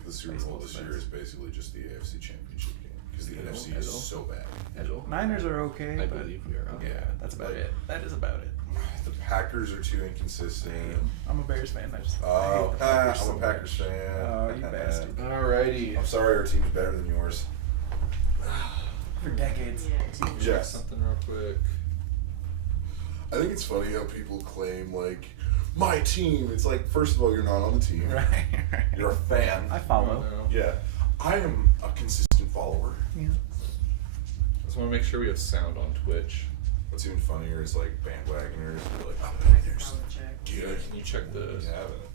think the Super Bowl this year is basically just the AFC Championship game because the NFC is so bad. Niners are okay, I but believe we are. Yeah, that's about it. That is about it. The Packers are too inconsistent. I'm a Bears fan. I'm a Packers fan. Oh, you bastard. Alrighty. I'm sorry, our team's better than yours. For decades. Yeah. Something real quick. I think it's funny how people claim, like, my team. It's like, first of all, you're not on the team. Right. You're a fan. I follow. Yeah. I am a consistent follower. Yeah. I just want to make sure we have sound on Twitch. What's even funnier is, like, bandwagoners. They're like, oh, there's gear. Can you check the... We have it.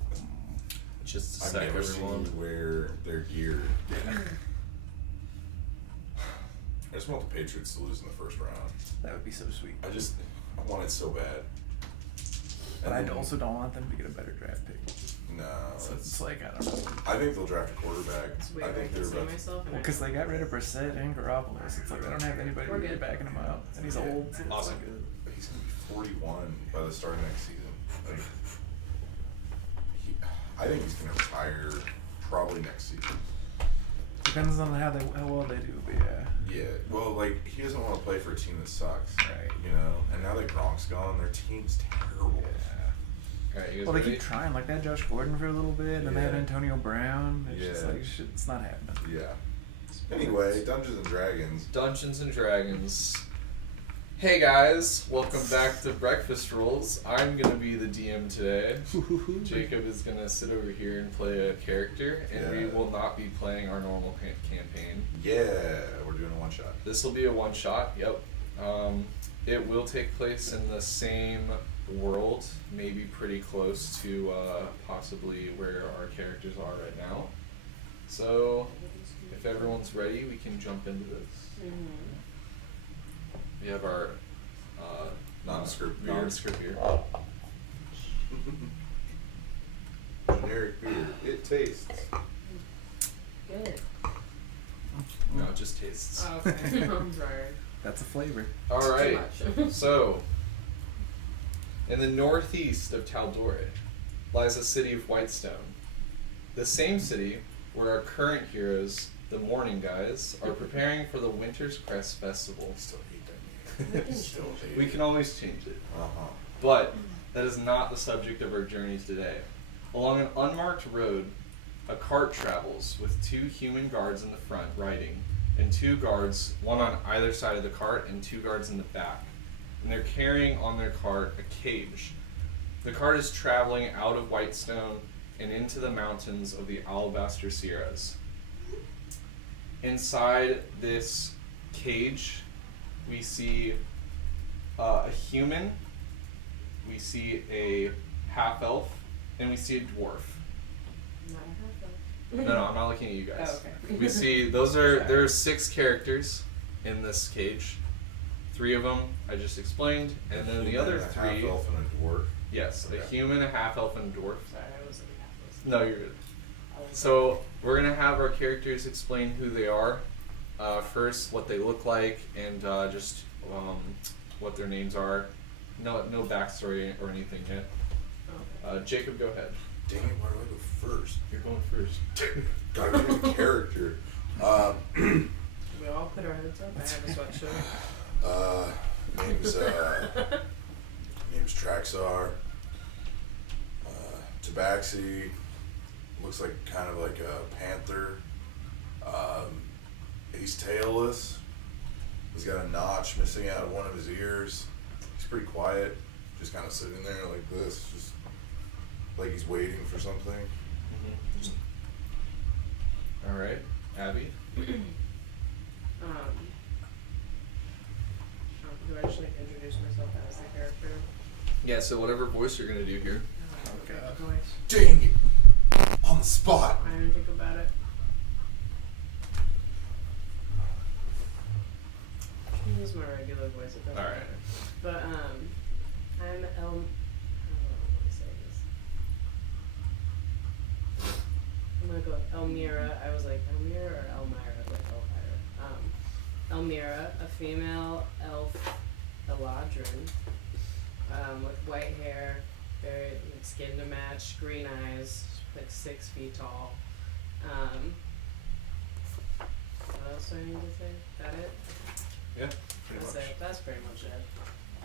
Just a I've sec, never seen everyone. you wear their gear. Yeah. I just want the Patriots to lose in the first round. That would be so sweet. I want it so bad. But And I then- also don't want them to get a better draft pick. No. So it's like, I don't know. I think they'll draft a quarterback. I think they're about Well, because they got rid of Brissett and Garoppolo, so it's like they don't have anybody really backing him up. And he's old, so it's Awesome. like he's going to be 41 by the start of next season. Like, I think he's going to retire probably next season. depends on how well they do, but yeah. Yeah, well, like, he doesn't want to play for a team that sucks. Right. You know? And now that Gronk's gone, their team's terrible. Alright, you guys Well, they ready? keep trying. Like, they had Josh Gordon for a little bit, and they had Yeah. Antonio Brown. It's just Yeah. like, shit, it's not happening. Yeah. Anyway, Dungeons and Dragons. Dungeons and Dragons. Hey guys, welcome back to Breakfast Rules. I'm gonna be the DM today. Jacob is gonna sit over here and play a character, and we Yeah. will not be playing our normal campaign. Yeah, we're doing a one-shot. This will be a one shot, yep. It will take place in the same world, maybe pretty close to possibly where our characters are right now. So, if everyone's ready, we can jump into this. We have our Nondescript beer. nondescript beer. Generic beer. It tastes. Good. No, it just tastes. Oh, okay. I'm sorry. That's a flavor. Alright, Too much. so, in the northeast of Taldore lies the city of Whitestone. The same city where our current heroes, the Morning Guys, are preparing for the Winter's Crest Festival. I still hate that name. Still hate We it. can always change it. Uh-huh. But that is not the subject of our journey today. Along an unmarked road, a cart travels with two human guards in the front riding, and two guards, one on either side of the cart and two guards in the back. And they're carrying on their cart a cage. The cart is traveling out of Whitestone and into the mountains of the Alabaster Sierras. Inside this cage, we see a human, we see a half-elf, and we see a dwarf. No, I'm not looking at you guys. Oh, okay. We see there are 6 characters in this cage. 3 of them I just explained, and then the other 3. A half-elf and a dwarf. Yes, a Okay. human, a half-elf, and a dwarf. Sorry, I was looking at this. No, you're good. So we're gonna have our characters explain who they are. First, what they look like, and just what their names are. No backstory or anything yet. Jacob, go ahead. Dang it, why do I go first? You're going first. Gotta be a character. We all put our hoods up. I have a sweatshirt. Name's Traxar. Tabaxi. Looks like kind of like a panther. He's tailless. He's got a notch missing out of one of his ears. He's pretty quiet. Just kind of sitting there like this. Just like he's waiting for something. All right, Abby. Do I just like introduce myself as the character? Yeah. So whatever voice you're gonna do here. Okay. God. Voice. Dang it! On the spot. I didn't think about it. I can use my regular voice. It doesn't All right. matter. But I'm I don't know how to say this. I'm gonna go with Elmira. I was like Elmira or Elmira, like Elmira. Elmira, a female elf Eladrin, with white hair, very like, skin to match, green eyes, like 6 feet tall. I need to say? That it? Yeah, pretty That's much. it. That's pretty much it.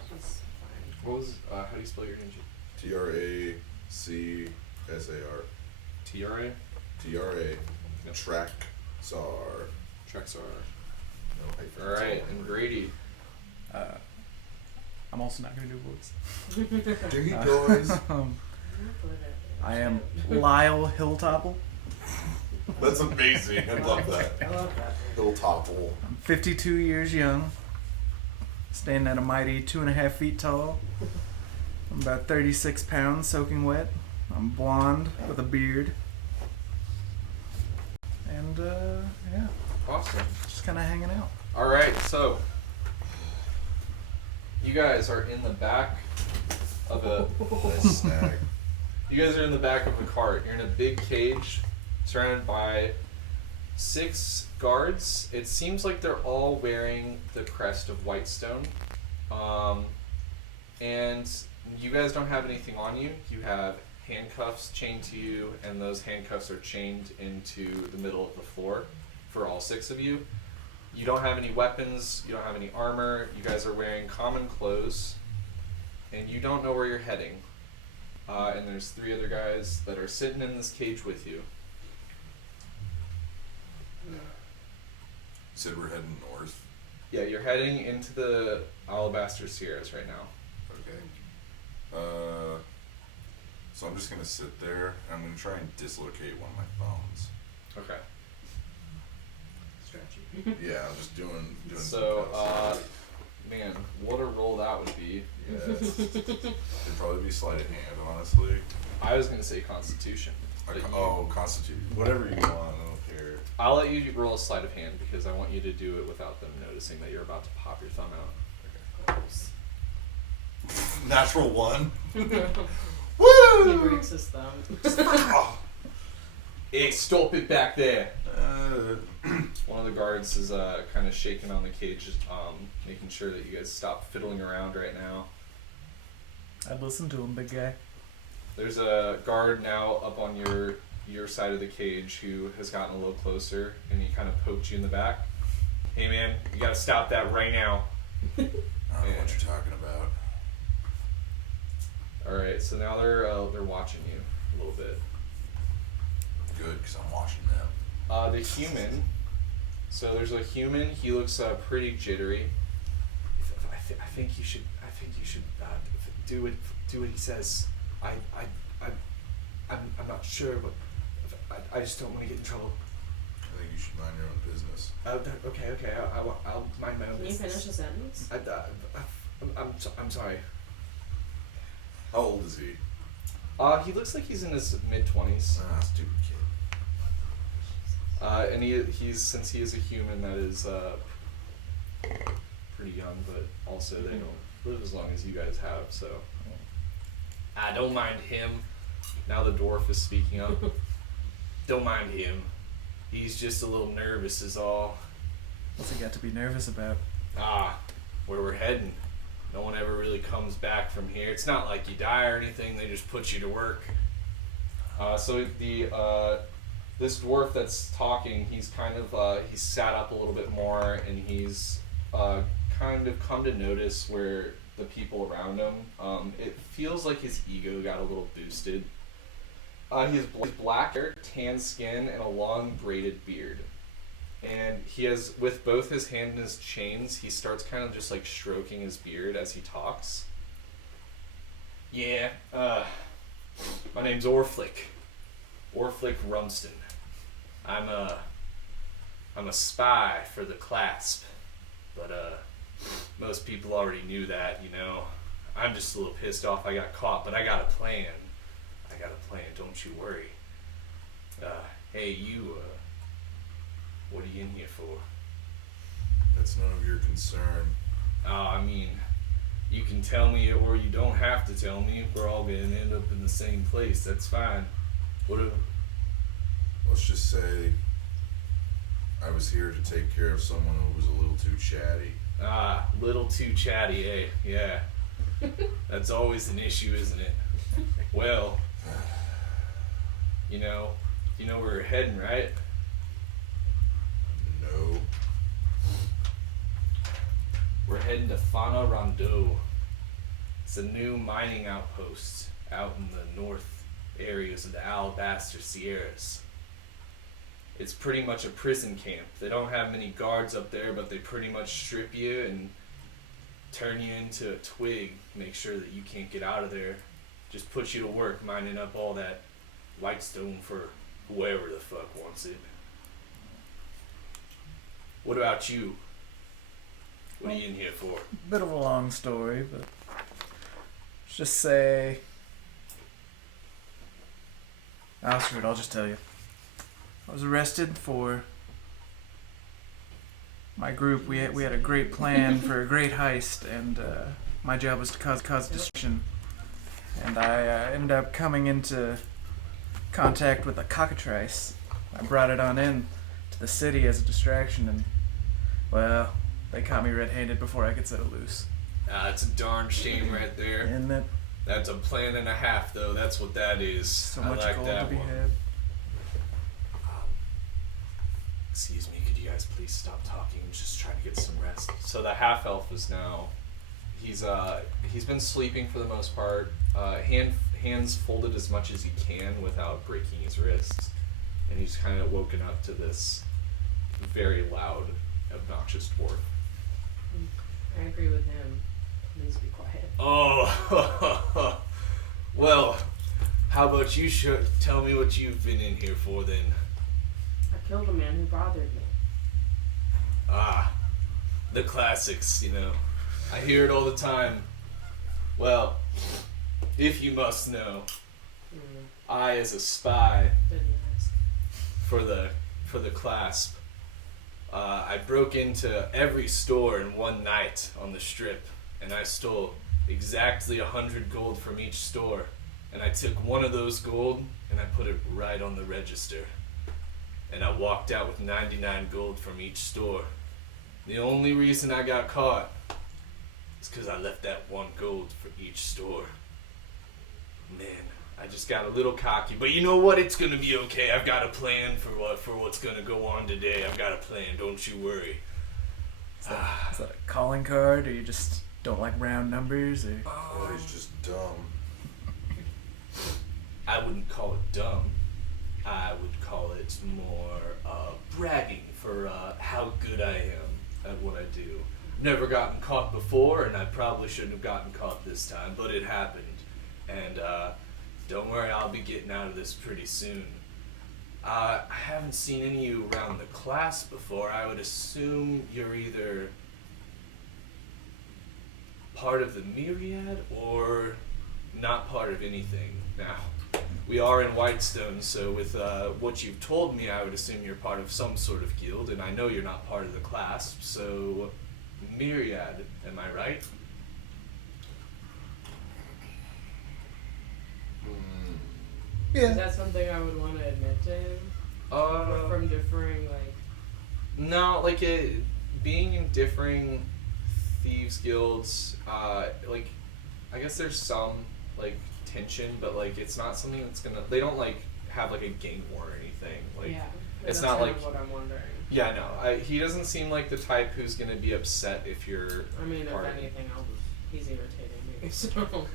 She's fine. What was, how do you spell your ninja? TRACSAR. TRA? TRA. Yep. Traxar. Trexar. No hyphens. Alright, and Grady. I'm also not gonna do voice. Ding toys. I am Lyle Hilltopple. That's amazing. I love that. I love that. Little topple. I'm 52 years young, standing at a mighty 2.5 feet tall. I'm about 36 pounds, soaking wet. I'm blonde with a beard. And, yeah, Awesome. just kind of hanging out. Alright, so. You guys are in the back of a. Nice snack. You guys are in the back of a cart. You're in a big cage surrounded by 6 guards. It seems like they're all wearing the crest of Whitestone. And you guys don't have anything on you. You have handcuffs chained to you, and those handcuffs are chained into the middle of the floor for all 6 of you. You don't have any weapons. You don't have any armor. You guys are wearing common clothes. And you don't know where you're heading. And there's 3 other guys that are sitting in this cage with you. Said we're heading north. Yeah, you're heading into the Alabaster Sierras right now. Okay. So I'm just gonna sit there and I'm gonna try and dislocate one of my thumbs. Okay. Stretchy. Yeah, I'm just doing So, some man, what a roll that would be. yeah, it'd probably be sleight of hand, honestly. I was gonna say Constitution. But you- Constitute. Whatever you want, I don't care. I'll let you roll a sleight of hand because I want you to do it without them noticing that you're about to pop your thumb out. Natural 1. He Woo! breaks his thumb. Hey, stop it back there! Uh, One of the guards is kind of shaking on the cage, making sure that you guys stop fiddling around right now. I'd listen to him, big guy. There's a guard now up on your side of the cage who has gotten a little closer, and he kind of poked you in the back. Hey man, you gotta stop that right now. I don't know what you're talking about. All right, so now they're watching you a little bit. Good, because I'm watching them. The human. So there's a human. He looks pretty jittery. I think you should do what he says. I'm not sure, but I just don't want to get in trouble. I think you should mind your own business. Okay. I'll mind my own Can you business. finish the sentence? I'm sorry. How old is he? He looks like he's in his mid-20s. Stupid kid. And he's since he is a human, that is pretty young, but also they don't live as long as you guys have, so I don't mind him. Now the dwarf is speaking up. Don't mind him. He's just a little nervous is all. What's he got to be nervous about? Where we're heading. No one ever really comes back from here. It's not like you die or anything, they just put you to work. So this dwarf that's talking, he's kind of, he's sat up a little bit more, and he's kind of come to notice where the people around him, it feels like his ego got a little boosted. He has black hair, tan skin, and a long braided beard. And he has, with both his hand and his chains, he starts kind of just like stroking his beard as he talks. Yeah, my name's Orflick. Orflick Rumston. I'm a spy for the Clasp, but most people already knew that, you know. I'm just a little pissed off I got caught, but I got a plan. Don't you worry. Hey, you, what are you in here for? That's none of your concern. I mean, you can tell me or you don't have to tell me. We're all gonna end up in the same place. That's fine. Let's just say I was here to take care of someone who was a little too chatty. Little too chatty, eh? Yeah. That's always an issue, isn't it? Well, you know where we're heading, right? No. We're heading to Fana Rondeau. It's a new mining outpost out in the north areas of the Alabaster Sierras. It's pretty much a prison camp. They don't have many guards up there, but they pretty much strip you and turn you into a twig, make sure that you can't get out of there. Just put you to work mining up all that whitestone for whoever the fuck wants it. What about you? What are you in here for? Bit of a long story, but let's just say. Screw it, I'll just tell you. I was arrested for my group. We had a great plan for a great heist, and my job was to cause destruction. And I ended up coming into contact with a cockatrice. I brought it on in to the city as a distraction, and well, they caught me red-handed before I could set it loose. It's a darn shame right there. Isn't it? That's a plan and a half, though. That's what that is. So I much like gold that to be one. had. Excuse me, could you guys please stop talking and just try to get some rest? So the half elf is now, he's been sleeping for the most part, hands folded as much as he can without breaking his wrists, and he's kind of woken up to this very loud, obnoxious dwarf. I agree with him. Please be quiet. Oh, well, how about you tell me what you've been in here for then? I killed a man who bothered me. Ah, the classics, you know. I hear it all the time. Well, if you must know, I, as a spy Didn't ask. for the clasp, I broke into every store in one night on the strip, and I stole exactly 100 gold from each store. And I took one of those gold and I put it right on the register. And I walked out with 99 gold from each store. The only reason I got caught is because I left that one gold for each store. Man, I just got a little cocky, but you know what? It's gonna be okay. I've got a plan for what's gonna go on today. I've got a plan. Don't you worry. Is that a calling card, or you just don't like round numbers, or? Oh, he's just dumb. I wouldn't call it dumb. I would call it more bragging for how good I am at what I do. Never gotten caught before, and I probably shouldn't have gotten caught this time, but it happened. And don't worry, I'll be getting out of this pretty soon. I haven't seen any of you around the class before. I would assume you're either part of the Myriad or not part of anything. Now, we are in Whitestone, so with what you've told me, I would assume you're part of some sort of guild, and I know you're not part of the class, so Myriad, am I right? Is that something I would want to admit to him? Or from differing, like... No, like being in differing thieves guilds, like, I guess there's some, like, tension, but, like, it's not something that's gonna, they don't, like, have, like, a gang war or anything. Like, yeah. it's That's not kind like, of what I'm wondering. yeah, no, he doesn't seem like the type who's gonna be upset if you're I mean, if part- anything, he's irritating me, so...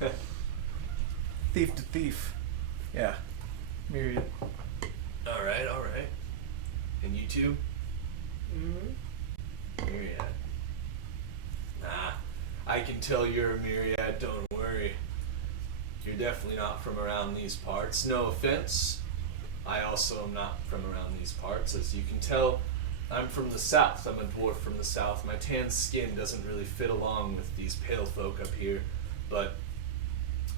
Thief to thief. Yeah. Myriad. Alright. And you two? Mm-hmm. Myriad. Nah, I can tell you're a Myriad, don't worry. You're definitely not from around these parts. No offense. I also am not from around these parts. As you can tell, I'm from the south. I'm a dwarf from the south. My tan skin doesn't really fit along with these pale folk up here, but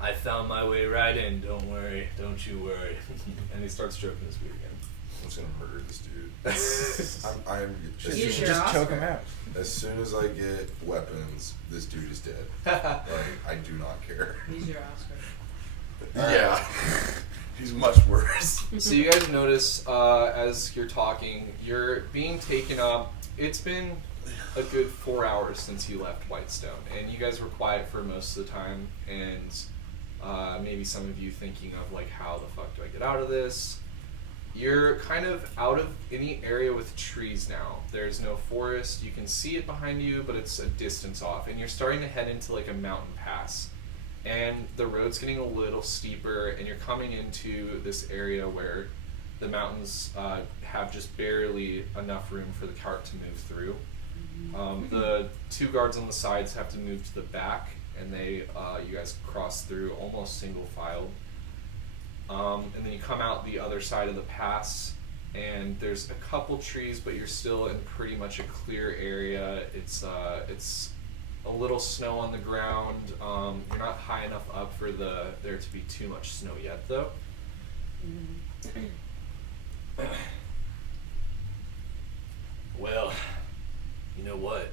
I found my way right in. Don't worry. Don't you worry. And he starts stroking his beard again. I'm just gonna murder this dude. I'm You as should soon just as, choke him out. as soon as I get weapons, this dude is dead. Like, I do not care. He's your Oscar. Yeah. He's much worse. So you guys notice as you're talking, you're being taken up. It's been a good 4 hours since you left Whitestone, and you guys were quiet for most of the time, and maybe some of you thinking of, like, how the fuck do I get out of this? You're kind of out of any area with trees now. There's no forest. You can see it behind you, but it's a distance off. And you're starting to head into like a mountain pass. And the road's getting a little steeper, and you're coming into this area where the mountains have just barely enough room for the cart to move through. The two guards on the sides have to move to the back, and they you guys cross through almost single filed. And then you come out the other side of the pass, and there's a couple trees, but you're still in pretty much a clear area. It's a little snow on the ground. You're not high enough up for there to be too much snow yet, though. Well, you know what?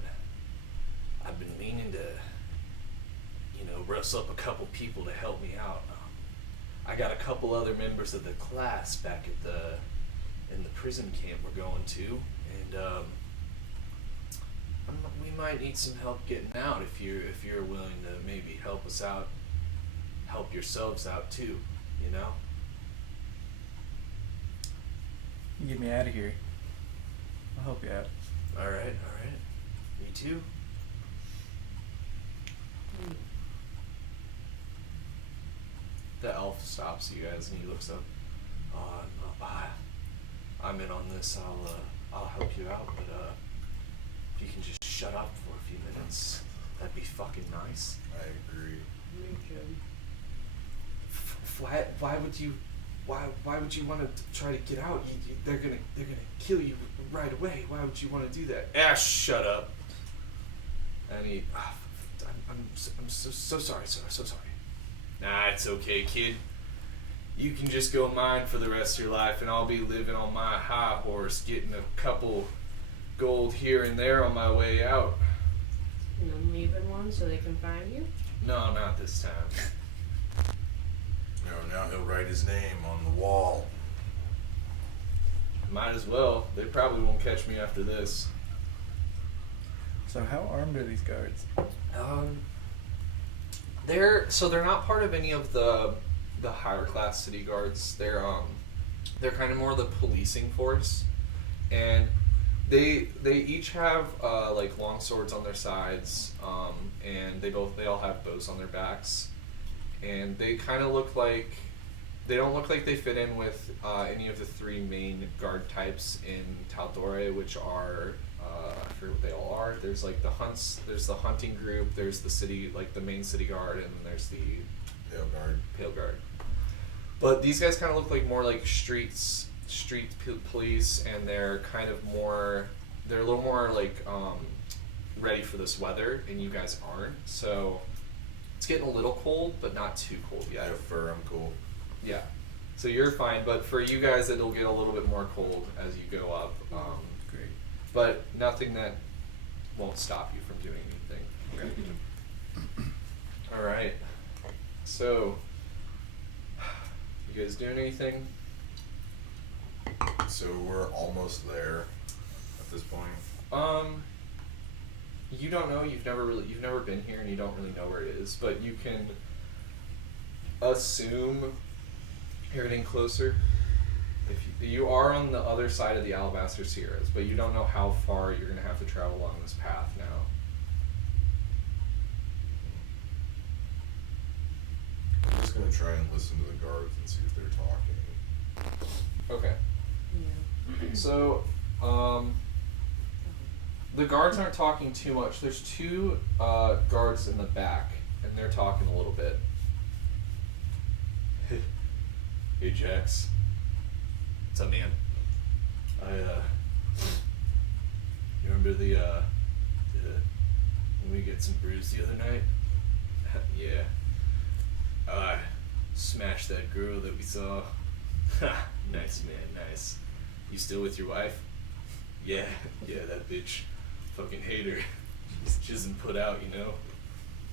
I've been meaning to, rustle up a couple people to help me out. I got a couple other members of the class back in the prison camp we're going to, and we might need some help getting out if you're willing to maybe help us out, help yourselves out too, You get me out of here. I'll help you out. All right. Me too. The elf stops you guys, and he looks up. I'm in on this. I'll help you out, but if you can just shut up for a few minutes, that'd be fucking nice. I agree. Why would you want to try to get out? They're gonna kill you right away. Why would you want to do that? Shut up. And he, I'm so sorry, sir. So sorry. Nah, it's okay, kid. You can just go mine for the rest of your life, and I'll be living on my high horse, getting a couple gold here and there on my way out. And I'm leaving one so they can find you? No, not this time. Now he'll write his name on the wall. might as well. They probably won't catch me after this. So how armed are these guards? They're not part of any of the higher class city guards. They're kind of more the policing force, and they each have like long swords on their sides, and they all have bows on their backs, and they kind of look like they don't look like they fit in with any of the three main guard types in Taldore, which are I forget what they all are. There's like there's the hunting group, there's the city, like the main city guard, and then there's the pale guard. But these guys kind of look like more like street police, and they're kind of more, they're a little more like ready for this weather, and you guys aren't. So it's getting a little cold, but not too cold yet. I have fur, I'm cool. Yeah. So you're fine, but for you guys, it'll get a little bit more cold as you go up. Great. But nothing that won't stop you from doing anything. Okay. All right. So, you guys doing anything? So we're almost there at this point. You don't know. You've never been here, and you don't really know where it is. But you can assume you're getting closer. If you are on the other side of the Alabaster Sierras, but you don't know how far you're going to have to travel along this path now. I'm just gonna try and listen to the guards and see if they're talking. Okay. Yeah. So, the guards aren't talking too much. There's two guards in the back, and they're talking a little bit. Hey, Jax. What's up, man? You remember the when we get some brews the other night? Yeah. I smashed that girl that we saw. Nice, man, nice. You still with your wife? Yeah, that bitch. Fucking hate her. She doesn't put out,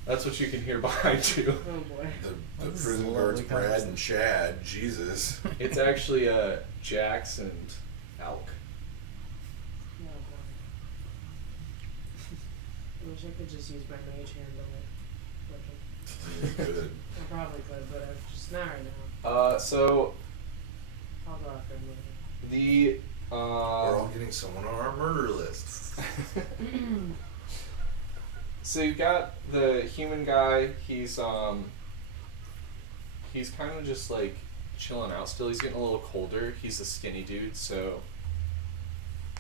That's what you can hear behind you. Oh boy. The This is prison a guards, lovely Brad conversation. and Chad. Jesus. It's actually Jax and Alk. Oh boy. I wish I could just use my mage hand on it. Good. I probably could, but I'm just not right now. So I'll go after him later. The We're all getting someone on our murder list. so you've got the human guy. He's kind of just like chilling out still. He's getting a little colder. He's a skinny dude, so.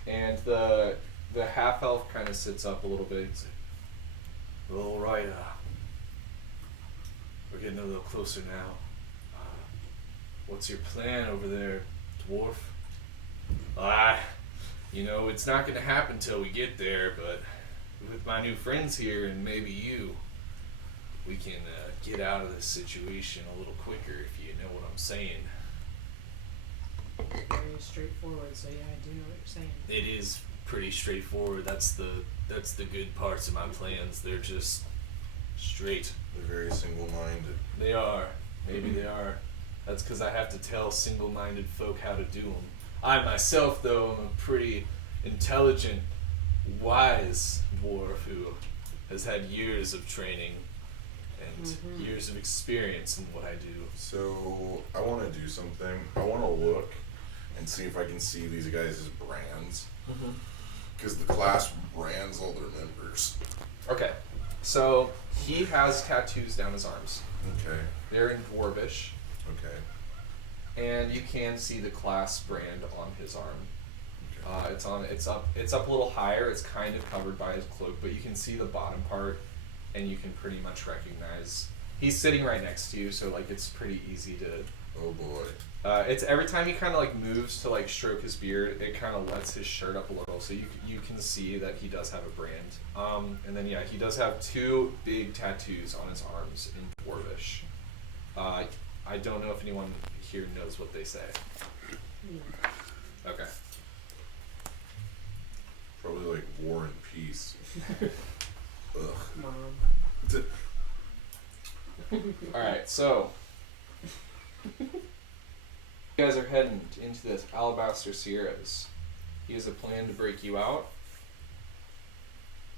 And the half elf kind of sits up a little bit. He's like, "Well, all right, we're getting a little closer now. What's your plan over there, dwarf?" It's not gonna happen till we get there, but with my new friends here and maybe you, we can get out of this situation a little quicker, if you know what I'm saying. Very straightforward, so yeah, I do know what you're saying. It is pretty straightforward. That's the good parts of my plans. They're just straight. They're very single-minded. They are. Maybe they are. That's because I have to tell single-minded folk how to do them. I myself, though, am a pretty intelligent, wise dwarf who has had years of training and years of experience in what I do. So I want to do something. I want to look and see if I can see these guys' brands. Because the class brands all their members. Okay. So he has tattoos down his arms. Okay. They're in Dwarvish. Okay. And you can see the class brand on his arm. Okay. It's up a little higher. It's kind of covered by his cloak, but you can see the bottom part, and you can pretty much recognize. He's sitting right next to you, so like it's pretty easy to. Oh boy. It's every time he kind of like moves to like stroke his beard, it kind of lets his shirt up a little, so you can see that he does have a brand. And then he does have 2 big tattoos on his arms in Dwarvish. I don't know if anyone here knows what they say. Okay. Probably like War and Peace. Ugh. Mom. Alright, so you guys are heading into the Alabaster Sierras. He has a plan to break you out.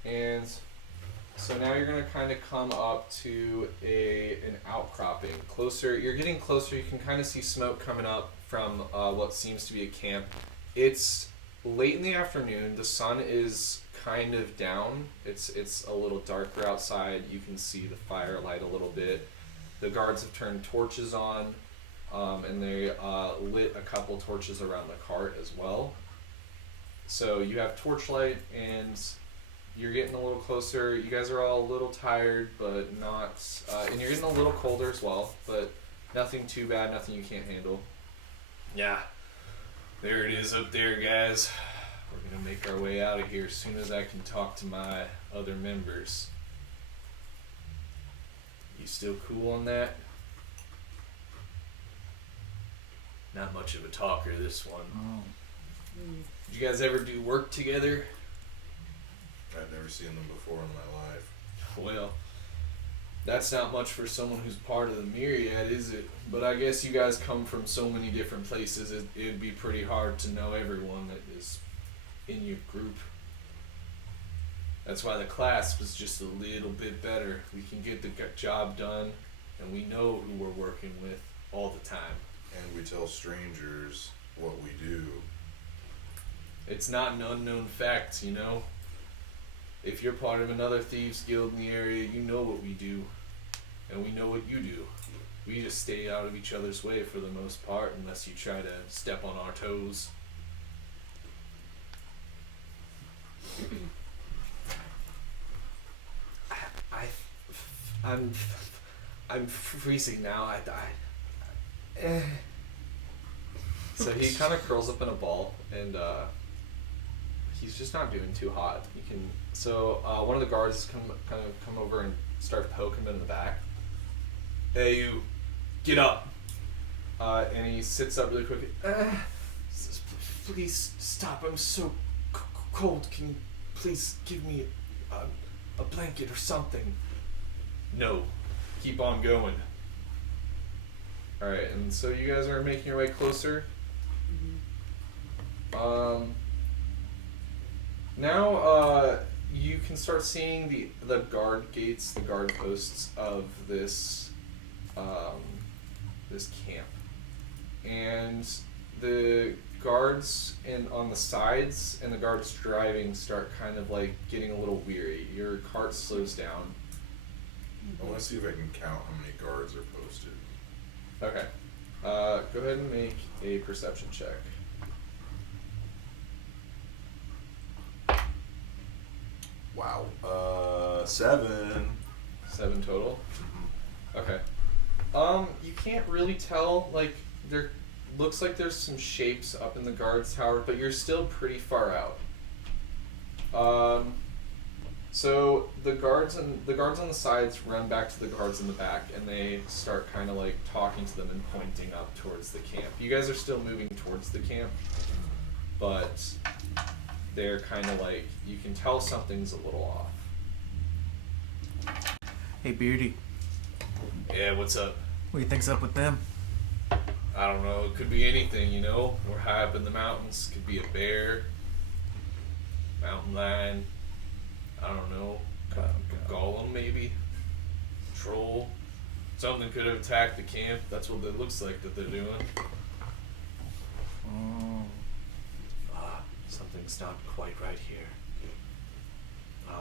And so now you're going to kind of come up to an outcropping. Closer, you're getting closer, you can kind of see smoke coming up from what seems to be a camp. It's late in the afternoon, the sun is kind of down. It's a little darker outside. You can see the firelight a little bit. The guards have turned torches on, and they lit a couple torches around the cart as well. So you have torchlight, and you're getting a little closer. You guys are all a little tired, but not, and you're getting a little colder as well, but nothing too bad, nothing you can't handle. Yeah. There it is up there, guys. We're gonna make our way out of here as soon as I can talk to my other members. You still cool on that? Not much of a talker, this one. Did you guys ever do work together? I've never seen them before in my life. Well, that's not much for someone who's part of the myriad, is it? But I guess you guys come from so many different places, it'd be pretty hard to know everyone that is in your group. That's why the class was just a little bit better. We can get the job done, and we know who we're working with all the time. And we tell strangers what we do. It's not an unknown fact, you know? If you're part of another thieves guild in the area, you know what we do, and we know what you do. We just stay out of each other's way for the most part, unless you try to step on our toes. I'm freezing now. So he kind of curls up in a ball, and he's just not doing too hot. You can. So one of the guards come over and start poking him in the back. Hey, you, get up! And he sits up really quick. Please stop! I'm so cold. Can you please give me a blanket or something? No, keep on going. All right, and so you guys are making your way closer. Now you can start seeing the guard gates, the guard posts of this this camp, and the guards and on the sides and the guards driving start kind of like getting a little weary. Your cart slows down. I want to see if I can count how many guards are posted. Okay. Go ahead and make a perception check. Wow. 7. 7 total. Mm-hmm. Okay. You can't really tell. Like there looks like there's some shapes up in the guards tower, but you're still pretty far out. So the guards on the sides run back to the guards in the back, and they start kind of like talking to them and pointing up towards the camp. You guys are still moving towards the camp, but they're kind of like, you can tell something's a little off. Hey, Beardy, Yeah, what's up? what do you think's up with them? I don't know. It could be anything, you know? We're high up in the mountains. Could be a bear, mountain lion. I don't know. Golem, maybe? Troll. Something could have attacked the camp. That's what it looks like that they're doing. Oh. Something's not quite right here. It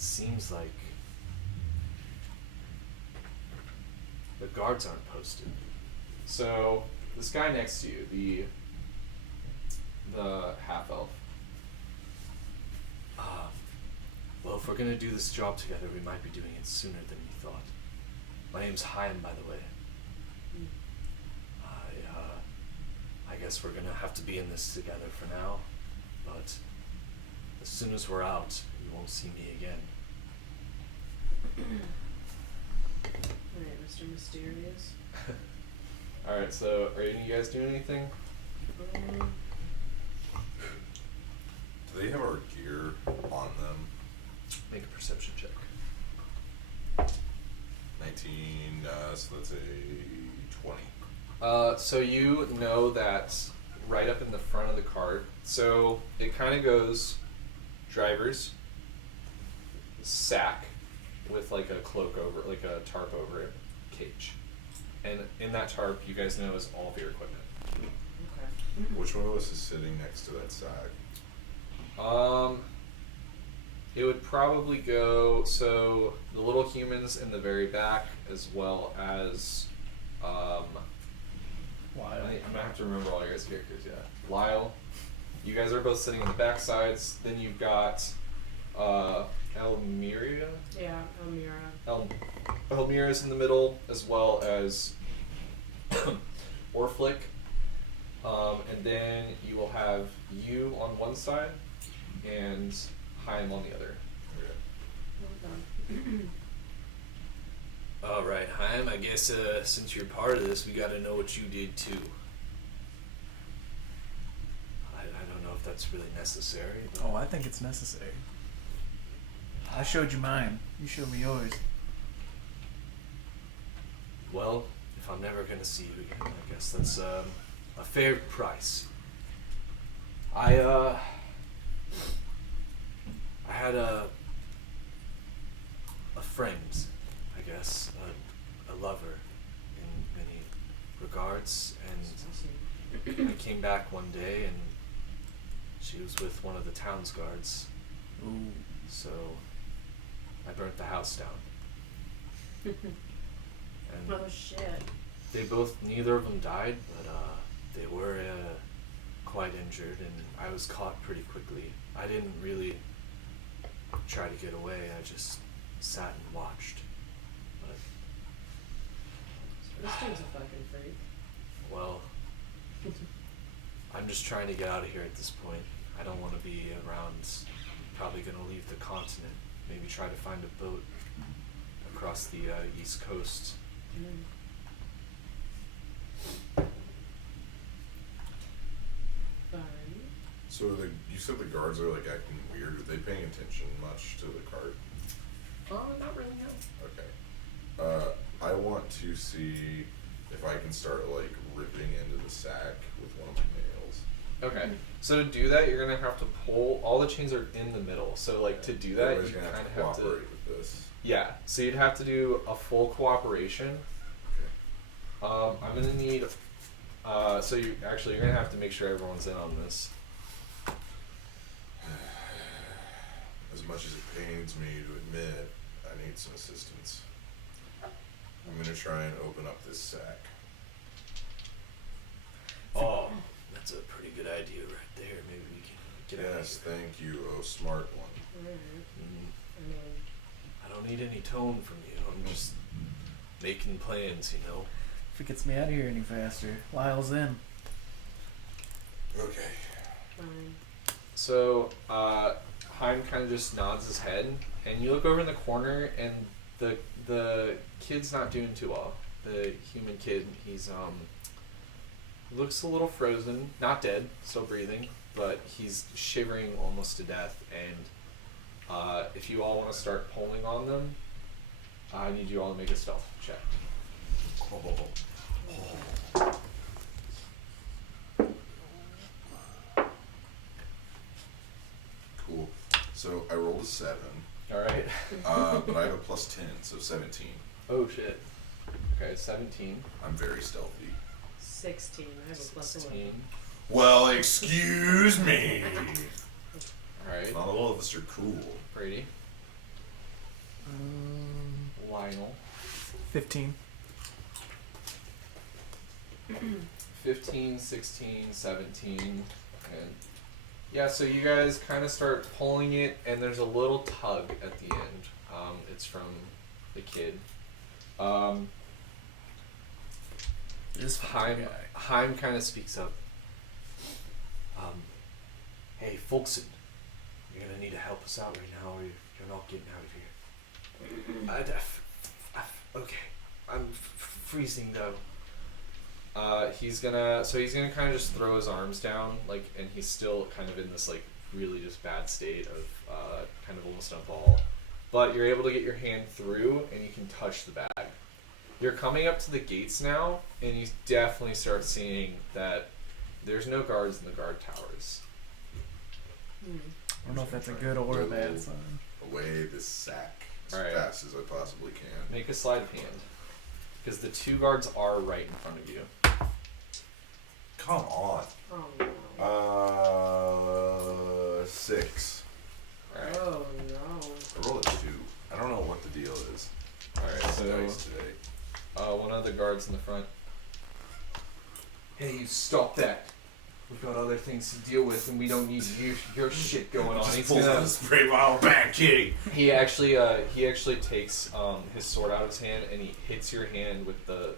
seems like the guards aren't posted. So this guy next to you, the half elf. Well, if we're gonna do this job together, we might be doing it sooner than we thought. My name's Chaim, by the way. I guess we're gonna have to be in this together for now, but as soon as we're out, you won't see me again. Alright, Mr. Mysterious. Alright, so are any of you guys doing anything? Do they have our gear on them? Make a perception check. 19, so that's a 20. So you know that right up in the front of the cart, so it kind of goes drivers, sack with like a cloak over, like a tarp over it, cage. And in that tarp, you guys know is all of your equipment. Okay. Which one of us is sitting next to that sack? It would probably go, so the little humans in the very back, as well as, I'm gonna have to remember all your guys' characters, yeah. Lyle, you guys are both sitting on the back sides. Then you've got, Elmira? Yeah, Elmira. Elmira's in the middle, as well as Orflick. And then you will have you on one side, and Chaim on the other. Okay. Well done. Alright, Chaim, I guess since you're part of this, we gotta know what you did too. I don't know if that's really necessary. But Oh, I think it's necessary. I showed you mine. You showed me yours. Well, if I'm never gonna see you again, I guess that's a fair price. I had a friend, I guess, a lover in many regards, and I came back one day and she was with one of the town's guards, Ooh. so I burnt the house down. And Oh shit. neither of them died, but they were quite injured, and I was caught pretty quickly. I didn't really try to get away, I just sat and watched. But, This dude's a fucking freak. well, I'm just trying to get out of here at this point. I don't want to be around, probably going to leave the continent, maybe try to find a boat across the east coast. Fine. So you said the guards are like acting weird. Are they paying attention much to the cart? Not really, no. Okay. I want to see if I can start like ripping into the sack with one of my nails. Okay, so to do that, you're gonna have to pull. All the chains are in the middle, so like to do that, Everybody's you gonna kind have of to have to. cooperate with this. Yeah, so you'd have to do a full cooperation. Okay. I'm gonna need So you're gonna have to make sure everyone's in on this. As much as it pains me to admit, I need some assistance. I'm gonna try and open up this sack. Oh, that's a pretty good idea right there. Maybe we can get out of Yes, here. thank you, oh smart one. Alright. Mm, I mean, I don't need any tone from you. I'm just making plans, you know. If it gets me out of here any faster, Lyle's in. Okay. fine. So Heim kind of just nods his head, and you look over in the corner, and the kid's not doing too well. The human kid, he's looks a little frozen, not dead, still breathing, but he's shivering almost to death. And if you all want to start pulling on them, I need you all to make a stealth check. Cool. So I rolled a 7, All right. but I have a plus 10, so 17. Oh shit. Okay, 17. I'm very stealthy. 16. I have a plus 16. Well, excuse me. All right. Not all of us are cool. Brady. Lionel. 15. 15, 16, 17, and yeah, so you guys kind of start pulling it, and there's a little tug at the end. It's from the kid. This Heim, guy. Heim kind of speaks up. Hey, Folkson, you're gonna need to help us out right now, or you're not getting out of here. Okay, I'm freezing though. He's gonna kind of just throw his arms down, like, and he's still kind of in this like really just bad state of kind of almost in a ball. But you're able to get your hand through, and you can touch the bag. You're coming up to the gates now, and you definitely start seeing that there's no guards in the guard towers. Hmm. I don't know if that's a good or a bad sign. Away this sack as Alright. fast as I possibly can. Make a sleight of hand, because the two guards are right in front of you. Come on. Oh no. 6. Alright. Oh no. I rolled a 2. I don't know what the deal is. Alright, It's so dice today. one of the guards in the front. Hey, you stop that. We've got other things to deal with, and we don't need your shit going on. He's gonna, spray bottle back, kitty. he actually takes his sword out of his hand, and he hits your hand with the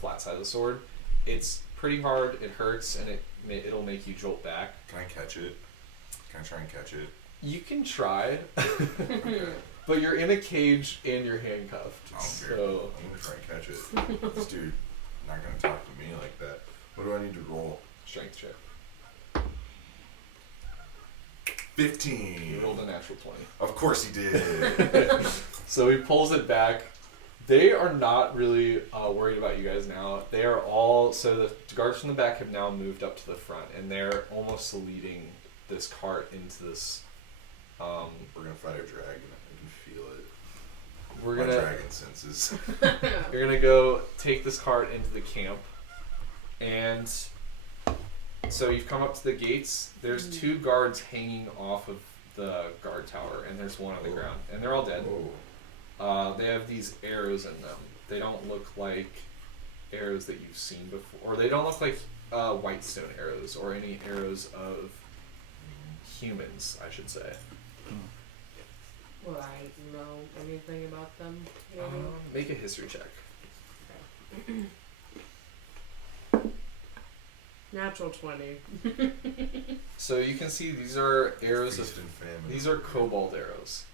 flat side of the sword. It's pretty hard. It hurts, and it'll make you jolt back. Can I catch it? Can I try and catch it? You can try, Okay. but you're in a cage and you're handcuffed. I don't care. So I'm gonna try and catch it. This dude not gonna talk to me like that. What do I need to roll? strength check. 15. You rolled a natural 20. Of course he did. So he pulls it back. They are not really worried about you guys now. They are all, so the guards from the back have now moved up to the front, and they're almost leading this cart into this. We're gonna fight a dragon. I can feel it. We're My gonna. dragon senses. You're gonna go take this cart into the camp, and so you've come up to the gates. There's two guards hanging off of the guard tower, and there's one on the ground, and they're all dead. Oh. They have these arrows in them. They don't look like arrows that you've seen before, or they don't look like white stone arrows or any arrows of humans, I should say. Will I know anything about them? Maybe? Make a history check. Natural 20. So you can see these are arrows Feast of. and famine. These are kobold arrows.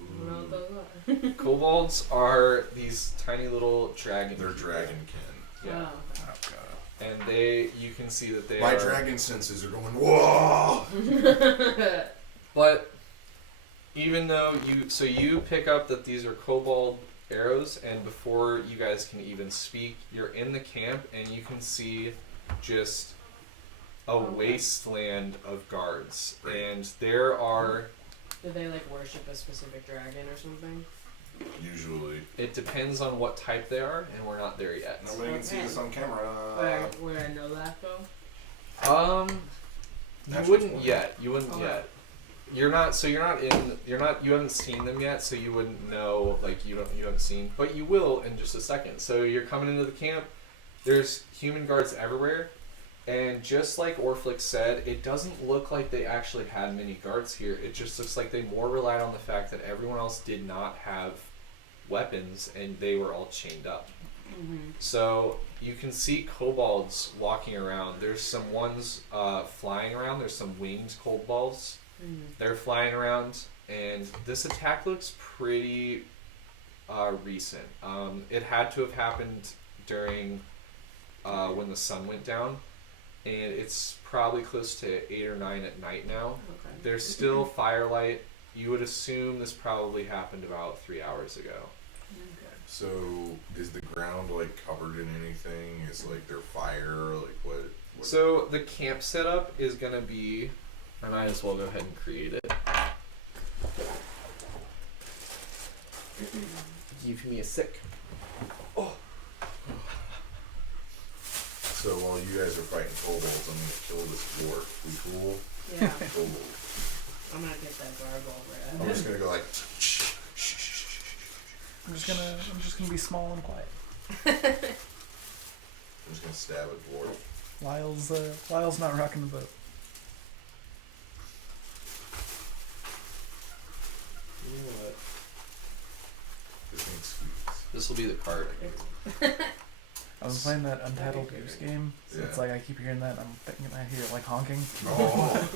I don't know what those are. Kobolds are these tiny little dragon. They're people. dragonkin. Yeah. Oh. Oh god. And you can see that they My are. dragon senses are going, whoa! But even though you pick up that these are kobold arrows, and before you guys can even speak, you're in the camp and you can see just a wasteland of guards, Right. and there are. Do they like worship a specific dragon or something? Usually. It depends on what type they are, and we're not there yet. Nobody can see us on camera. Where I know that though? You Actually, wouldn't it's yet. You wouldn't Okay. yet. You haven't seen them yet, so you wouldn't know, like, you haven't seen, but you will in just a second. So you're coming into the camp, there's human guards everywhere, and just like Orflix said, it doesn't look like they actually had many guards here. It just looks like they more relied on the fact that everyone else did not have weapons, and they were all chained up. Mm-hmm. So you can see kobolds walking around. There's some ones flying around. There's some winged kobolds. Mm-hmm. They're flying around, and this attack looks pretty recent. It had to have happened during when the sun went down, and it's probably close to 8 or 9 at night now. Okay. There's still firelight. You would assume this probably happened about 3 hours ago. Okay. So, is the ground like covered in anything? Is like there fire? Like what? So the camp setup is gonna be. I might as well go ahead and create it. Give me a sec. So while you guys are fighting kobolds, I'm gonna kill this dwarf. We cool? Yeah. Kobold. I'm gonna get that gargoyle right I'm out. just gonna go like. I'm just gonna be small and quiet. I'm just gonna stab a dwarf. Lyle's not rocking the boat. You know what? This thing squeaks. This will be the card. I was playing that Untitled Goose game, so it's Yeah. like I keep hearing that, and I'm thinking I hear it like honking. Oh.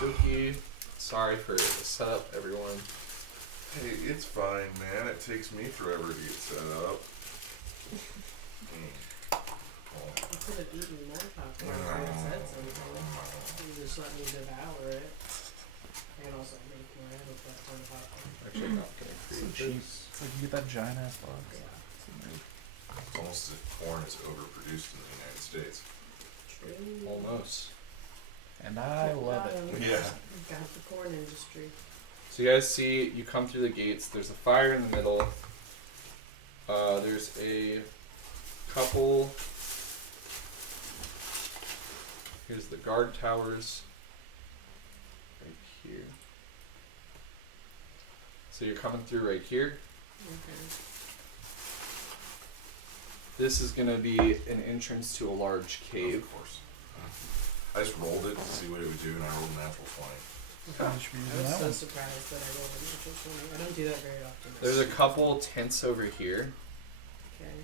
Dookie. Sorry for the setup, everyone. Hey, it's fine, man. It takes me forever to get set up. I could have eaten more popcorn if I had said something. You just let me devour it. I can also make more out of that kind of popcorn. Actually, I'm not gonna So create cheap. this. It's like you get that giant ass box. Yeah. It's almost as if corn is overproduced in the United States. True. Almost. And I love it. Yeah. Got the corn industry. So you guys see, you come through the gates. There's a fire in the middle. There's a couple. Here's the guard towers. Right here. So you're coming through right here. Okay. This is going to be an entrance to a large cave. Of course. I just rolled it to see what it would do, and I rolled a natural 20. Probably should be I using was that so one. surprised that I rolled a natural 20. I don't do that very often. There's a couple tents over here. Okay.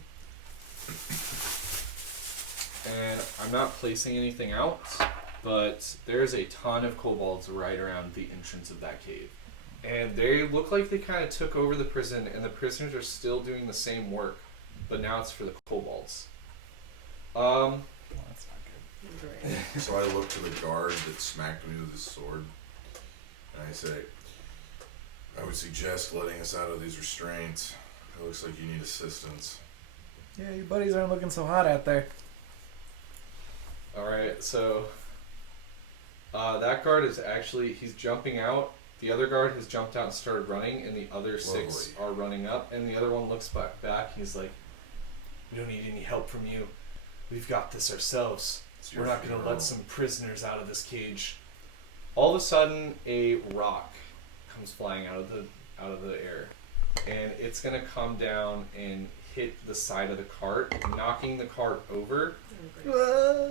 And I'm not placing anything out, but there's a ton of kobolds right around the entrance of that cave. And they look like they kind of took over the prison, and the prisoners are still doing the same work, but now it's for the kobolds. Well, that's not good. Great. So I look to the guard that smacked me with his sword, and I say, I would suggest letting us out of these restraints. It looks like you need assistance. Yeah, your buddies aren't looking so hot out there. Alright, so that guard is actually, he's jumping out. The other guard has jumped out and started running, and the other 6 are running up, and the other one looks back. He's like, we don't need any help from you. We've got this ourselves. It's We're your not going to funeral. let some prisoners out of this cage. All of a sudden, a rock comes flying out of the air, and it's going to come down and hit the side of the cart, knocking the cart over. Oh,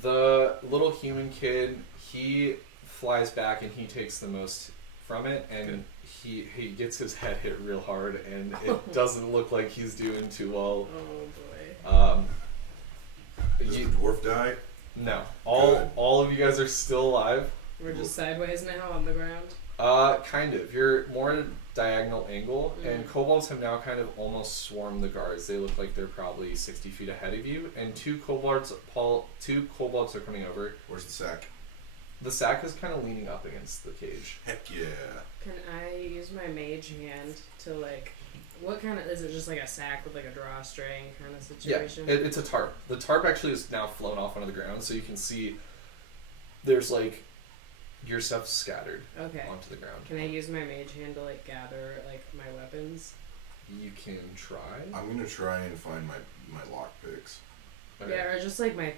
The little human kid, he flies back and he takes the most from it, and he gets his head hit real hard, and it doesn't look like he's doing too well. Oh boy. Does the dwarf die? No, Good. all of you guys are still alive. We're just sideways now on the ground. Kind of. You're more at a diagonal angle, and Mm. kobolds have now kind of almost swarmed the guards. They look like they're probably 60 feet ahead of you, and two kobolds are coming over. Where's the sack? The sack is kind of leaning up against the cage. Heck yeah. Can I use my mage hand to like? What kind of is it? Just like a sack with like a drawstring kind of situation? Yeah, it's a tarp. The tarp actually is now flown off onto the ground, so you can see there's like Your stuff's scattered Okay. onto the ground. Can I use my mage hand to like gather like my weapons? You can try. I'm gonna try and find my lockpicks. Okay. Yeah, or just like my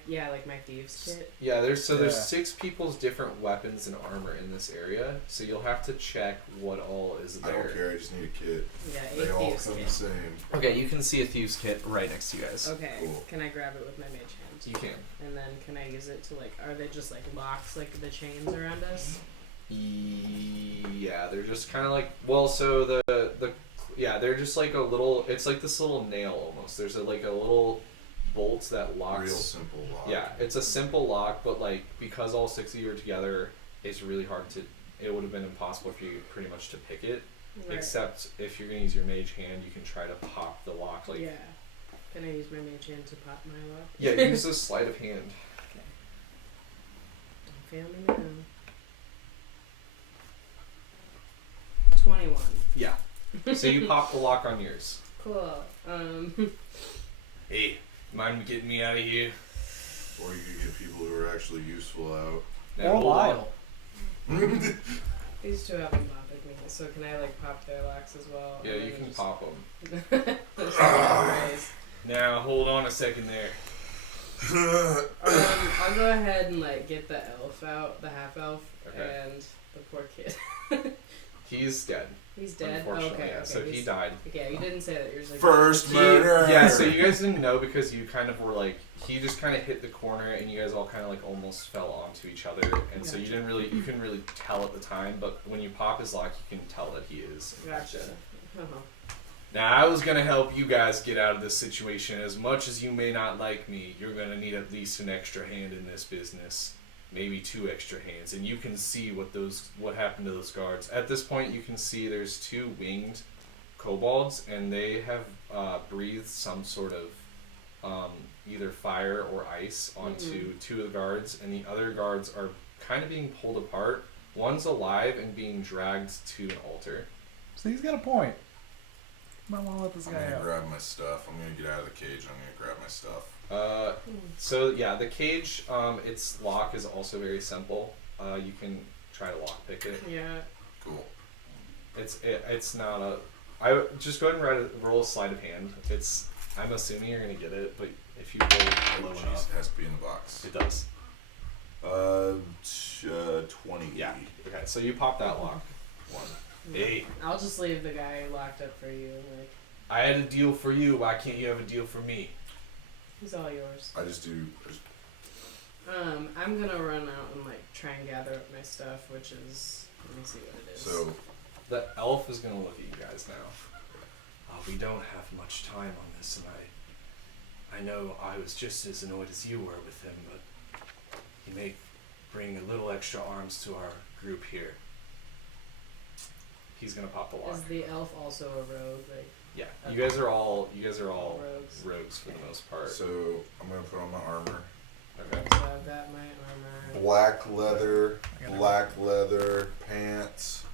thieves kit. Yeah, there's Yeah. 6 people's different weapons and armor in this area, so you'll have to check what all is I there. don't care. I just need a kit. Yeah, They a all thieves come the kit. same. Okay, you can see a thieves kit right next to you guys. Okay. Cool. Can I grab it with my mage hand? You can. And then can I use it to like? Are they just like locks like the chains around us? Yeah, they're just kind of like so they're just like a little. It's like this little nail almost. There's a little bolt that locks. Real simple lock. Yeah, it's a simple lock, but like because all 6 of you are together, it's really hard to. It would have been impossible for you pretty much to pick it. Right. Except if you're gonna use your mage hand, you can try to pop the lock. Like Yeah. Can I use my mage hand to pop my lock? yeah, use a sleight of hand. Okay. Don't fail me now. 21. Yeah. So you pop the lock on yours. Cool. Hey, mind getting me out of here? Or you could get people who are actually useful out. Now, Or hold on. Lyle. These two haven't bothered me, so can I like pop their locks as well? Yeah, And you then can just- pop them. Just raise. Now, hold on a second there. I'll go ahead and like get the elf out, the half elf, Okay. and the poor kid. He's dead. He's dead. Unfortunately, Okay. yeah. Okay. So he he's- died. Yeah, you didn't say that. You're just like First He- murder. yeah, so you guys didn't know because you kind of were like he just kind of hit the corner and you guys all kind of like almost fell onto each other and so you couldn't really tell at the time, but when you pop his lock you can tell that he is Gotcha. dead. Uh-huh. Now, I was gonna help you guys get out of this situation. As much as you may not like me, you're gonna need at least an extra hand in this business. Maybe 2 extra hands. And you can see what happened to those guards. At this point you can see there's 2 winged kobolds and they have breathed some sort of either fire or ice onto 2 of the guards, and the other guards are kind of being pulled apart. One's alive and being dragged to an altar. So he's got a point. Might want to let this I'm guy gonna out. grab my stuff. I'm gonna get out of the cage. I'm gonna grab my stuff. So yeah, the cage, its lock is also very simple. You can try to lock pick it. Yeah. Cool. It's not a. I just go ahead and roll a sleight of hand. I'm assuming you're gonna get it, but if you roll low Jeez, enough, it has to be in the box. it does. 20. Yeah. Okay, so you pop that lock. 1. Hey, I'll just leave the guy locked up for you. Like I had a deal for you. Why can't you have a deal for me? he's all yours. I just do. I'm gonna run out and like try and gather up my stuff, which is let me see what it is. So The elf is gonna look at you guys now. We don't have much time on this, and I know I was just as annoyed as you were with him, but he may bring a little extra arms to our group here. He's gonna pop the lock. Is the elf also a rogue? Like Yeah. You guys are all rogues. rogues for the most part. so I'm gonna put on my armor. Okay. So I've got my armor. Black leather pants,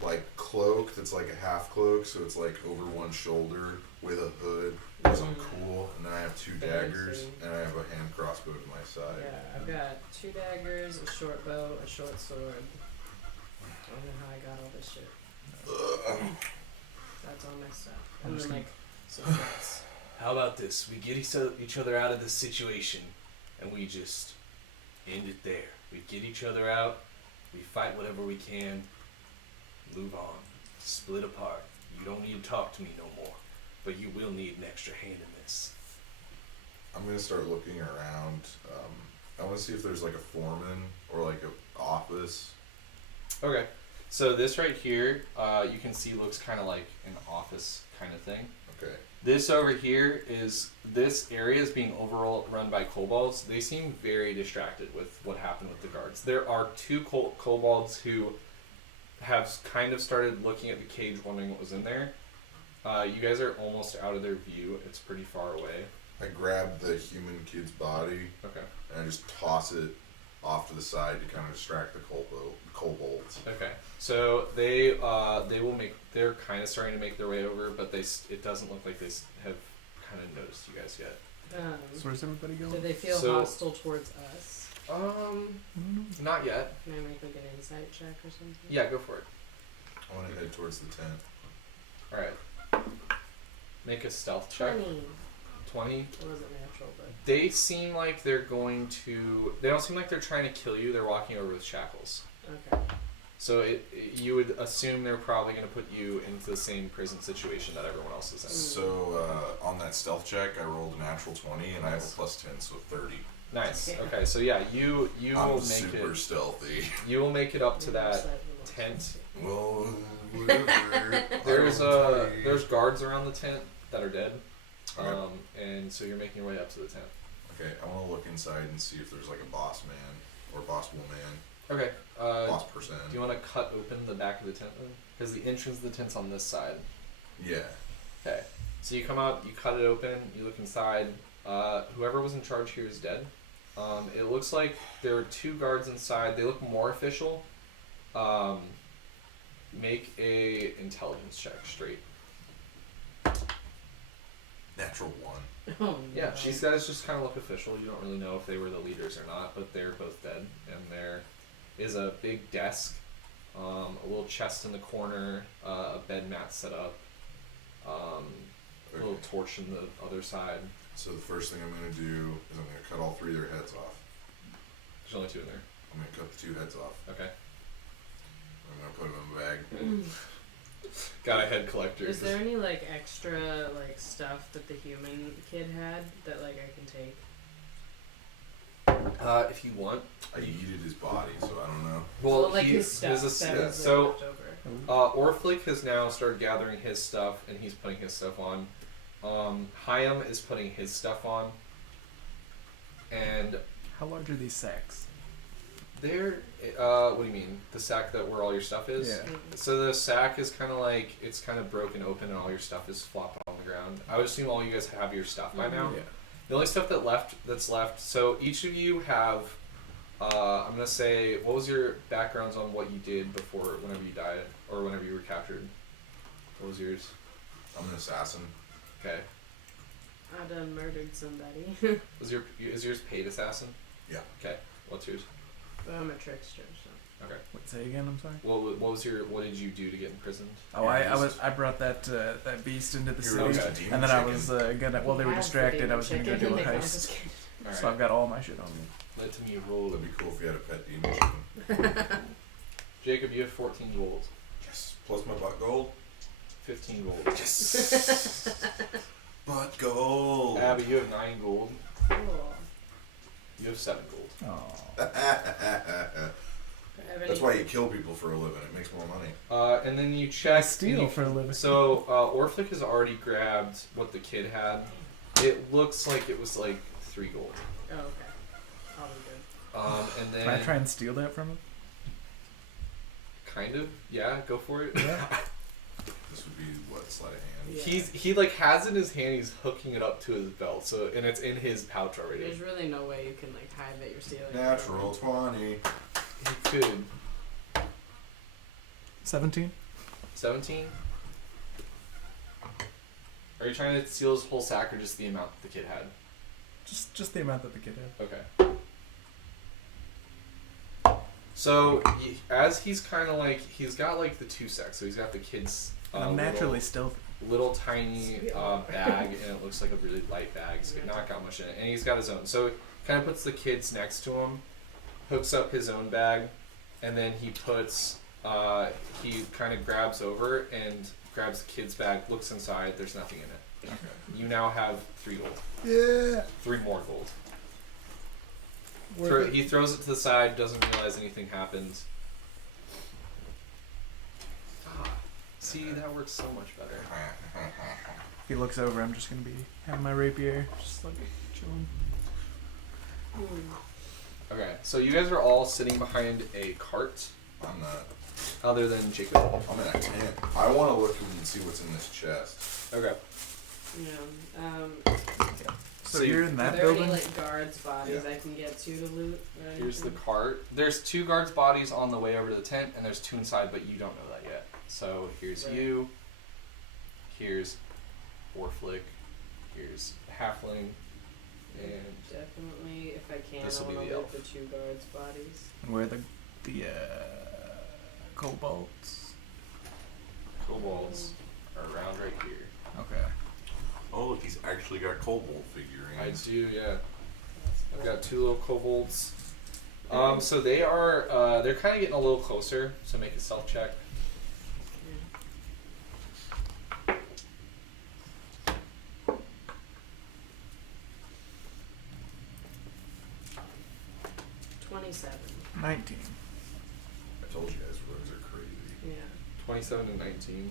like cloak that's like a half cloak, so it's like over one shoulder with a hood. Because I'm cool, and then I have 2 daggers, Fancy. and I have a hand crossbow to my side. Yeah, I've got 2 daggers, a short bow, a short sword. I don't know how I got all this shit. That's all my stuff. And then like some books. How about this? We get each other out of this situation, and we just end it there. We get each other out, we fight whatever we can, move on, split apart. You don't need to talk to me no more, but you will need an extra hand in this. I'm gonna start looking around. I want to see if there's like a foreman or like a office. Okay. So this right here, you can see looks kind of like an office kind of thing. Okay. This over here this area is being overall run by kobolds. They seem very distracted with what happened with the guards. There are 2 kobolds who have kind of started looking at the cage, wondering what was in there. You guys are almost out of their view. It's pretty far away. I grab the human kid's body Okay. and I just toss it off to the side to kind of distract the kobolds. Okay. So they're kind of starting to make their way over, but it doesn't look like they have kind of noticed you guys yet. So where's everybody Do going? they feel So- hostile towards us? Not yet. Can I make like an insight check or something? Yeah, go for it. I want to head towards the tent. All right. Make a stealth check. 20. 20. It wasn't natural, but They seem like they're going to. They don't seem like they're trying to kill you. They're walking over with shackles. okay. So you would assume they're probably going to put you into the same prison situation that everyone else is in. So on that stealth check, I rolled a natural 20, and I have a plus 10, so 30. Nice. Okay, so yeah, you I'm will make super it. stealthy. You will make it up to that tent. Well, whatever. There's guards around the tent that are dead. Okay. And so you're making your way up to the tent. Okay, I want to look inside and see if there's like a boss man or boss woman, Okay. boss person. Do you want to cut open the back of the tent then? Because the entrance of the tent's on this side. Yeah. Okay. So you come out, you cut it open, you look inside. Whoever was in charge here is dead. It looks like there are 2 guards inside. They look more official. Make a intelligence check straight. Natural 1. Oh, no. Yeah, these guys just kind of look official. You don't really know if they were the leaders or not, but they're both dead. And there is a big desk, a little chest in the corner, a bed mat set up, a little torch in the other side. So the first thing I'm going to do is I'm going to cut all 3 of their heads off. There's only 2 in there. I'm going to cut the 2 heads off. Okay. I'm going to put them in a bag. Got a head collector. Is there any like extra like stuff that the human kid had that like I can take? If you want. I yeeted his body, so I don't know. Well, like he, his stuff there's a, that yeah, was so left over. Orflick has now started gathering his stuff, and he's putting his stuff on. Hyam is putting his stuff on. And How large are these sacks? they're, what do you mean? The sack that where all your stuff is? Yeah. So the sack is kind of like, it's kind of broken open and all your stuff is flopped on the ground. I would assume all you guys have your stuff by now. Yeah. The only stuff that's left, so each of you have, I'm going to say, what was your backgrounds on what you did before, whenever you died, or whenever you were captured? What was yours? I'm an assassin. Okay. I done murdered somebody. Is yours paid assassin? Yeah. Okay. What's yours? But I'm a trickster, so. Okay. Wait, say again. I'm sorry. What did you do to get imprisoned? Oh, I brought that beast into the You city, were Okay. a demon and then I chicken. was gonna. While they were Have the distracted, I demon was gonna go chicken do a and they heist. confiscated. All So I've got all my shit on me. Let me roll. That'd be cool if you had a pet demon chicken. Jacob, you have 14 gold. Yes. Plus my butt gold. 15 gold. Yes. Butt gold. Abby, you have 9 gold. Cool. You have 7 gold. Oh. That's why you kill people for a living. It makes more money. And then you check. Steal for a living. So Orflick has already grabbed what the kid had. It looks like it was like 3 gold. Oh, okay. Probably good. And then Can I try and steal that from him? kind of, yeah, go for it. Yeah. This would be what, sleight of hand. Yeah. He like has it in his hand. He's hooking it up to his belt. So and it's in his pouch already. There's really no way you can like hide that you're stealing. Natural 20. He could 17. 17. Are you trying to steal his whole sack or just the amount that the kid had? Just the amount that the kid had. Okay. So as he's kind of like he's got like the 2 sacks. So he's got the kid's And I'm naturally stealthy. little tiny bag, and it looks like a really light bag. It's not got much in it, and he's got his own. So kind of puts the kids next to him, hooks up his own bag, and then he puts he kind of grabs over and grabs the kid's bag, looks inside. There's nothing in it. Okay. You now have 3 gold. Yeah. 3 more gold. Worth it. He throws it to the side, doesn't realize anything happens. See, that works so much better. If he looks over, I'm just gonna be having my rapier, just like chilling. Okay, so you guys are all sitting behind a cart, I'm not. other than Jacob. I'm in a tent. I want to look and see what's in this chest. Okay. Yeah. So, So you're you- in Are that there building? any like guards' bodies Yeah. I can get to loot? Or Here's the anything? cart. There's 2 guards' bodies on the way over to the tent, and there's 2 inside, but you don't know that yet. So here's Right. you. Here's Orflick. Here's Halfling. And Definitely, if I can, This'll I be want the to elf. loot the 2 guards' bodies. Where the kobolds? kobolds are around right here. Okay. Oh, look, he's actually got kobold figurines. I do, yeah. That's I've cool. got 2 little kobolds. So they are, they're kind of getting a little closer, so make a self check. Yeah. 27. 19. I told you guys rogues are crazy. Yeah. 27 and 19.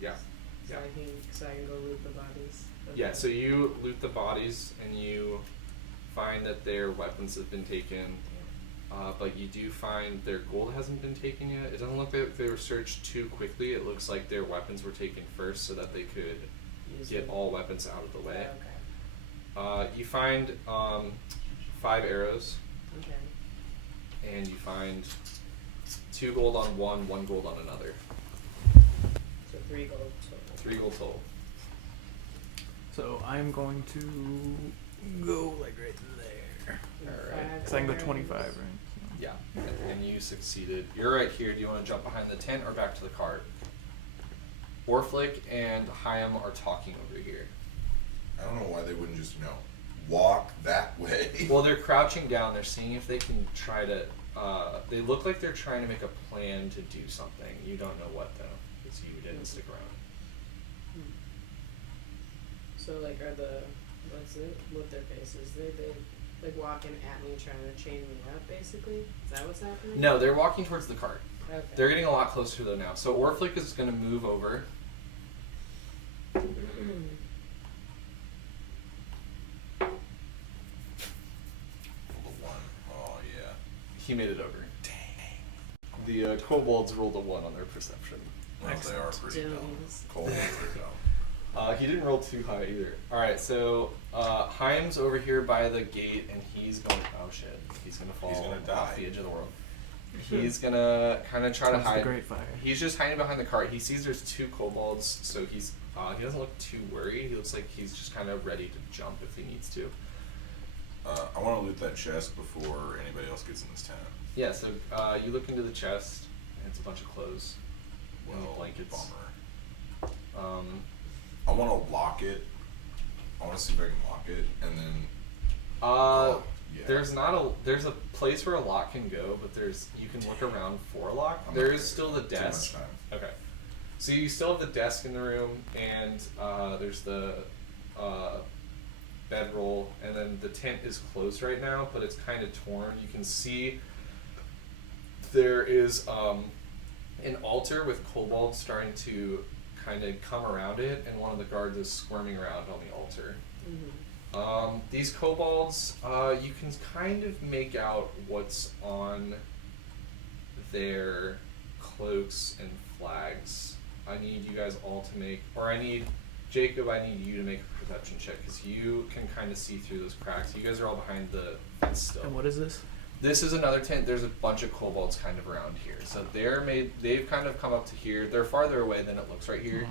Yeah. Yeah. So I can go loot the bodies. Yeah, so you loot the bodies and you find that their weapons have been taken, but you do find their gold hasn't been taken yet. It doesn't look like they were searched too quickly. It looks like their weapons were taken first so that they could Use get them. all weapons out of the way. Okay. You find 5 arrows, Okay. and you find 2 gold on one, 1 gold on another. So 3 gold total. 3 gold total. So I'm going to go like right there. Alright. Five Because I can go arrows. 25, right? Yeah, and you succeeded. You're right here. Do you want to jump behind the tent or back to the cart? Orflick and Hyam are talking over here. I don't know why they wouldn't just, walk that way. Well, they're crouching down. They're seeing if they can try to. They look like they're trying to make a plan to do something. You don't know what though, because you didn't stick around. So like, are the what their faces? They like walking at me, trying to chain me up, basically. Is that what's happening? No, they're walking towards the cart. Okay. They're getting a lot closer though now. So Orflick is going to move over. Oh, yeah. He made it over. Dang. The kobolds rolled a 1 on their perception. Well, they are pretty dumb. Dummies. Kobolds are dumb. He didn't roll too high either. Alright, so Hyam's over here by the gate and he's going. Oh shit. He's going to fall He's gonna off die. the edge of the world. He's going to kind of try to Towards the hide. Great Fire. He's just hiding behind the cart. He sees there's 2 kobolds, so he doesn't look too worried. He looks like he's just kind of ready to jump if he needs to. I want to loot that chest before anybody else gets in this tent. Yeah, so you look into the chest, and it's a bunch of clothes. And Well, blankets. bummer. I want to lock it. I want to see if I can lock it, and then. Yeah. There's a place where a lock can go, but you can look around for a lock. I'm There not is gonna still the do too much desk. time. Okay. So you still have the desk in the room, and there's the bedroll, and then the tent is closed right now, but it's kind of torn. You can see there is an altar with kobolds starting to kind of come around it, and one of the guards is squirming around on the altar. These kobolds, you can kind of make out what's on their cloaks and flags. I need you guys all to make, or Jacob, I need you to make a perception check, because you can kind of see through those cracks. You guys are all behind the fence still. And what is this? This is another tent. There's a bunch of kobolds kind of around here. So they've kind of come up to here. They're farther away than it looks right here.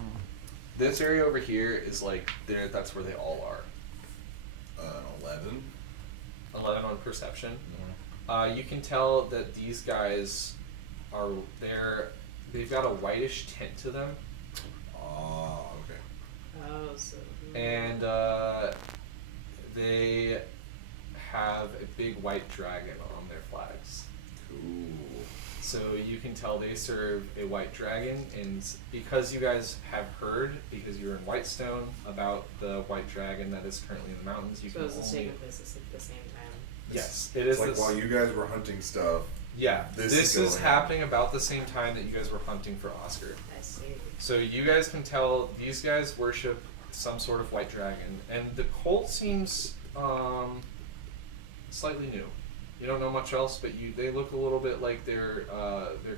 This area over here is like, that's where they all are. 11. 11 on perception. You can tell that these guys they've got a whitish tint to them, Oh, okay. Oh, so. and they have a big white dragon on their flags. Cool. So you can tell they serve a white dragon, and because you guys have heard, because you're in Whitestone, about the white dragon that is currently in the mountains, you So can it's only... taking place at the same time. Yes, it It's is. like this... while you guys were hunting stuff. Yeah, This this is is going on. happening about the same time that you guys were hunting for Oscar. I see. So you guys can tell these guys worship some sort of white dragon, and the cult seems slightly new. You don't know much else, but they look a little bit like they're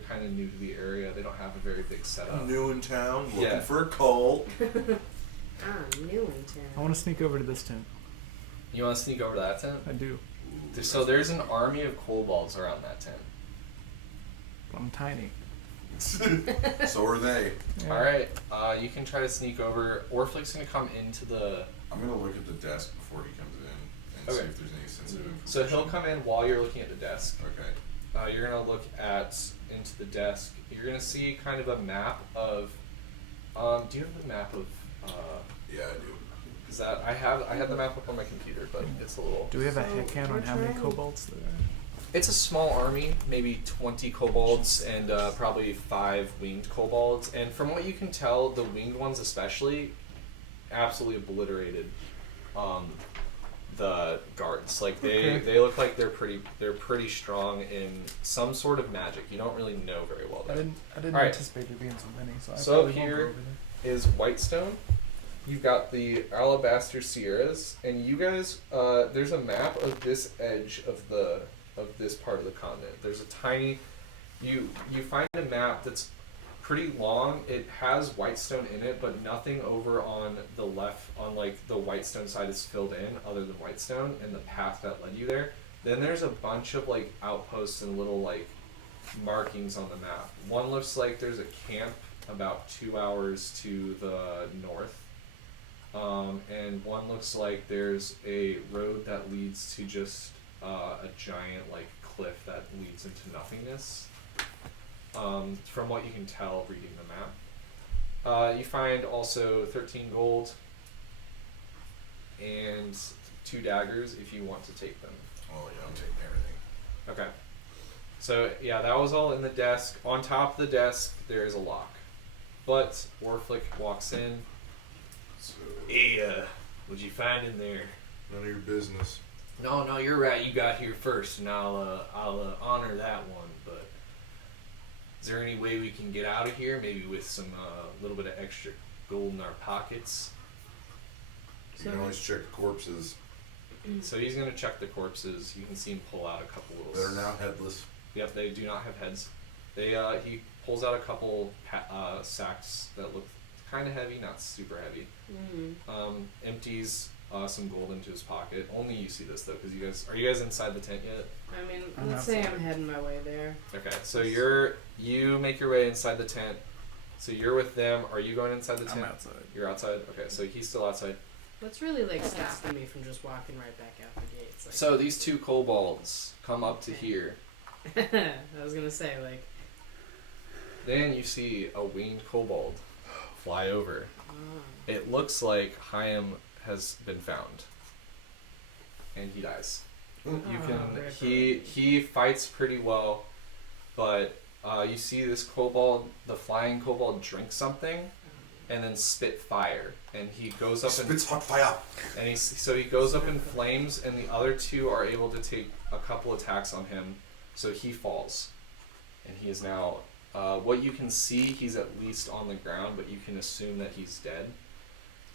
kind of new to the area. They don't have a very big setup. I'm new in town, looking Yeah. for a cult. I'm new in town. I want to sneak over to this tent. You want to sneak over to that tent? I do. So there's an army of kobolds around that tent. But I'm tiny. So are they. Yeah. All right, you can try to sneak over. Orflick's gonna come into the I'm gonna look at the desk before he comes in and see Okay. if there's any sensitive information. So he'll come in while you're looking at the desk. Okay. You're gonna look into the desk. You're gonna see kind of a map of. Do you have the map of? Yeah, I do. Is that I have the map up on my computer, but it's a little. Do we have a So head count on we're how many trying- kobolds there are? It's a small army, maybe 20 kobolds and probably 5 winged kobolds. And from what you can tell, the winged ones especially absolutely obliterated the guards. Like they look like they're pretty strong in some sort of magic. You don't really know very well. I Though. didn't All right. anticipate there being so many, so I So probably won't here- go over there. Is Whitestone. You've got the Alabaster Sierras, and you guys. There's a map of this edge of this part of the continent. There's a tiny. You find a map that's pretty long. It has Whitestone in it, but nothing over on the left, on like the Whitestone side, is filled in other than Whitestone and the path that led you there. Then there's a bunch of like outposts and little like markings on the map. One looks like there's a camp about 2 hours to the north. And one looks like there's a road that leads to just a giant like cliff that leads into nothingness. From what you can tell reading the map. You find also 13 gold and 2 daggers if you want to take them. Oh yeah, I'm taking everything. Okay. So yeah, that was all in the desk. On top of the desk, there is a lock. But Orflick walks in. So Hey, what'd you find in there? none of your business. No, you're right. You got here first, and I'll honor that one. But is there any way we can get out of here? Maybe with some little bit of extra gold in our pockets. You can always check the corpses So he's gonna check the corpses. You can see him pull out a couple little. that are now headless. Yep, they do not have heads. He pulls out a couple sacks that look kind of heavy, not super heavy. Empties some gold into his pocket. Only you see this though, because are you guys inside the tent yet? I mean, I'm let's say outside. I'm heading my way there. Okay, so you make your way inside the tent. So you're with them. Are you going inside the tent? I'm outside. You're outside. Okay, so he's still outside. What's really like stopping me from just walking right back out the gates? Like, So these 2 kobolds come up to here. I was gonna say like, Then you see a winged kobold fly over. oh, It looks like Chaim has been found, and he dies. You can ripper. he fights pretty well, but you see this kobold, the flying kobold, drink something, and then spit fire, and he goes up and Spits hot fire. he goes up in flames, and the other 2 are able to take a couple attacks on him, so he falls, and he is now. What you can see, he's at least on the ground, but you can assume that he's dead.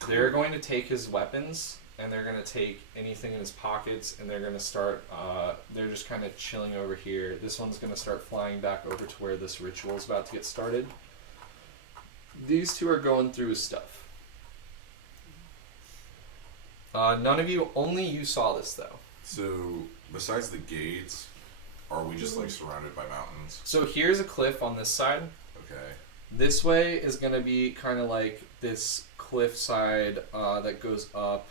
They're going to take his weapons, and they're going to take anything in his pockets, and they're going to start, they're just kind of chilling over here. This one's going to start flying back over to where this ritual is about to get started. These 2 are going through his stuff. None of you, only you saw this though. So besides the gates, are we just like surrounded by mountains? So here's a cliff on this side. Okay. This way is going to be kind of like this cliff side that goes up,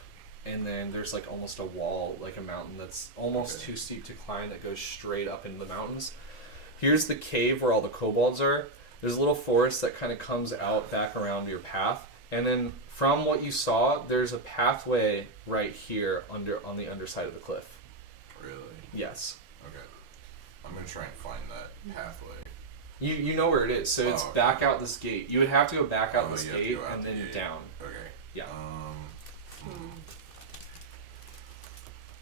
and then there's like almost a wall, like a mountain that's almost Okay. too steep to climb that goes straight up into the mountains. Here's the cave where all the kobolds are. There's a little forest that kind of comes out back around your path, and then from what you saw, there's a pathway right here on the underside of the cliff. Really? Yes. Okay. I'm gonna try and find that pathway. You know where it is, so it's Oh, okay. back out this gate. You would have to go back out Oh, this you have to gate go out and the then gate. down. Okay. Yeah.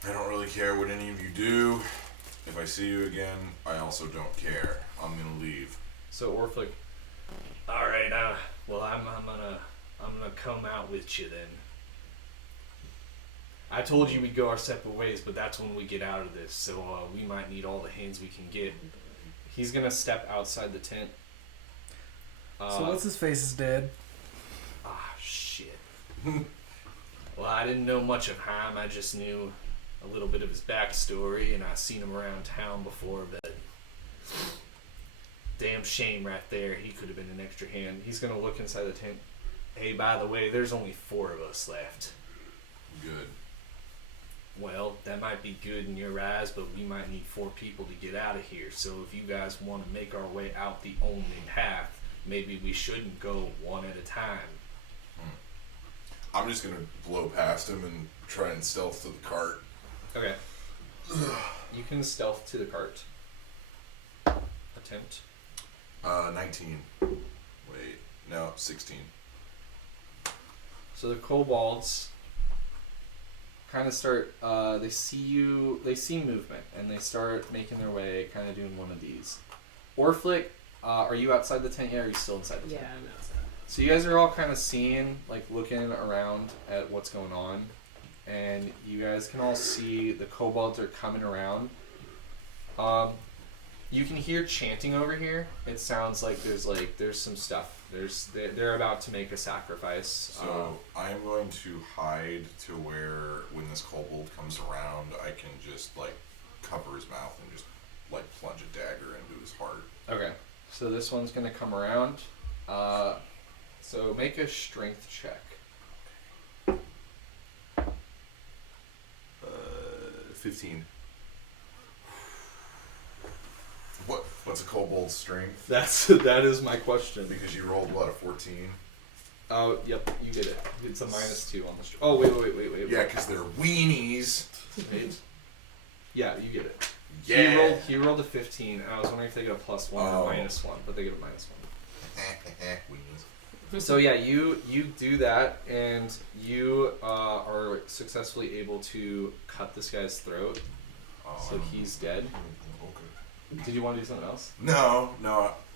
I don't really care what any of you do. If I see you again, I also don't care. I'm gonna leave. So Orflick, All right. Well, I'm gonna come out with you then. I told you we'd go our separate ways, but that's when we get out of this. So we might need all the hands we can get. he's gonna step outside the tent. So what's his face is dead. Ah, shit. Well, I didn't know much of Haim. I just knew a little bit of his backstory, and I seen him around town before. But damn shame right there. He could have been an extra hand. He's gonna look inside the tent. Hey, by the way, there's only 4 of us left. good. Well, that might be good in your eyes, but we might need 4 people to get out of here. So if you guys want to make our way out the only path, maybe we shouldn't go one at a time. I'm just gonna blow past him and try and stealth to the cart. Okay. You can stealth to the cart. Attempt. 19. Wait, no, 16. So the kobolds kind of start, they see movement, and they start making their way, kind of doing one of these. Orflick, are you outside the tent yet, or are you still inside the tent? Yeah, I'm outside. So you guys are all kind of seeing, like looking around at what's going on, and you guys can all see the kobolds are coming around. You can hear chanting over here. It sounds like there's some stuff. They're about to make a sacrifice. So I'm going to hide to where when this kobold comes around, I can just like cover his mouth and just like plunge a dagger into his heart. Okay, so this one's gonna come around. So make a strength check. 15. What's a kobold's strength? That is my question. Because you rolled what, a 14? Oh, yep, you did it. It's a -2 on the strength. Oh, wait. Yeah, because they're weenies. Wait. Yeah, you get it. Yeah. He rolled a 15, and I was wondering if they get a +1 or -1, but they get a -1. Weenies. So yeah, you do that, and you are successfully able to cut this guy's throat, so he's dead. Okay. Did you want to do something else? No,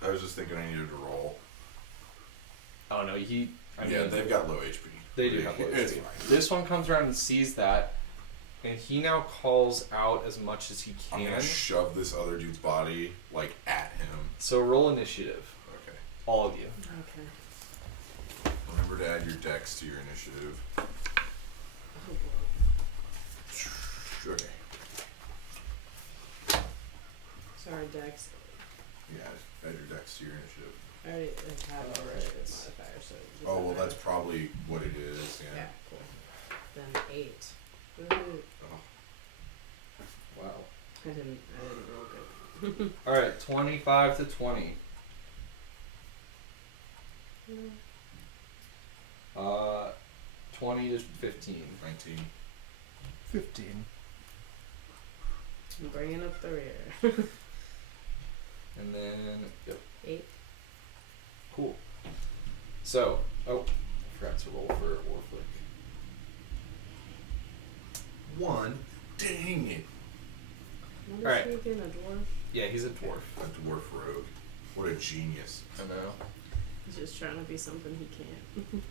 I was just thinking I needed to roll. Oh no, they've got low HP. They do have low It's HP. fine. This one comes around and sees that, and he now calls out as much as he I'm can. gonna shove this other dude's body like at him. So roll initiative, Okay. all of you. Okay. Remember to add your dex to your initiative. Oh boy. Okay. Sorry, Dex. Yeah, add your dex to your initiative. I already have a related modifier, so. it Oh doesn't well, that's matter. probably what it is. Yeah, Yeah. cool. Then 8. Woohoo. Wow. I didn't roll good. All right, 25 to 20. 20 to 15. 19. 15. I'm bringing up the rear. And then, yep, 8. cool. So, I forgot to roll for Warflick. 1. Dang it. What is Alright. he again, a dwarf? Yeah, he's a dwarf. A dwarf rogue. What a genius. I know. He's just trying to be something he can't.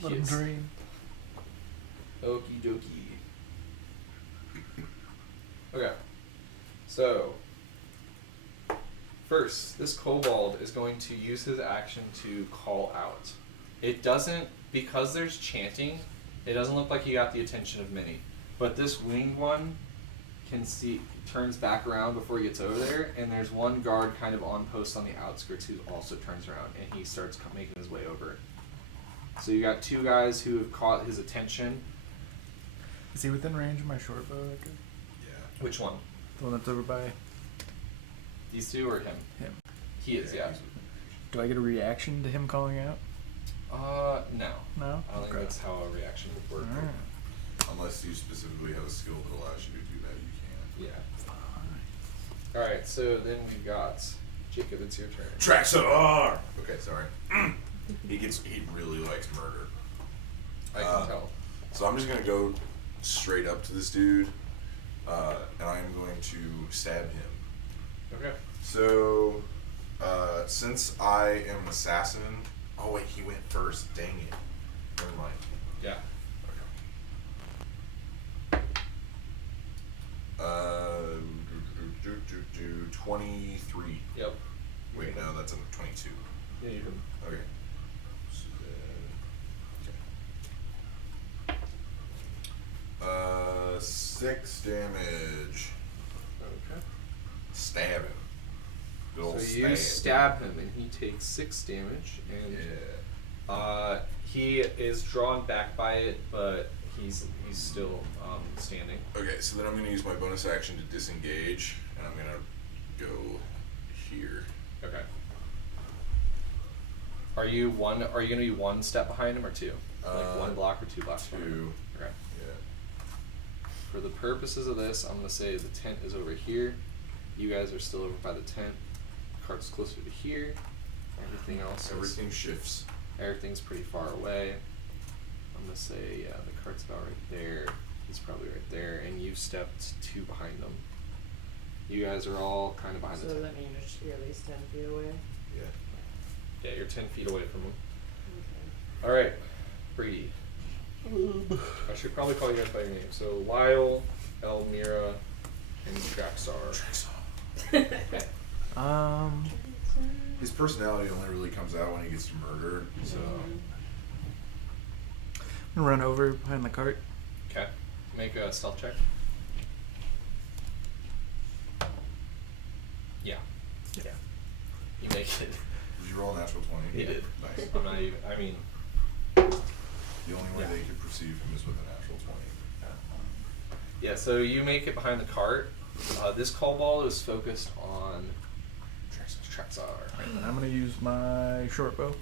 Let him dream. Okie dokie. Okay. So, first, this kobold is going to use his action to call out. It doesn't, because there's chanting, it doesn't look like he got the attention of many. But this winged one can see, turns back around before he gets over there, and there's one guard kind of on post on the outskirts who also turns around, and he starts making his way over. So you got 2 guys who have caught his attention. Is he within range of my short bow? Okay. Yeah. Which one? The one that's over by These 2 or him? him. He is, yeah. Do I get a reaction to him calling out? No. No? I don't think that's how a reaction would work. Alright. Unless you specifically have a skill that allows you to do that, you can. Yeah. Alright, so then we've got Jacob, it's your turn. Traxar! Okay, sorry. He really likes murder. I can tell. So I'm just gonna go straight up to this dude, and I'm going to stab him. Okay. So, since I am an assassin, oh wait, he went first. Dang it. Never mind. Yeah. Okay. 23. Yep. Wait, no, that's a 22. Yeah, you can. Okay. So, 6 damage. Okay. Stab him. Good old So you stab him, and he takes 6 damage, and Yeah. he is drawn back by it, but He's still standing. Okay, so then I'm gonna use my bonus action to disengage, and I'm gonna go here. Okay. Are you gonna be one step behind him or two? Like one block or 2 blocks behind him? 2. Okay. Yeah. For the purposes of this, I'm gonna say the tent is over here. You guys are still over by the tent. Cart's closer to here. Everything else. Everything shifts. Everything's pretty far away. I'm gonna say the cart's about right there. He's probably right there, and you've stepped 2 behind them. You guys are all kind of behind So the does tent. that mean you're at least 10 feet away? Yeah. Yeah, you're 10 feet away from him. Okay. All right, Brady. I should probably call you guys by your name. So Lyle, Elmira, and Traxar. His personality only really comes out when he gets to murder, so. I'm gonna run over behind the cart. Okay. Make a stealth check. Yeah. Yeah. You make it. Did you roll a natural 20? He did. Nice. I'm not even. I mean. The only way Yeah. they could perceive him is with a natural 20. Yeah. So you make it behind the cart. This call ball is focused on Traxar. And I'm gonna use my short bow.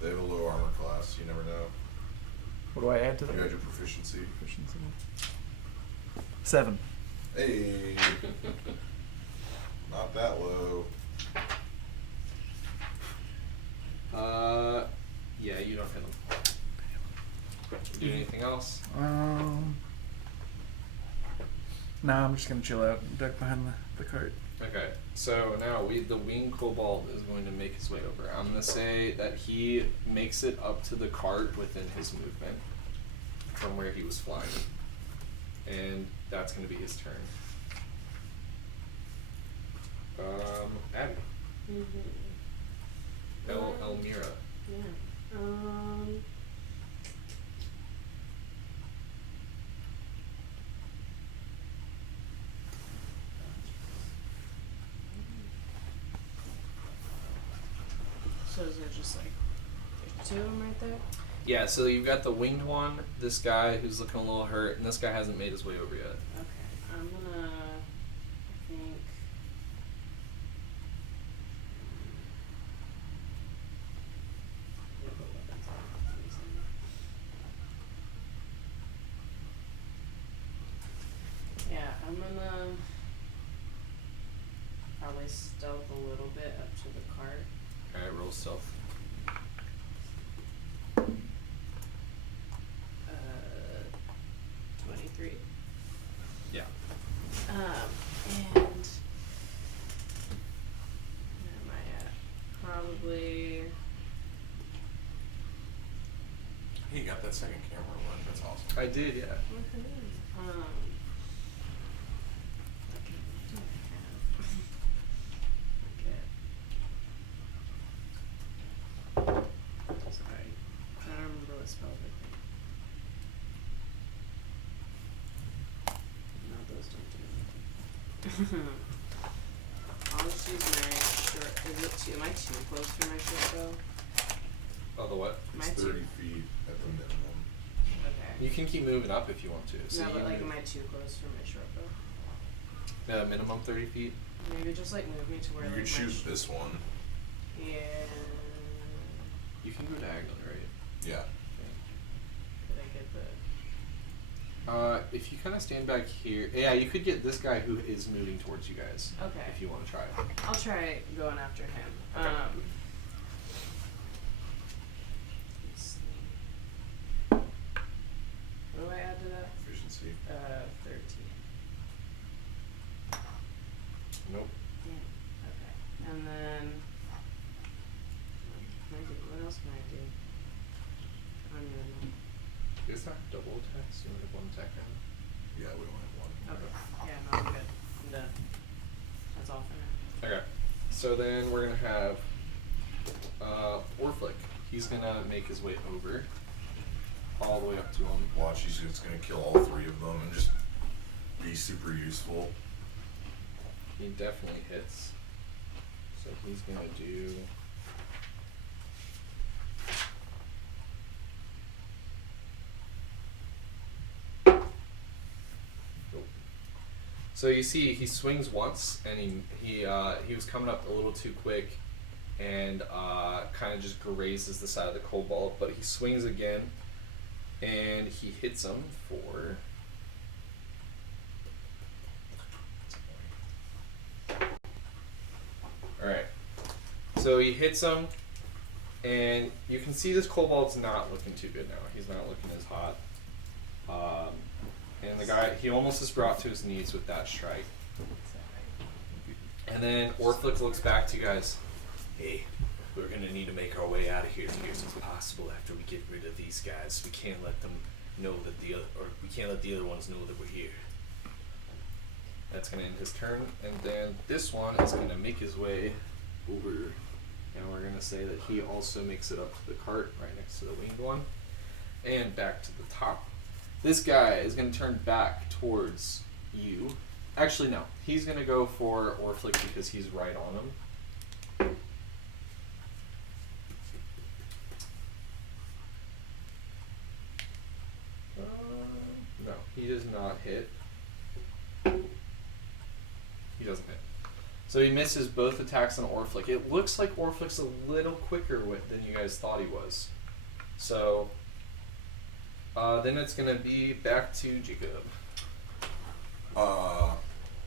They have a low armor class, you never know. What do I add to that? You got your proficiency. Proficiency. 7. Hey! Not that low. Yeah, you don't hit him. Do anything else? No, I'm just gonna chill out, duck behind the cart. Okay, so now the winged kobold is going to make his way over. I'm gonna say that he makes it up to the cart within his movement from where he was flying, and that's gonna be his turn. Abby. Elmira. Yeah. So is there just like there's 2 of them right there? Yeah, so you've got the winged one, this guy who's looking a little hurt, and this guy hasn't made his way over yet. Okay. I'm gonna I think yeah, I'm gonna probably stealth a little bit up to the cart. Alright, roll stealth. 23. Yeah. And where am I at? Probably. Hey, you got that second camera run. That's awesome. I did, yeah. Okay, what do I have? Sorry. Trying to remember what spells I think. No, those don't do anything. I'll just use my short. Is it 2? Am I too close for my short bow? Oh, the what? Am I It's too? 30 feet at the minimum. Okay. You can keep moving up if you want to. So No, you but like, move- am I too close for my short bow? minimum 30 feet. Maybe just like move me to where You like could shoot my this one. yeah. You can go diagonally, right? Yeah. Could I get the? If you kind of stand back here, yeah, you could get this guy who is moving towards you guys. Okay. If you want to try it. I'll try going after him. Okay. Let's see. What do I add to that? Efficiency. 13. Nope. Yeah. Okay. And then. What else can I do? I don't even know. Is that double attacks? You only have one attack now. Yeah, we only have one. Okay. Yeah, no, I'm good. I'm done. That's all for now. Okay. So then we're gonna have Orflick. He's gonna make his way over, all the way up to him. Watch, he's just gonna kill all 3 of them and just be super useful. He definitely hits. So he's gonna do. Nope. So you see, he swings once, and he was coming up a little too quick, and kind of just grazes the side of the kobold. But he swings again, and he hits him for. Alright. So he hits him, and you can see this kobold's not looking too good now. He's not looking as hot. And the guy, he almost is brought to his knees with that strike. And then Orphic looks back to you guys. Hey, we're gonna need to make our way out of here as soon as possible after we get rid of these guys. We can't let them know that we can't let the other ones know that we're here. That's going to end his turn. And then this one is going to make his way over. And we're going to say that he also makes it up to the cart right next to the winged one. And back to the top. This guy is going to turn back towards you. Actually, no. He's going to go for Orphic because he's right on him. No, he does not hit. He doesn't hit. So he misses both attacks on Orphic. It looks like Orphic's a little quicker than you guys thought he was. So then it's going to be back to Jacob. I'm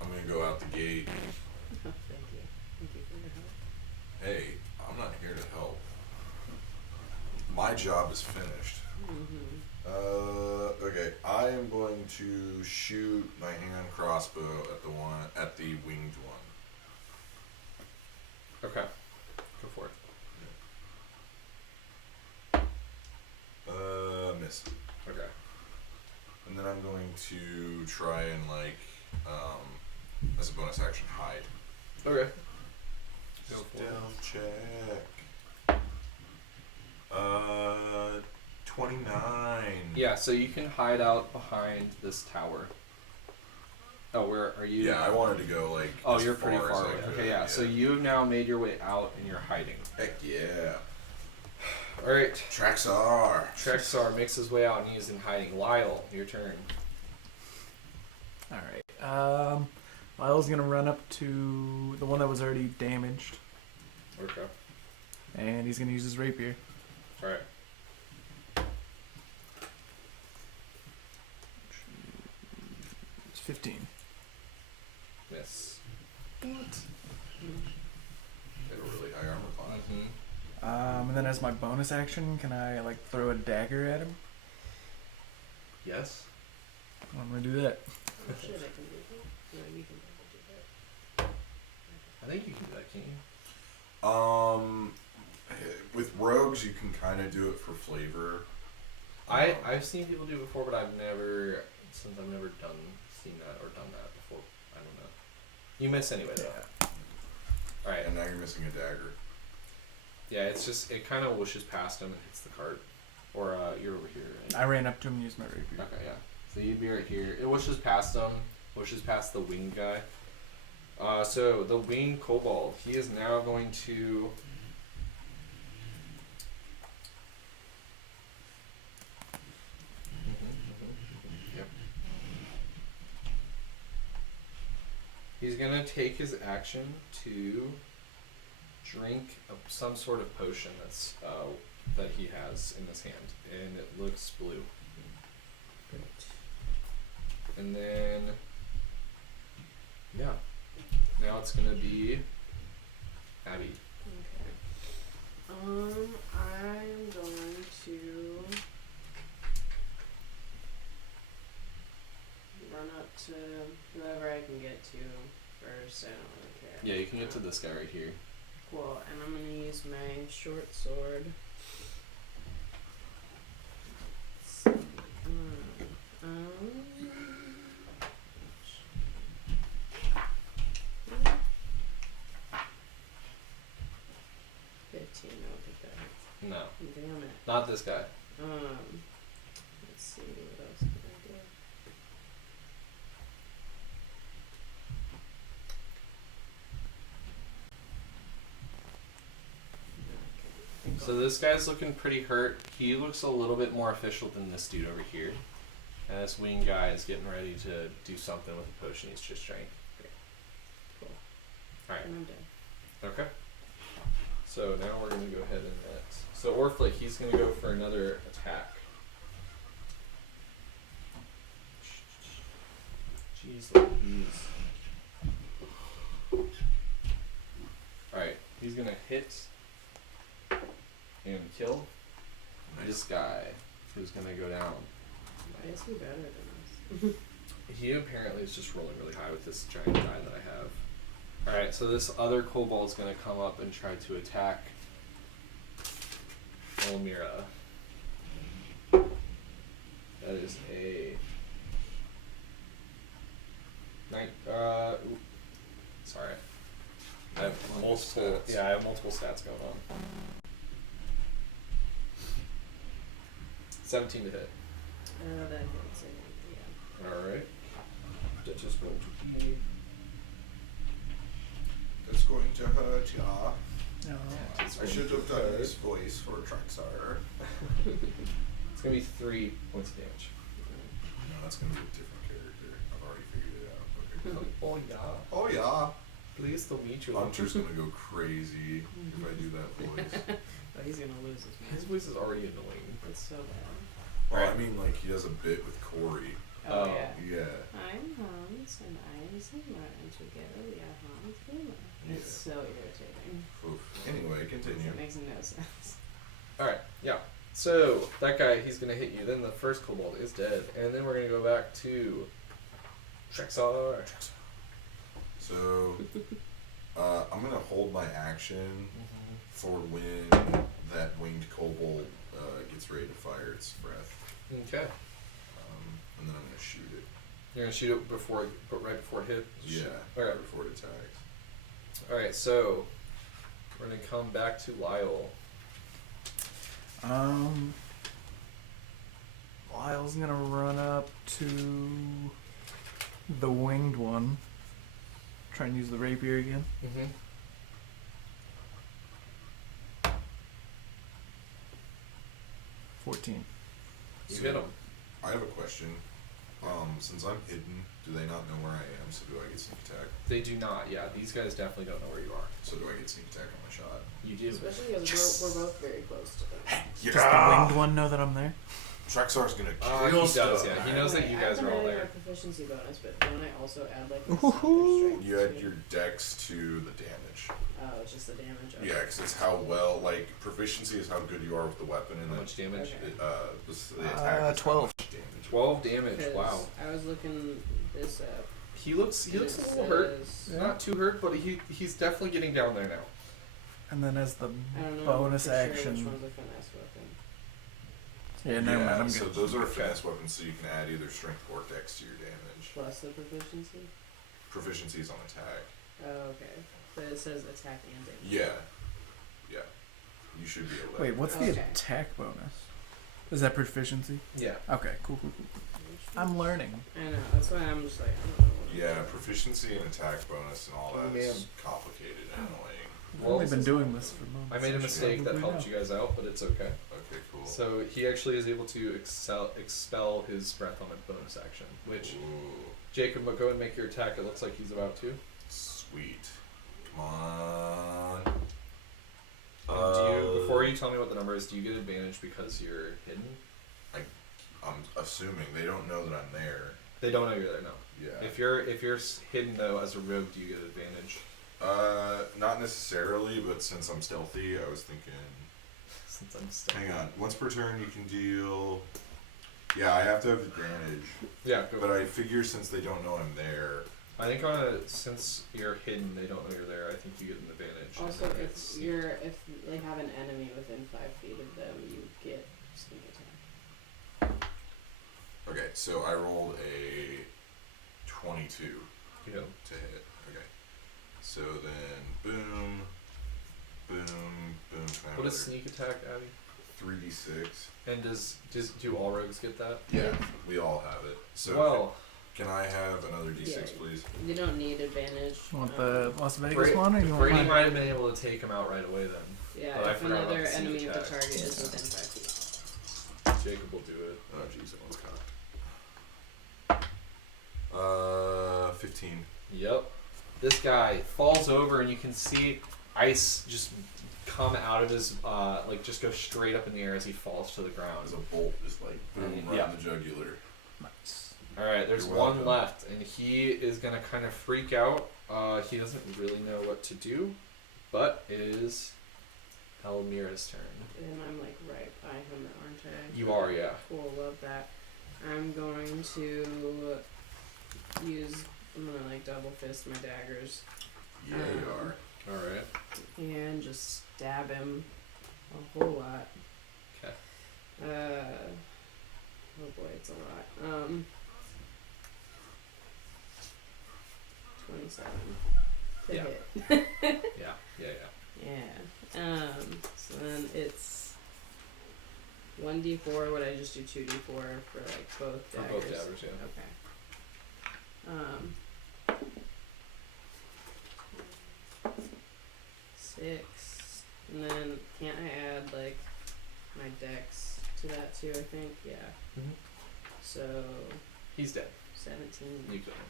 going to go out the gate. Oh, thank you. Thank you for your help. Hey, I'm not here to help. My job is finished. Okay, I am going to shoot my hand crossbow at the winged one. Okay. Go for it. Miss. Okay. And then I'm going to try and as a bonus action, hide. Okay. Go for it. Stealth check. 29. Yeah, so you can hide out behind this tower. Oh, where are you? Yeah, I wanted to go Oh, as you're pretty as far I away. could, Okay, yeah. So you've now made your way out and you're hiding. Heck yeah. All right. Traxar. Trexar makes his way out and he's in hiding. Lyle, your turn. All right. Lyle's gonna run up to the one that was already damaged, Okay. and he's gonna use his rapier. All right. It's 15. Miss. They have a really high armor class. Mm-hmm. And then as my bonus action, can I throw a dagger at him? Yes. I'm gonna do that. Oh shit, I can do that. No, you can do that. I think you can do that, can't you? With rogues, you can kind of do it for flavor. I've seen people do it before, but I've never seen that or done that before. I don't know. You miss anyway, though. Yeah. All right, and now you're missing a dagger. Yeah, it's just it kind of whooshes past him and hits the cart, or you're over here. Right? I ran up to him and used my rapier. Okay, yeah. So you'd be right here. It whooshes past him, whooshes past the winged guy. So the winged kobold, he is now going to. Yep. He's gonna take his action to drink some sort of potion that he has in his hand, and it looks blue. And then, yeah, now it's gonna be Abby. Okay. I'm going to run up to whoever I can get to first. I don't really care. Yeah, you can get to this guy right here. Cool, and I'm gonna use my short sword. Let's see. Um, 15, I don't think that hits. No, Damn it. not this guy. Let's see, what else can I do? So this guy's looking pretty hurt. He looks a little bit more official than this dude over here. And this wing guy is getting ready to do something with the potion he's just drank. Cool. Alright. And I'm dead. Okay. So now we're gonna go ahead and so Orflick, he's gonna go for another attack. Jeez Louise. Alright, he's gonna hit and kill this guy who's gonna go down. Why is he better than us? He apparently is just rolling really high with this giant die that I have. Alright, so this other kobold is going to come up and try to attack Elmira. That is a... sorry. I have multiple... Yeah, I have multiple stats going on. 17 to hit. That hits, yeah. Alright. That just rolled to be... It's going to hurt ya. No. I should have done this voice for Traxar. It's gonna be 3 points of damage. No, that's gonna be a different character. I've already figured it out. Okay. Oh yeah. Oh yeah. Pleased to meet you. Hunter's gonna go crazy if I do that voice. Oh, he's gonna lose his His man. voice is already annoying. It's so bad. Well, I mean, like he does a bit with Corey. Oh, Oh. yeah. Yeah. I'm Hans and I am Sigmar, and together we are Hans Gamer. It's so irritating. Oof. Anyway, continue. It makes no sense. Alright, yeah. So, that guy, he's gonna hit you. Then the first kobold is dead. And then we're gonna go back to Trexar. So, I'm gonna hold my action for when that winged kobold gets ready to fire its breath, Okay. and then I'm gonna shoot it. You're gonna shoot it before, but right before it hits? Yeah. Alright. Before it attacks. Alright, so we're gonna come back to Lyle. Lyle's gonna run up to the winged one. Try and use the rapier again. Mm-hmm. 14. You So, hit him. I have a question. Since I'm hidden, do they not know where I am? So do I get sneak attack? They do not, yeah. These guys definitely don't know where you are. So do I get sneak attack on my shot? You do. Especially because we're both very close to them. Does the winged one know that I'm there? Traxar's gonna He kill does, stuff. yeah. He knows that you guys are all there. I have a proficiency bonus, but don't I also add like a Woohoo! strength You add to- your dex to the damage. Oh, it's just the damage. Okay. Yeah, because it's how well, like, proficiency is how good you are with the weapon, and How then much damage? Okay. the attack is 12. how much damage. 12 damage, 'Cause wow. I was looking this up. He looks a It little hurt. says- Not too hurt, but he's definitely getting down there now. And then as the I don't know bonus for sure action. which one's a finesse weapon. Yeah, never mind. I'm so good. those are finesse weapons, so you can add either strength or dex to your damage. Plus the proficiency. Proficiency is on attack. Oh, okay. But it says attack and damage. Yeah. Yeah. You should be able to. Wait, what's the Okay. attack bonus? Is that proficiency? Yeah. Okay, cool. I'm learning. I know. That's why I'm just like, I don't know. What Yeah, proficiency and attack bonus and all Oh, that is man. complicated and annoying. I've Well, only been doing this for months. I made a mistake that helped you guys out, but it's okay. Okay, cool. So he actually is able to expel his breath on a bonus action, which Ooh, Jacob, go and make your attack. It looks like he's about to. sweet. Come on. And do you, before you tell me what the number is, do you get advantage because you're hidden? I'm assuming they don't know that I'm there. They don't know you're there, no. Yeah. If you're hidden though as a rogue, do you get advantage? Not necessarily, but since I'm stealthy, I was thinking. Since I'm still. Hang on. Once per turn, you can deal. Yeah, I have to have advantage. Yeah, go. But I figure since they don't know I'm there. I think since you're hidden, they don't know you're there. I think you get an advantage. Also, And if it's- if they have an enemy within 5 feet of them, you get sneak attack. Okay, so I rolled a 22 you know, to hit. Okay. So then, boom, boom, boom. Can I have what is another sneak attack, Abby? 3d6. And do all rogues get that? Yeah, we all have it. So Well, can I have another d6, Yeah. please? You don't need advantage. You want the Las Vegas Brady, one, or you want Brady mine? might have been able to take him out right away then. Yeah, But I if forgot about another the siege enemy of the attack. target is within 5 feet. Jacob will do it. Oh jeez, that one's cocked. 15. Yep. This guy falls over, and you can see ice just come out of his, like, just go straight up in the air as he falls to the ground. There's a bolt just like boom right Yeah. in the jugular. Nice. Alright, there's You're one welcome. left, and he is going to kind of freak out. He doesn't really know what to do, but it is Elmira's turn. And I'm like right by him, aren't I? You are, yeah. Cool, love that. I'm going to I'm gonna like double fist my daggers Yeah, you are. Alright. and just stab him a whole lot. Okay. Oh boy, it's a lot. 27 to Yeah. hit. Yeah. Yeah. So then it's 1d4. Would I just do 2d4 for like both For daggers? both daggers, yeah. Okay. 6. And then can't I add like my dex to that too? I think. Yeah. Mhm. So He's dead. 17. You killed him.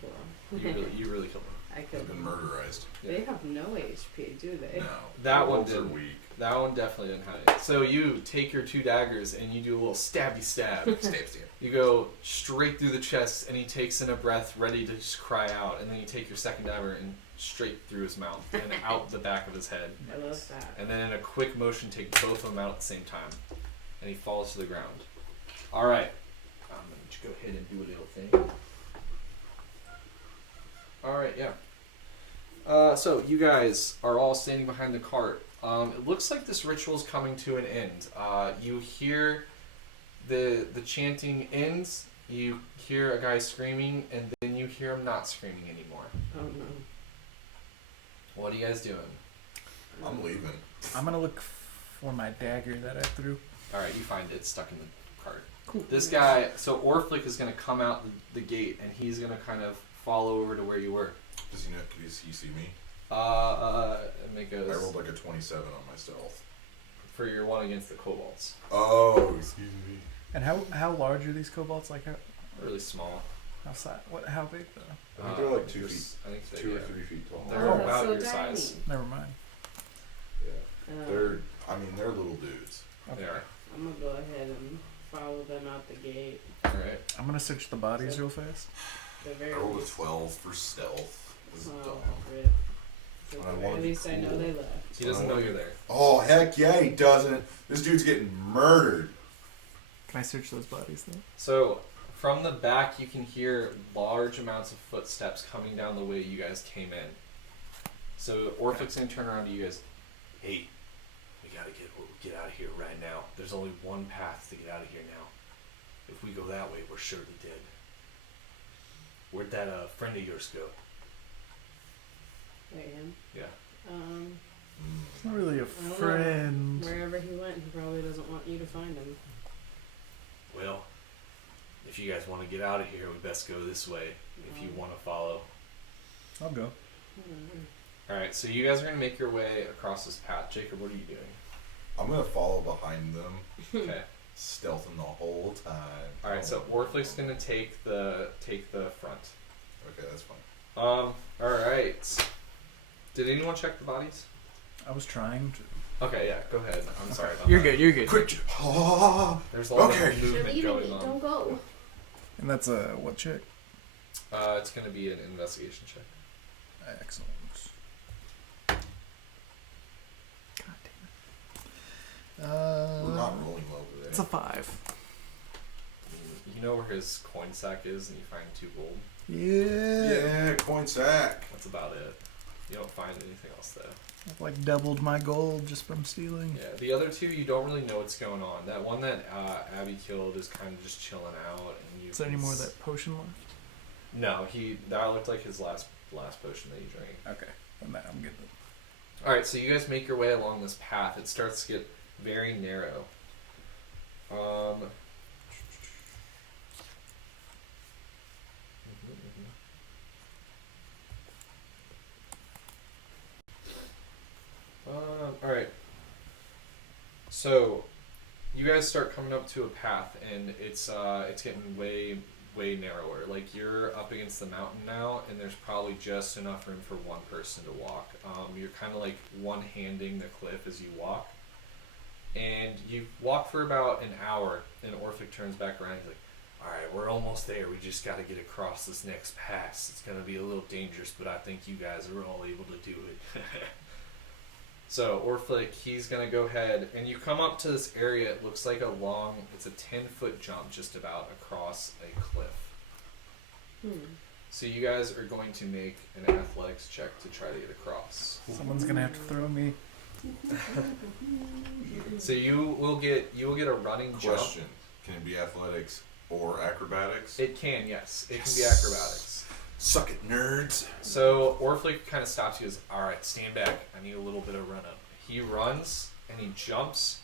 Cool. You really killed him. I He's could. been murderized. They have no HP, do they? No. That one Wolves are didn't. weak. That one definitely didn't have it. So you take your 2 daggers and you do a little stabby stab. Stab. You go straight through the chest, and he takes in a breath, ready to just cry out. And then you take your second dagger and straight through his mouth and out the back of his head. I love that. And then in a quick motion, take both of them out at the same time, and he falls to the ground. All right, I'm gonna just go ahead and do a little thing. All right, yeah. So you guys are all standing behind the cart. It looks like this ritual is coming to an end. You hear the chanting ends. You hear a guy screaming, and then you hear him not screaming anymore. Oh no. What are you guys doing? I'm leaving. I'm gonna look for my dagger that I threw. All right, you find it stuck in the cart. Cool. This guy, so Orflick is going to come out the gate, and he's going to kind of follow over to where you were. Does he know? Does he see me? And it goes I rolled like a 27 on my stealth. for your one against the kobolds. Oh, excuse me. And how large are these kobolds? Like Really small. how big though? I think they're like 2 feet, just- I think 2 or yeah. 3 feet tall. They're Oh, about so your tiny. size. Never mind. Yeah. They're little dudes. They are. I'm gonna go ahead and follow them out the gate. All right. I'm gonna search the bodies real fast. The I very rolled a least. 12 for stealth. This is Oh, dumb. rip. At I the wanna very be least I know cool. they left. He doesn't know you're there. Oh, heck yeah, he doesn't. This dude's getting murdered. Can I search those bodies though? So from the back, you can hear large amounts of footsteps coming down the way you guys came in. So Orphick's gonna turn around to you guys. Hey, we gotta get out of here right now. There's only one path to get out of here now. If we go that way, we're surely dead. Where'd that friend of yours go? Wait, him? Yeah. It's not really a I don't know. friend. Wherever he went, he probably doesn't want you to find him. Well, if you guys want to get out of here, we best go this way. If you want to follow. I'll go. Hmm. All right. So you guys are gonna make your way across this path. Jacob, what are you doing? I'm gonna follow behind them, Okay. stealthing the whole time. All right. So Orphick's gonna take the front. Okay, that's fine. All right. Did anyone check the bodies? I was trying to. Okay, yeah, go ahead. I'm sorry about You're that. good. You're good. Quick! Oh, There's a lot Okay. of movement going on. Don't go. And that's a what check? It's going to be an investigation check. Excellent. God damn it. we're not rolling low today. It's a 5. You know where his coin sack is, and you find 2 gold. Yeah. Yeah, coin sack. That's about it. You don't find anything else, though. I've like doubled my gold just from stealing. Yeah, the other 2, you don't really know what's going on. That one that Abby killed is kind of just chilling out. And you Is there any can more of that potion left? No, that looked like his last potion that he drank. Okay. I'm good. All right, so you guys make your way along this path. It starts to get very narrow. All right. So, you guys start coming up to a path, and it's getting way narrower. Like you're up against the mountain now, and there's probably just enough room for one person to walk. You're kind of like one-handing the cliff as you walk, and you walk for about an hour, and Orphic turns back around. He's like, "All right, we're almost there. We just got to get across this next pass. It's gonna be a little dangerous, but I think you guys are all able to do it." So Orphic, he's gonna go ahead, and you come up to this area. It looks like it's a 10-foot jump just about across a cliff. So you guys are going to make an athletics check to try to get across. Someone's gonna have to throw me. So you will get a running Question: jump. Can it be athletics or acrobatics? It can, yes. It can be acrobatics. Suck it, nerds. So Orphic kind of stops you. Goes, "All right, stand back. I need a little bit of run up." He runs and he jumps.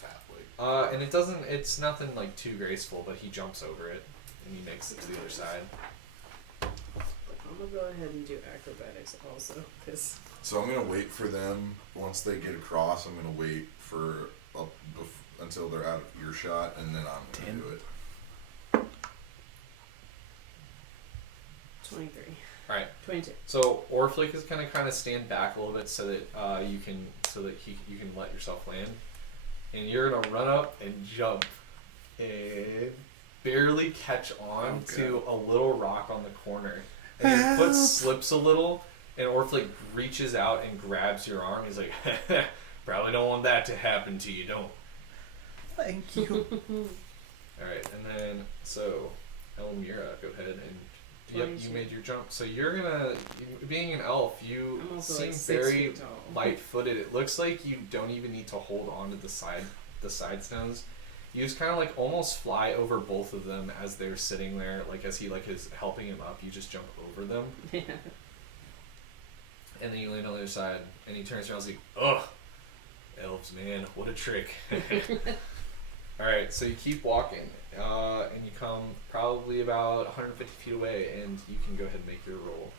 Fatly. And it doesn't. It's nothing like too graceful, but he jumps over it and he makes it to the other side. I'm gonna go ahead and do acrobatics also, because So I'm gonna wait for them once they get across. I'm gonna wait for until they're out of earshot, and then I'm gonna 10. do it. 23. All right. 22. So Orphic is gonna kind of stand back a little bit so that you can let yourself land, and you're gonna run up and jump, and barely catch on to a little rock on the corner, and your foot slips a little, and Orphic reaches out and grabs your arm. He's like, "Probably don't want that to happen to you, don't." Thank you. All right, and then so Elmira, go ahead and. Yep, you made your jump. So you're gonna, being an elf, you I'm also seem like 6 very feet tall. light-footed. It looks like you don't even need to hold on to the side stones. You just kind of like almost fly over both of them as they're sitting there. Like as he like is helping him up, you just jump over them, Yeah. and then you land on the other side. And he turns around and is like, "Ugh, elves, man, what a trick." All right, so you keep walking, and you come probably about 150 feet away, and you can go ahead and make your roll.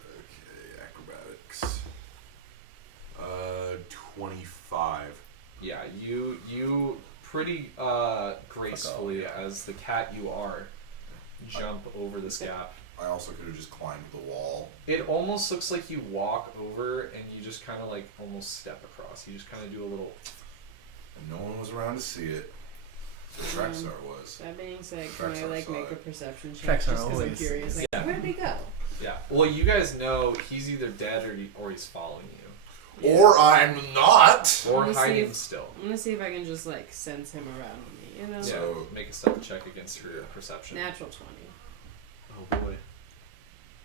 Okay, acrobatics. 25. Yeah, you pretty gracefully, as the cat you are, jump over this gap. I also could have just climbed the wall. It almost looks like you walk over and you just kind of like almost step across. You just kind of do a little. And no one was around to see it. So Trackstar was. That being said, can I Trackstar like saw make a it. perception check Tracks are just because I'm always- curious? Like, Yeah. where'd they go? Yeah. Well, you guys know he's either dead or he's following you, Or I'm not! or Let me see hiding if- still. I'm gonna see if I can just like sense him around me. You know. Yeah. So- Make a stealth check against your perception. Natural 20. Oh boy.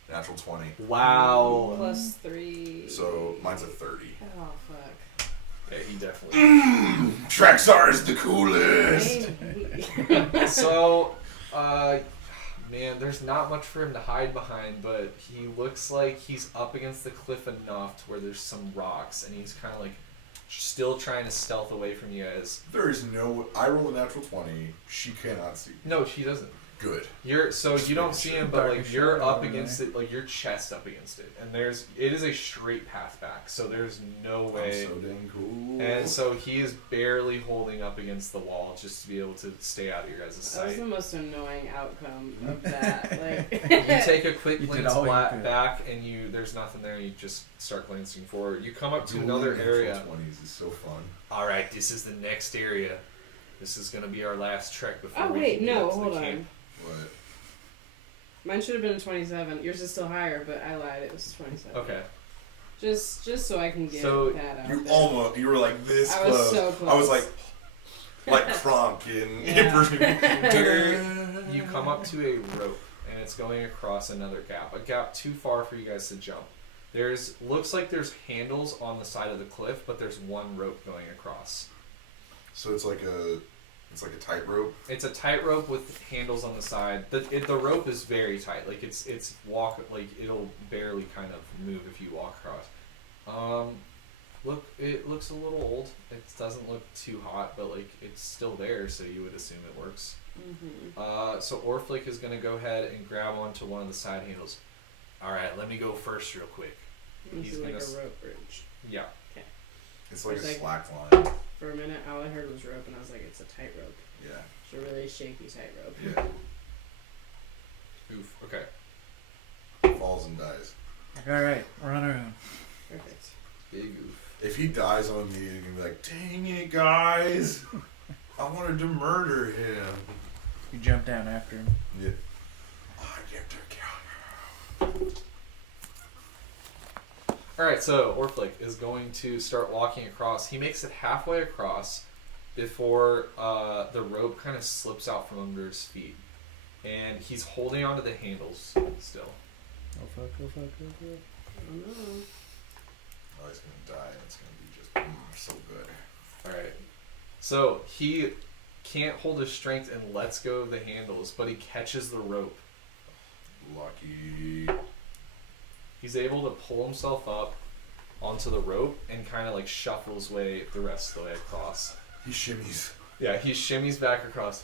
Natural 20. Wow. Plus 3. So mine's a 30. Oh fuck. Okay, he definitely. Trackstar is the coolest! Hey. So, man, there's not much for him to hide behind, but he looks like he's up against the cliff enough to where there's some rocks, and he's kind of like still trying to stealth away from you guys. There is no. I roll a natural 20. She cannot see. No, she doesn't. Good. You don't see him, but Darker like you're shadow up over against there. it, like your chest up against it, and it is a straight path back, so there's no way. I'm so dang cool. And so he is barely holding up against the wall just to be able to stay out of your guys' That was sight. the most annoying outcome of that. Like. You take a quick You did glance all you could. back, and there's nothing there. You just start glancing forward. You come up to Dueling another natural area. 20s is so fun. All right, this is the next area. This is gonna be our last trek before Oh we wait, can get no, up to hold the on. camp. What? Mine should have been a 27. Yours is still higher, but I lied. It was 27. Okay. Just so I can get So, that out. You there. almost. You were like this I was close. so close. I was like Kronk in You come up to a rope, and it's going across another gap. A gap too far for you guys to jump. Looks like there's handles on the side of the cliff, but there's one rope going across. So it's like a tightrope. It's a tightrope with handles on the side. The rope is very tight. Like it'll barely kind of move if you walk across. It looks a little old. It doesn't look too hot, but like it's still there, so you would assume it works. Mm-hmm. So Orphic is gonna go ahead and grab onto one of the side handles. All right, let me go first, real quick. This He's is like gonna a rope bridge. Yeah. It's like a It's like- slack line. For a minute, all I heard was rope, and I was like, it's a tightrope. Yeah. It's a really shaky tightrope. Yeah. Oof. Okay. Falls and dies. All right, we're on our own. Perfect. Big oof. If he dies on me, you're gonna be like, dang it, guys. I wanted to murder him. You jump down after him. Yeah. I get to kill you. Alright, so Orflick is going to start walking across. He makes it halfway across before the rope kind of slips out from under his feet. And he's holding onto the handles still. Oh fuck, oh fuck, oh fuck. Oh no. Oh, he's gonna die, and it's gonna be just so good. Alright. So he can't hold his strength and lets go of the handles, but he catches the rope. Lucky. He's able to pull himself up onto the rope and kind of like shuffle his way the rest of the way across. He shimmies. Yeah, he shimmies back across.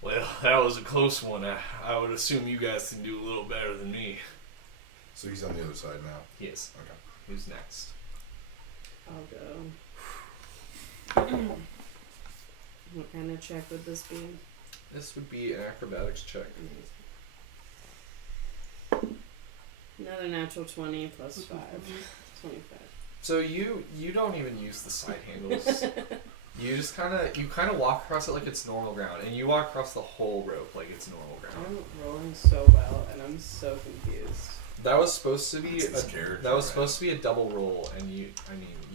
Well, that was a close one. I would assume you guys can do a little better than me. So he's on the other side now. He is. Okay. Who's next? I'll go. What kind of check would this be? This would be an acrobatics check. Another natural 20 plus 5. 25. So you don't even use the side handles. You just kind of walk across it like it's normal ground, and you walk across the whole rope like it's normal ground. I'm rolling so well, and I'm so confused. That was supposed to be It's his character, that was right? supposed to be a double roll, and you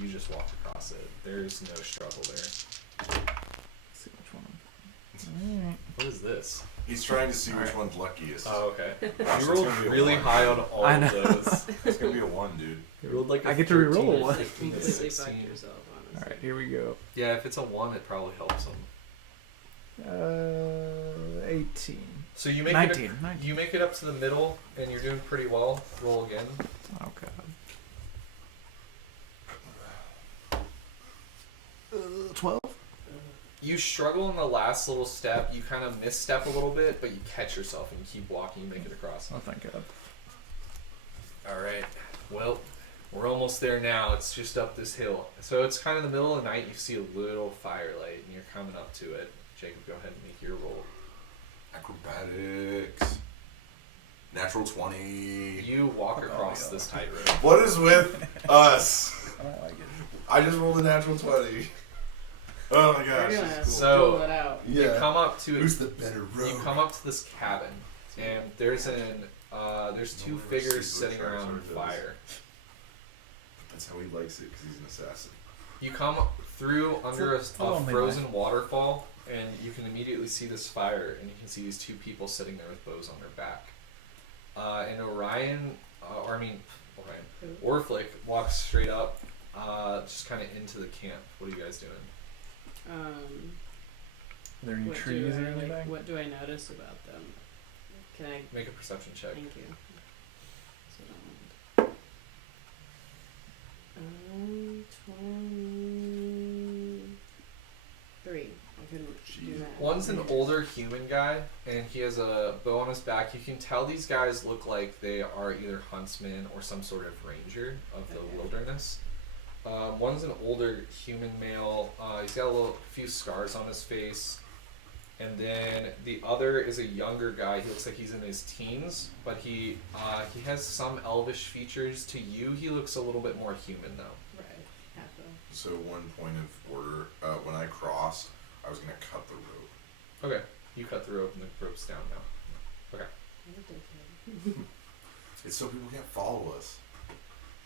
just walked across it. There's no struggle there. Let's see which one. Alright. What is this? He's trying to see which one's luckiest. Oh, okay. Gosh, You it's rolled gonna be a really 1. high on all I of know. those. It's gonna be a 1, dude. You rolled like a I get to 13 reroll or one. 15 or Completely fucked 16. yourself, honestly. Alright, here we go. Yeah, if it's a 1, it probably helps him. 18. So you make 19. it. 19. You make it up to the middle, and you're doing pretty well. Roll again. Oh god. 12? You struggle in the last little step. You kind of misstep a little bit, but you catch yourself and you keep walking. You make it across. Oh, thank god. All right. Well, we're almost there now. It's just up this hill. So it's kind of the middle of the night. You see a little firelight, and you're coming up to it. Jacob, go ahead and make your roll. Acrobatics. Natural 20. You walk across yeah. this tightrope. What is with us? I don't like it. I just rolled a natural 20. Oh my gosh. We're gonna This is cool. So- duel it out. You come up to Who's the better rogue? You come up to this cabin, and there's two figures sitting around a fire. That's how he likes it, because he's an assassin. You come through under a lonely frozen waterfall, and you can immediately see this fire, and you can see these two people sitting there with bows on their back. And Orflick walks straight up, just kind of into the camp. What are you guys doing? Are there any What trees do or I, anything? like, what do I notice about them? Can I? Make a perception check. Thank you. So, 23. I couldn't do that. One's an older human guy, and he has a bow on his back. You can tell these guys look like they are either huntsmen or some sort of ranger of the Okay. wilderness. One's an older human male. He's got few scars on his face. And then the other is a younger guy. He looks like he's in his teens, but he has some elvish features. To you, he looks a little bit more human, though. Right. Half a. So one point of order, when I crossed, I was going to cut the rope. Okay, you cut the rope, and the rope's down now. Okay. It's so people can't follow us.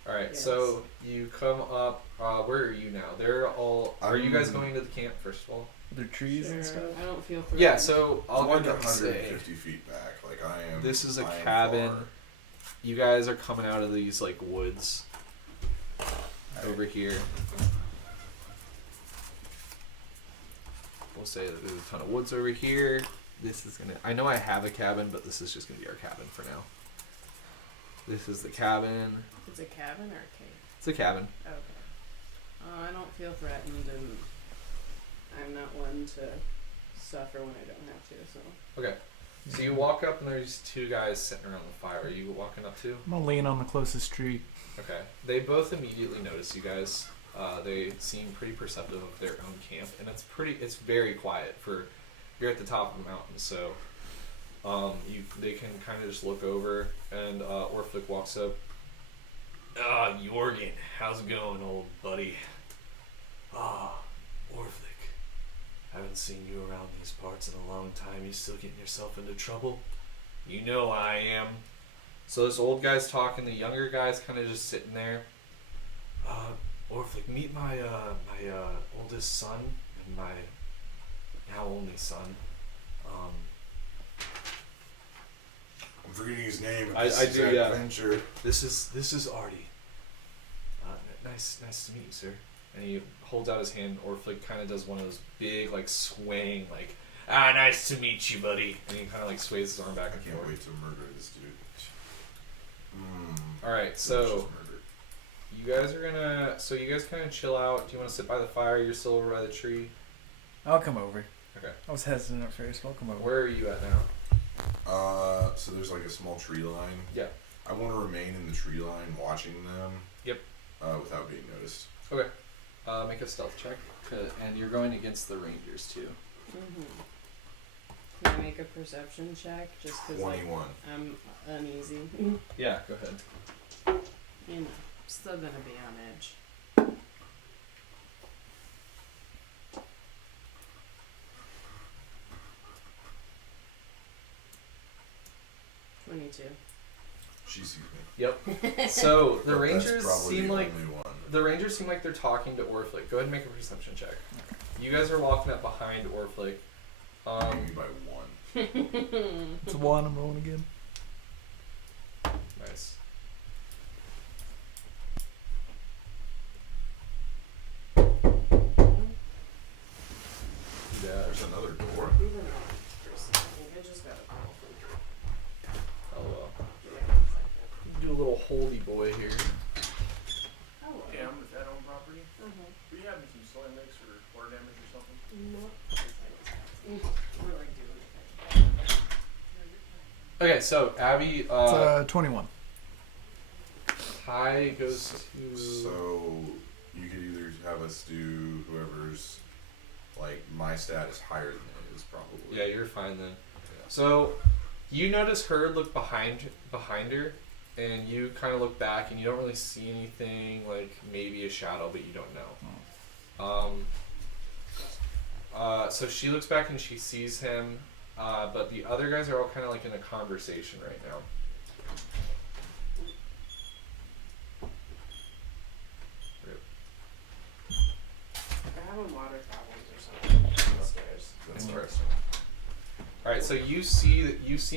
All right, Yes. so you come up. Where are you now? They're all. Are you guys going to the camp first of all? Are there trees and Sure. stuff? I don't feel threatened. Yeah. So I'll I'm go like ahead and say 150 feet back. Like I am. this is a I am cabin. far. You guys are coming out of these like woods over here. We'll say that there's a ton of woods over here. This is gonna. I know I have a cabin, but this is just gonna be our cabin for now. This is the cabin. It's a cabin or a cave? It's a cabin. Okay. I don't feel threatened, and I'm not one to suffer when I don't have to. So. Okay. So you walk up and there's two guys sitting around the fire. Are you walking up too? I'm gonna lean on the closest tree. Okay. They both immediately notice you guys. They seem pretty perceptive of their own camp, and it's very quiet for you're at the top of the mountain. So they can kind of just look over, and Orphic walks up. Jorgen, how's it going, old buddy? Orphic, haven't seen you around these parts in a long time. You still getting yourself into trouble? You know I am. So this old guy's talking, the younger guy's kind of just sitting there. Orphic, meet my oldest son and my now only son. I'm forgetting his name. I do, yeah. Adventure. This is Artie. Nice to meet you, sir. And he holds out his hand. Orphic kind of does one of those big, like, swaying, like, nice to meet you, buddy. And he kind of, like, sways his arm back I and can't forth. wait to murder this dude. Alright, so you guys are gonna... So you guys kind of chill out. Do you want to sit by the fire? You're still over by the tree? I'll come over. Okay. I was hesitant at first, but I'll come over. Where are you at now? So there's like a small tree line. Yeah. I want to remain in the tree line watching them. Yep. Without being noticed. Okay. Make a stealth check. And you're going against the rangers, too. Can I make a perception check? Just because 21. I'm uneasy. Yeah, go ahead. You know, still gonna be on edge. 22. She sees me. Yep. So the But rangers that's probably seem the like only one. the rangers seem like they're talking to Orphic. Go ahead and make a perception check. You guys are walking up behind Orphic. Maybe by one. It's a one. I'm rolling again. Nice. Yeah. There's another door. Even though I think I just got a call from Oh well. yeah, Do a little holdy boy here. hello. Yeah, I'm with that own property. Uh-huh. Were you having some soil mix or water damage or something? No. We're like doing it. Okay, so Abby, It's 21. high goes to. So you could either have us do whoever's like my stat is higher than his probably. Yeah, you're fine then. So you notice her look behind her, and you kind of look back, and you don't really see anything, like maybe a shadow, but you don't know. So she looks back and she sees him, but the other guys are all kind of like in a conversation right now. They're having water problems or something downstairs. That's Interesting. All right, so you see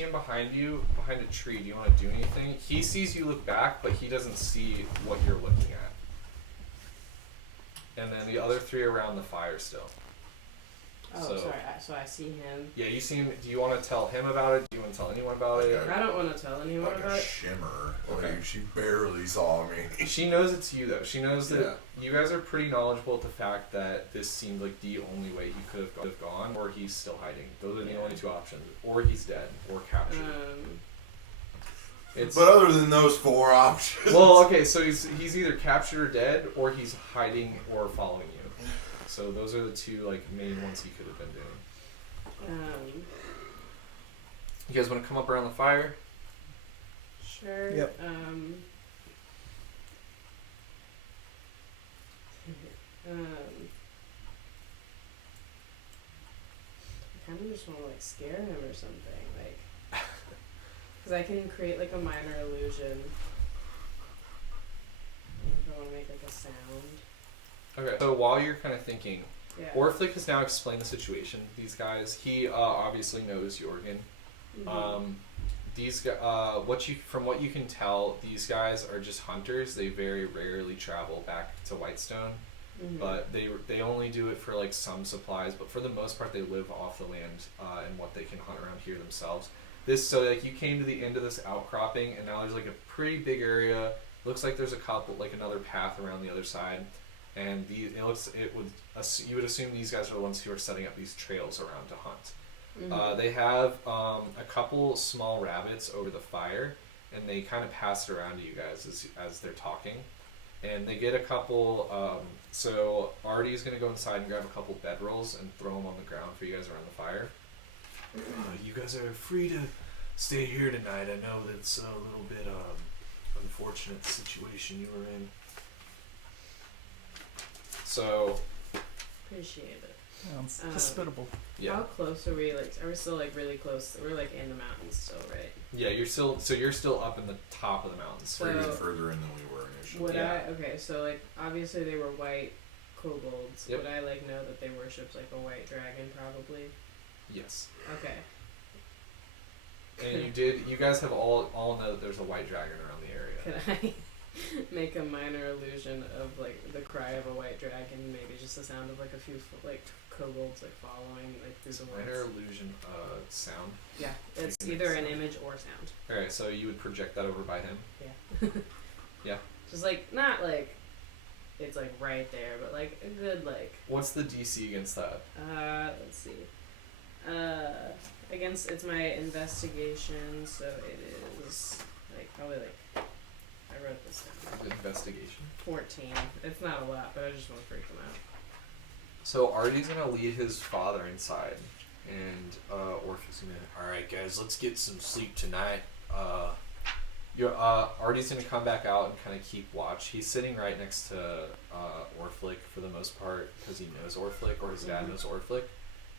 him behind you, behind a tree. Do you want to do anything? He sees you look back, but he doesn't see what you're looking at. And then the other three are around the fire still. Oh, So- sorry. So I see him. Yeah, you see him. Do you want to tell him about it? Do you want to tell anyone about it? Okay. I don't want to tell anyone Like about a it. shimmer. Okay. Like she barely saw me. She knows it's you though. She knows that Yeah. you guys are pretty knowledgeable at the fact that this seemed like the only way he could have gone, or he's still hiding. Those are the Yeah. only two options. Or he's dead, or captured. It's But other than those four options. well, okay. So he's either captured or dead, or he's hiding or following you. So those are the two like main ones he could have been doing. You guys want to come up around the fire? Sure. Yep. I kind of just want to like scare him or something, like, because I can create like a minor illusion. If I want to make like a sound. Okay. So while you're kind of thinking, Yeah. Orphic has now explained the situation. These guys, he obviously knows Jorgen. Mhm. These guys, from what you can tell, these guys are just hunters. They very rarely travel back to Whitestone, Mhm. but they only do it for like some supplies. But for the most part, they live off the land and what they can hunt around here themselves. So like you came to the end of this outcropping, and now there's like a pretty big area. Looks like there's a couple, like another path around the other side, and you would assume these guys are the ones who are setting up these trails around to hunt. Mhm. They have a couple small rabbits over the fire, and they kind of pass it around to you guys as they're talking. And they get a couple So Artie's gonna go inside and grab a couple bedrolls and throw them on the ground for you guys around the fire. You guys are free to stay here tonight. I know that's a little bit unfortunate situation you were in. So Appreciate it. It's Um, hospitable. yeah, How close are we? Like, are we still like really close? We're like in the mountains still, right? yeah, you're still up in the top of the mountains. So- We're even further in than we were initially. Would Yeah. I? Okay, so like obviously they were white kobolds. Yep. Would I like know that they worshipped like a white dragon? Probably. Yes, Okay. and you guys have all know that there's a white dragon around the area. Could I make a minor illusion of like the cry of a white dragon? Maybe just the sound of like a few like kobolds like following like through the Minor woods. illusion sound. Yeah, it's You can either make an sound. image or sound. Alright, so you would project that over by him. Yeah. Yeah. Just like not like it's like right there, but like a good like What's the DC against that? let's see. Against it's my investigation, so it is like probably like I wrote this down. Investigation. 14. It's not a lot, but I just want to freak them out. So Artie's gonna lead his father inside, and Orpheus gonna. Alright, guys, let's get some sleep tonight. Artie's gonna come back out and kind of keep watch. He's sitting right next to Orflick for the most part because he knows Orflick, or his dad Mhm. knows Orflick.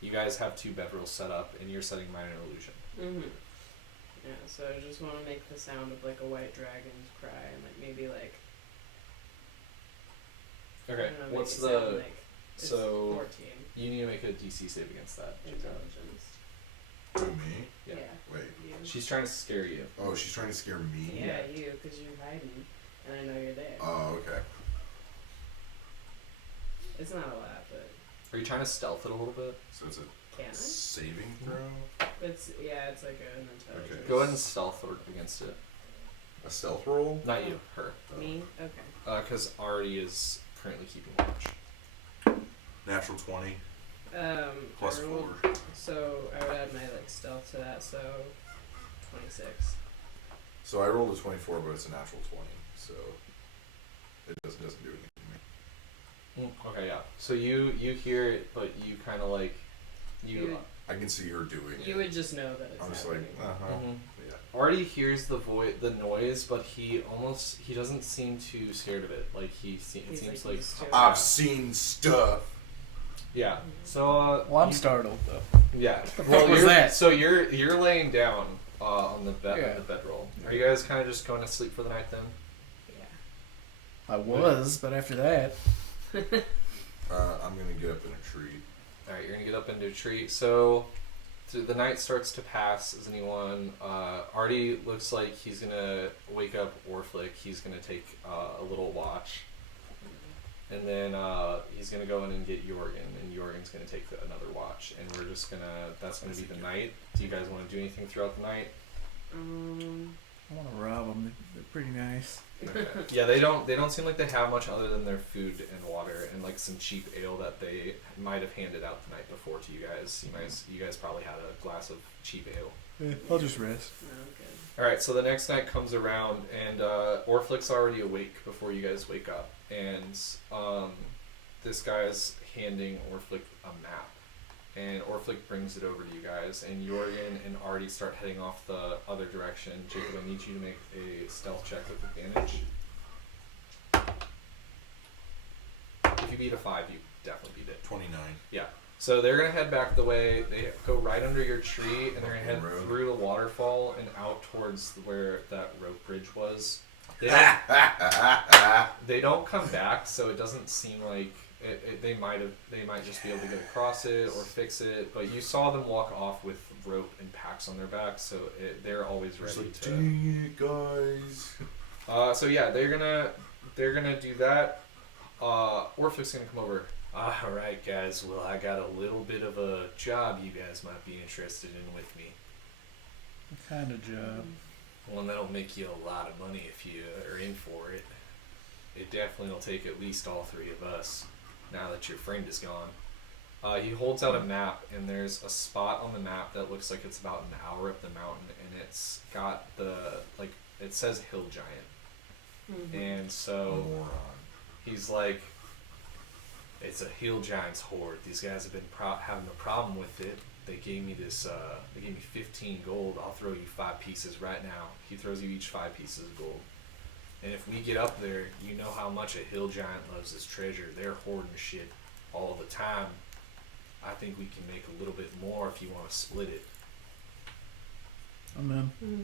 You guys have 2 bedrolls set up, and you're setting minor illusion. Mm-hmm. Yeah, so I just want to make the sound of like a white dragon's cry and like maybe like I Okay, don't know, what's make it sound the like it's so 14 you need to make a DC save against that. intelligence. Who, me? Yeah. Wait. You. She's trying to scare you. Oh, she's trying to scare me? Yeah, you, because you're hiding, and I know you're there. Oh, okay. It's not a lot, but Are you trying to stealth it a little bit? So it's a can I? saving throw? It's it's like an intelligence. Go ahead and stealth against it. A stealth roll? Not you, her. Me? Okay. Because Artie is currently keeping watch. Natural 20 plus I rolled, 4. So I would add my like stealth to that, so 26. So I rolled a 24, but it's a natural 20, so it doesn't do anything to me. Okay, yeah. So you hear it, but you kind of like you. I can see her doing it. You would just know that it's I'm just like, happening. Mhm. Yeah. Artie hears the noise, but he doesn't seem too scared of it. Like it He's, seems like, like used to it. I've seen stuff. yeah. So Well, I'm you- startled though. Yeah. What Well, was you're, that? So you're laying down on the bed Yeah. on the bedroll. Are you guys kind of just going to sleep for the night then? Yeah. I was, but after that, I'm gonna get up in a tree. All right, you're gonna get up into a tree. So the night starts to pass. Is anyone? Artie looks like he's gonna wake up Orflick. He's gonna take a little watch, and then he's gonna go in and get Jorgen, and Jorgen's gonna take another watch, and we're just gonna. That's gonna be the night. Do you guys want to do anything throughout the night? I want to rob them. They're pretty nice. Okay. Yeah, they don't seem like they have much other than their food and water and like some cheap ale that they might have handed out the night before to you guys. You guys probably had a glass of cheap ale. I'll just rest. No, I'm good. All right, so the next night comes around and Orflick's already awake before you guys wake up, and this guy's handing Orflick a map, and Orflick brings it over to you guys, and Jorgen and Artie start heading off the other direction. Jacob, I need you to make a stealth check with advantage. If you beat a 5, you definitely beat it. 29. Yeah. So they're gonna head back the way. They go right under your tree, and they're gonna head Road. through the waterfall and out towards where that rope bridge was. They don't come back, so it doesn't seem like they might just be able to get across it or fix it. But you saw them walk off with rope and packs on their backs, so they're always Just ready like, to. dang it, guys. So yeah, they're gonna do that. Orphick's gonna come over. Alright, guys, well, I got a little bit of a job you guys might be interested in with me. What kind of job? One that'll make you a lot of money if you are in for it. It definitely will take at least all 3 of us, now that your friend is gone. He holds out a map, and there's a spot on the map that looks like it's about an hour up the mountain, and it's got it says Hill Giant. Mm-hmm. And so Moron. he's like, It's a hill giants horde. These guys have been having a problem with it. They gave me this. They gave me 15 gold. I'll throw you 5 pieces right now. He throws you each 5 pieces of gold. And if we get up there, you know how much a hill giant loves his treasure. They're hoarding shit all the time. I think we can make a little bit more if you want to split it. I'm in. Mm.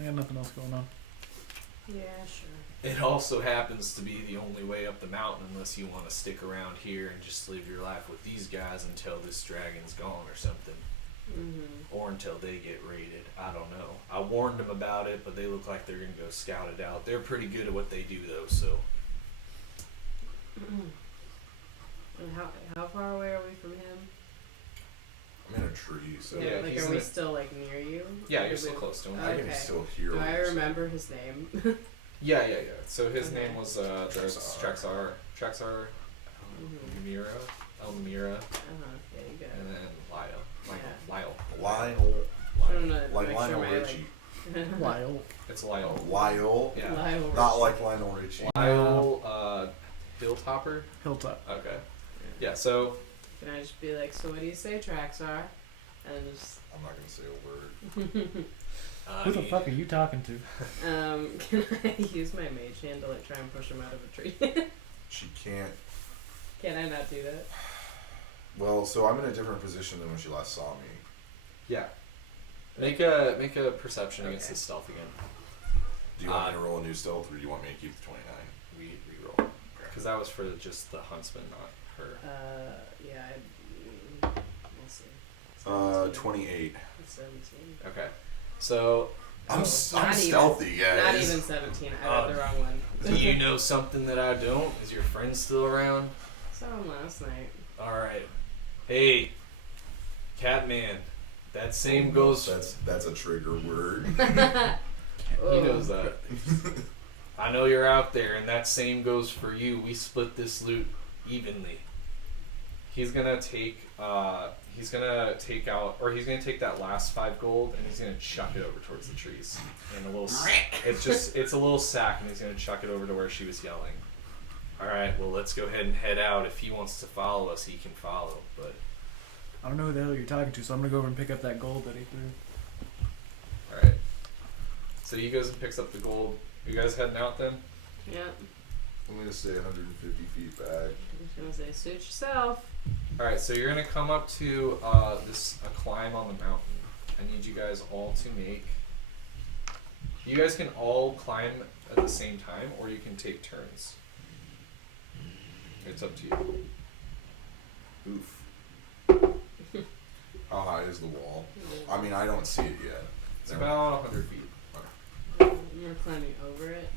I got nothing else going on. Yeah, sure. It also happens to be the only way up the mountain unless you want to stick around here and just live your life with these guys until this dragon's gone or something. Mm-hmm. Or until they get raided. I don't know. I warned them about it, but they look like they're going to go scout it out. They're pretty good at what they do, though, so... And how far away are we from him? I'm in a tree, so Yeah, like, he's are in we the- still like near you? Yeah, Or you're do still we- close to him. I can Okay. still hear. Do what I you're saying. remember his name? Yeah. So his Okay. name was Traxar. Traxar Mm-hmm. Elmira, Yeah, you got and it. then Lyle. Yeah. Lionel, Trying to like make Lionel sure my, Richie. Lyle. It's Lyle. Lyle, Yeah. Lyle not Richie. like Lionel Richie. Lyle Hilltopper. Hilltop. Okay. Yeah, so Can I just be like, so what do you say tracks are? And just, I'm not gonna say a word. Who the fuck are you talking to? can I use my mage hand to like try and push him out of a tree? She can't. Can I not do that? Well, so I'm in a different position than when she last saw me. Yeah. Make a perception against Okay. his stealth again. Do you want me to roll a new stealth, or do you want me to keep the 29? Re-roll. Because that was for just the huntsman, not her. Yeah, we'll see. 17. 28. 17. Okay. So I'm Not stealthy, even, guys. Not even 17. I read the wrong one. do you know something that I don't? Is your friend still around? Saw him last night. Alright. Hey, Catman. That same goes. That's a trigger word. He knows that. I know you're out there, and that same goes for you. We split this loot evenly. He's gonna take out, or he's gonna take that last 5 gold, and he's gonna chuck it over towards the trees. And a little, it's a little sack, and he's gonna chuck it over to where she was yelling. All right, well, let's go ahead and head out. If he wants to follow us, he can follow. But I don't know who the hell you're talking to, so I'm gonna go over and pick up that gold that he threw. all right. So he goes and picks up the gold. You guys heading out then? Yeah. I'm gonna stay 150 feet back. I was gonna say, suit yourself. All right, so you're gonna come up to a climb on the mountain. I need you guys all to make. You guys can all climb at the same time, or you can take turns. It's up to you. Oof. How high is the wall? I mean, I don't see it yet. It's about 100 feet. You're climbing over it.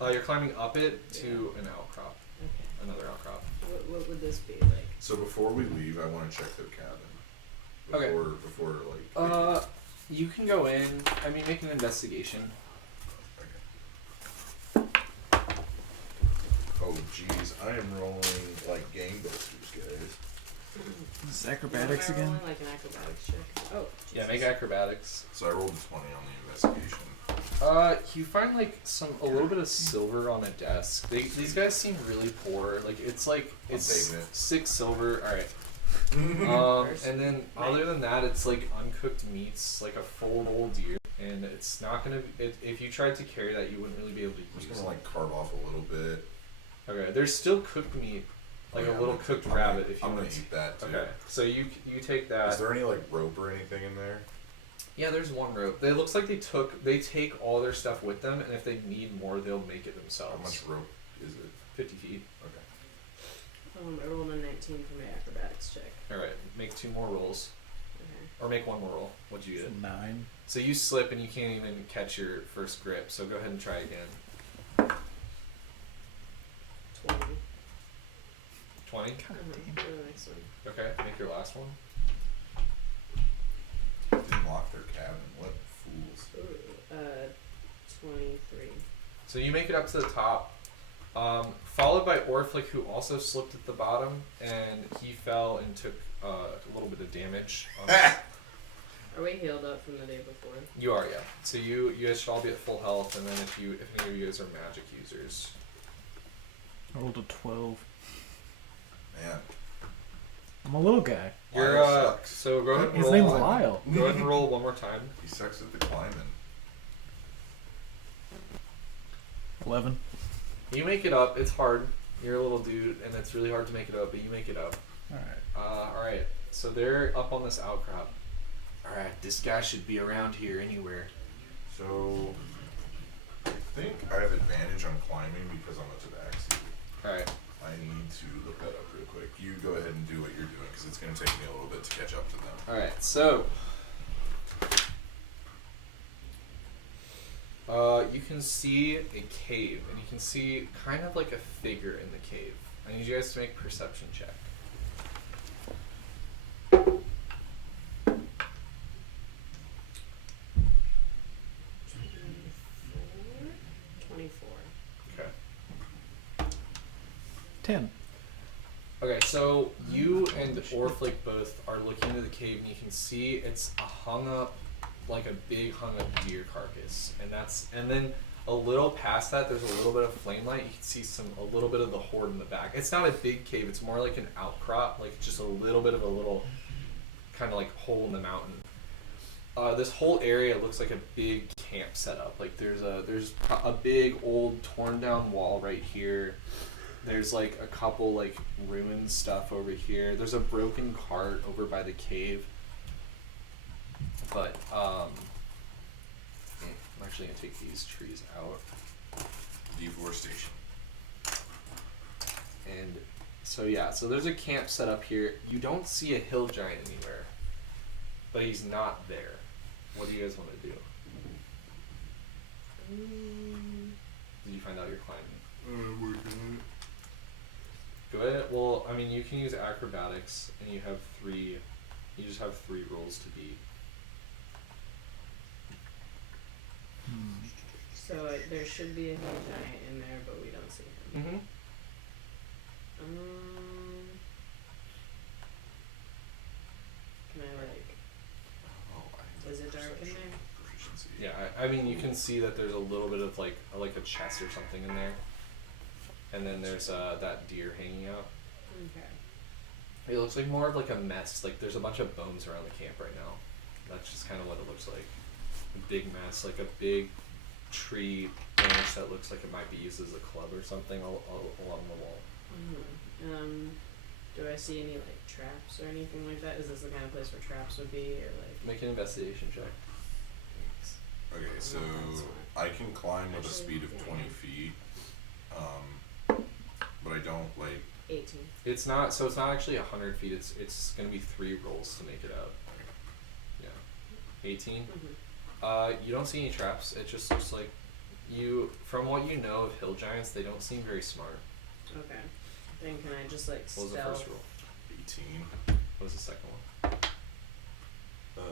You're climbing up it to an outcrop, Okay. another outcrop. What would this be like? So before we leave, I want to check their cabin. Okay. Before like. You can go in. I mean, make an investigation. Oh jeez, I am rolling like gangbusters, guys. Is this acrobatics Am I again? rolling, like an acrobatics check. Oh. Yeah, Jesus. make acrobatics. So I rolled a 20 on the investigation. You find like a little bit of silver on a desk. These guys seem really poor. Like it's I'm taking it. 6 silver. All right. And then other than that, it's like uncooked meats, like a full old deer, and it's not gonna. If you tried to carry that, you wouldn't really be able to I'm use just it. gonna like carve off a little bit. Okay, there's still cooked meat, like Oh, yeah, a little I'm gonna- cooked I'm gonna- rabbit. If you I'm want. gonna eat that too. Okay, so you take that. Is there any like rope or anything in there? Yeah, there's one rope. It looks like they take all their stuff with them, and if they need more, they'll make it themselves. How much rope is it? 50 feet. Okay. I rolled a 19 for my acrobatics check. All right, make 2 more rolls, Okay. or make 1 more roll. What'd you get? 9. So you slip and you can't even catch your first grip. So go ahead and try again. 20. 20. God damn. For the next one. Okay, make your last one. Didn't lock their cabin. What fools. Ooh, 23. So you make it up to the top, followed by Orflick, who also slipped at the bottom, and he fell and took a little bit of damage. Are we healed up from the day before? You are, yeah. So you guys should all be at full health, and then if any of you guys are magic users, I rolled a 12. Man, I'm a little guy. You're Lyle sucks. so go ahead and His roll. name's Lyle. Go ahead and roll one more time. He sucks at the climbing. 11. You make it up. It's hard. You're a little dude, and it's really hard to make it up, but you make it up. Alright. All right. So they're up on this outcrop. All right. This guy should be around here anywhere. So, I think I have advantage on climbing because I'm a tabaxi. All right. I need to look that up real quick. You go ahead and do what you're doing because it's going to take me a little bit to catch up to them. All right. So, you can see a cave, and you can see kind of like a figure in the cave. I need you guys to make a perception check. 24. Okay. 10. Okay, so you and Orflick both are looking into the cave, and you can see it's a hung up, like a big hung up deer carcass, and then a little past that, there's a little bit of flame light. You can see a little bit of the horde in the back. It's not a big cave; it's more like an outcrop, like just a little bit of a little kind of like hole in the mountain. This whole area looks like a big camp setup. Like there's a big old torn down wall right here. There's like a couple like ruined stuff over here. There's a broken cart over by the cave. But I'm actually gonna take these trees out. Deforestation. And so yeah, so there's a camp set up here. You don't see a hill giant anywhere, but he's not there. What do you guys want to do? Did you find out you're climbing? Working on it. Go ahead. Well, I mean, you can use acrobatics, and you have three. You just have 3 rolls to beat. So there should be a hill giant in there, but we don't see him. Mm-hmm. Can I like? Oh, Is it dark in there? Proficiency. Yeah, I mean, you can see that there's a little bit of like a chest or something in there, and then there's that deer hanging out. Okay. It looks like more of like a mess. Like there's a bunch of bones around the camp right now. That's just kind of what it looks like. A big mess, like a big tree branch that looks like it might be used as a club or something along the wall. Do I see any like traps or anything like that? Is this the kind of place where traps would be, or like? Make an investigation check. Okay, so I can climb with a speed of 20 feet, but I don't like. 18. It's not actually 100 feet. It's gonna be 3 rolls to make it up. Yeah, 18. Mm-hmm. You don't see any traps. It just looks like from what you know of hill giants, they don't seem very smart. Okay. Then can I just like What was the stealth? first roll? 18. What was the second one? Uh,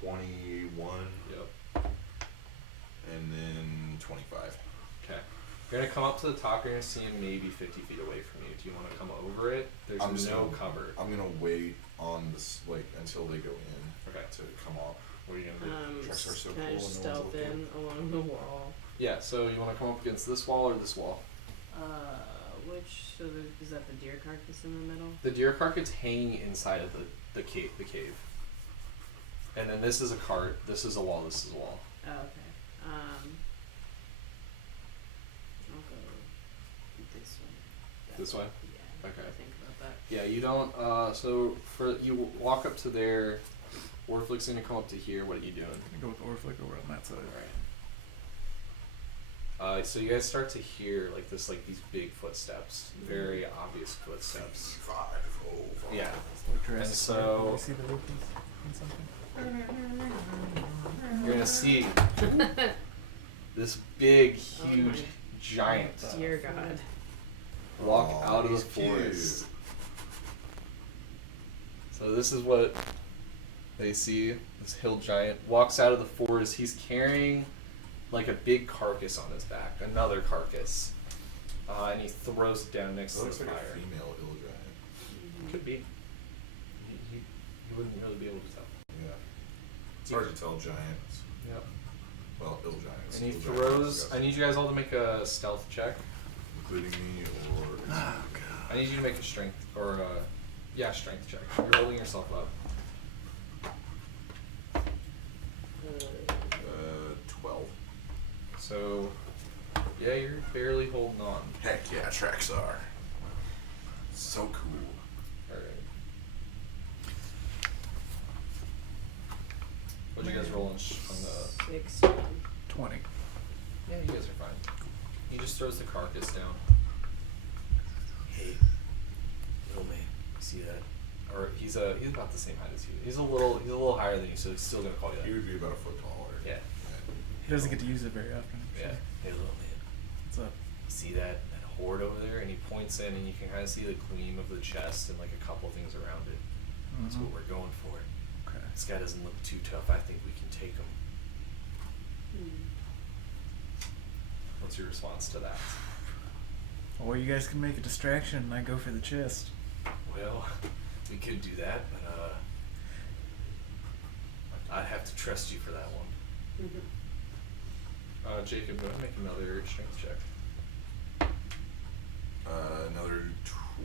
21, Yep. and then 25. Okay. You're gonna come up to the top. You're gonna see him maybe 50 feet away from you. Do you want to come over it? There's I'm just no gonna- cover. I'm gonna wait on this until they go in. Okay. To come up. What are you gonna do? Trucks are so Can I cool just and no one's stealth looking. in along the wall? Yeah. So you want to come up against this wall or this wall? Is that the deer carcass in the middle? The deer carcass hanging inside of the cave. And then this is a cart. This is a wall. This is a wall. Oh, okay. I'll go this way. This way? Yeah. Okay. I think about that. Yeah, you don't. So you walk up to there. Orflick's gonna come up to here. What are you doing? I'm gonna go with Orflick over on that side. Alright. So you guys start to hear these big footsteps, very obvious footsteps. 5. Oh, 5. Yeah. Like Jurassic And so- Park, where you see the rookies and something. You're gonna see this big, Oh my huge giant Dear God. walk Aw, out of the he's cute. forest. So this is what they see. This hill giant walks out of the forest. He's carrying like a big carcass on his back, another carcass, and he throws it down next It to looks the like fire. a female hill giant. Could be. You wouldn't really be able to tell. Yeah. It's hard to tell giants. Yep. Well, ill giants. And he Ill giants throws. discuss. I need you guys all to make a stealth check. Including me or. Oh god. I need you to make a strength or strength check. You're holding yourself up. 12. So, yeah, you're barely holding on. Heck yeah, Traxar. So cool. Alright. What'd you guys roll on the... 16. 20. Yeah, you guys are fine. He just throws the carcass down. Hey, little man, you see that? Or he's about the same height as you. He's a little higher than you, so he's still gonna call you He that. would be about a foot taller. Yeah. He doesn't get to use it very often. Yeah. Hey, little man, What's up? you see that? That horde over there, and he points in, and you can kind of see the gleam of the chest and like a couple things around it. That's Mhm. what we're going for. Okay. This guy doesn't look too tough. I think we can take him. What's your response to that? Or you guys can make a distraction and I go for the chest. Well, we could do that, but I'd have to trust you for that one. Jacob, go ahead and make another strength check. Another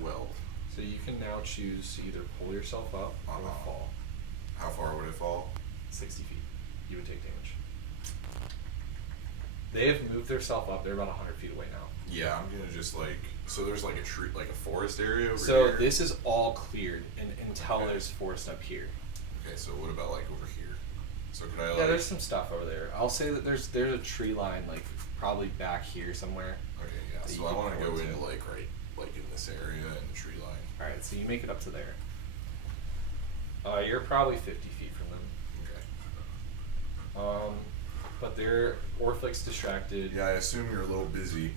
12. So you can now choose to either pull yourself up or Uh-huh. fall. How far would it fall? 60 feet. You would take damage. They have moved themselves up. They're about 100 feet away now. Yeah, I'm gonna just like. So there's like a tree, like a forest area over So here. this is all cleared until Okay. there's forest up here. Okay, so what about like over here? So could I like? Yeah, there's some stuff over there. I'll say that there's a tree line like probably back here somewhere. Okay, yeah. that So you I can want to go go into. into like right, like in this area in the tree line. All right, so you make it up to there. You're probably 50 feet from them. Okay. But they're Orphick's distracted. Yeah, I assume you're a little busy.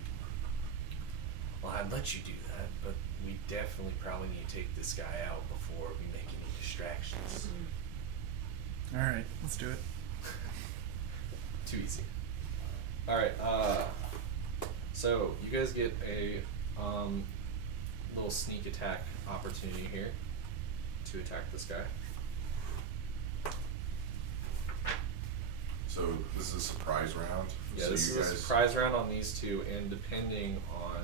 Well, I'd let you do that, but we definitely probably need to take this guy out before we make any distractions. Alright, let's do it. Too easy. All right. So you guys get a little sneak attack opportunity here to attack this guy. So this is a surprise round. Yeah, so this you is guys, a surprise round on these two, and depending on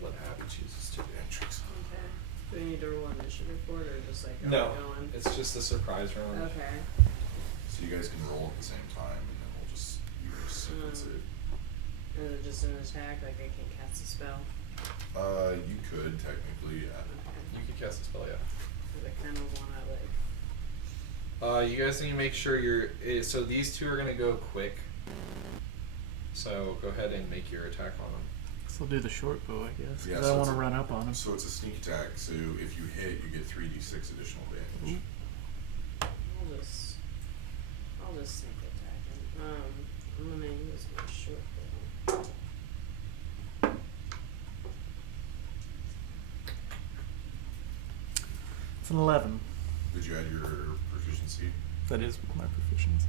what Abby chooses to do. Entrance. Okay. Do we need to roll initiative for it, or just like are No, we going? it's just a surprise round. Okay. So you guys can roll at the same time, and then we'll just sequence it. Is it just an attack? Like I can't cast a spell? You could technically, yeah. Okay. You can cast a spell, yeah. 'Cause I kind of want to like. You guys need to make sure so these two are gonna go quick. So go ahead and make your attack on them. So I'll do the short bow, I guess. Yeah, 'Cause so I want it's to a- run up on him. So it's a sneak attack. So if you hit, you get 3d6 additional damage. I'll just sneak attack him. I'm gonna use my short bow. It's an 11. Did you add your proficiency? That is with my proficiency.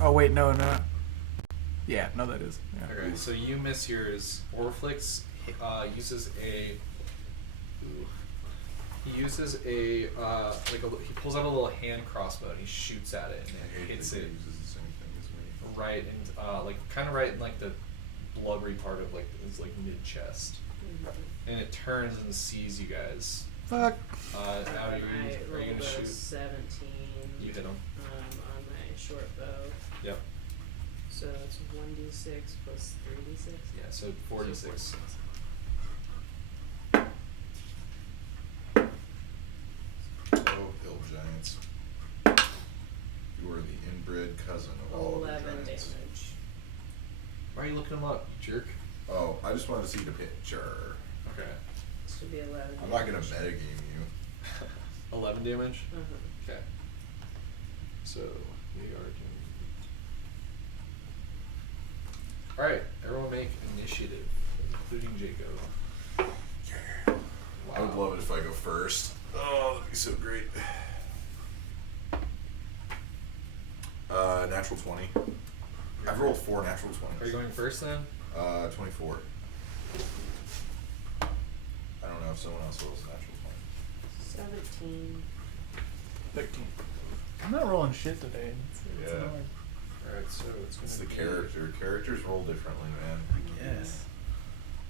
Oh, wait, no. Yeah, no, that is. Yeah. Okay, so you miss yours. Orflix uses a. He uses a he pulls out a little hand crossbow and he shoots at it I and hate hits that it he uses the same thing as me. right and like kind of right in like the blubbery part of like his like mid chest, and it turns and sees you guys. Fuck. Now I are you rolled gonna a shoot? 17. You hit him. On my short bow. Yep. So it's 1d6 plus 3d6. Yeah. So 46. Oh, hill giants. You are the inbred cousin of all of the 11 giants. damage. Why are you looking him up, you jerk? Oh, I just wanted to see the picture. Okay. Should be 11. I'm not gonna metagame you. 11 damage. Uh-huh. Okay. So we are doing. All right, everyone make initiative, including Jacob. Yeah. I would love it if I go first. Oh, that'd be so great. Natural 20. I've rolled 4 natural 20s. Are you going first then? 24. I don't know if someone else rolls a natural 17. 13. I'm not rolling shit today. It's Yeah. annoying. Alright, so it's It's the gonna be character. Characters roll differently, man. Yes.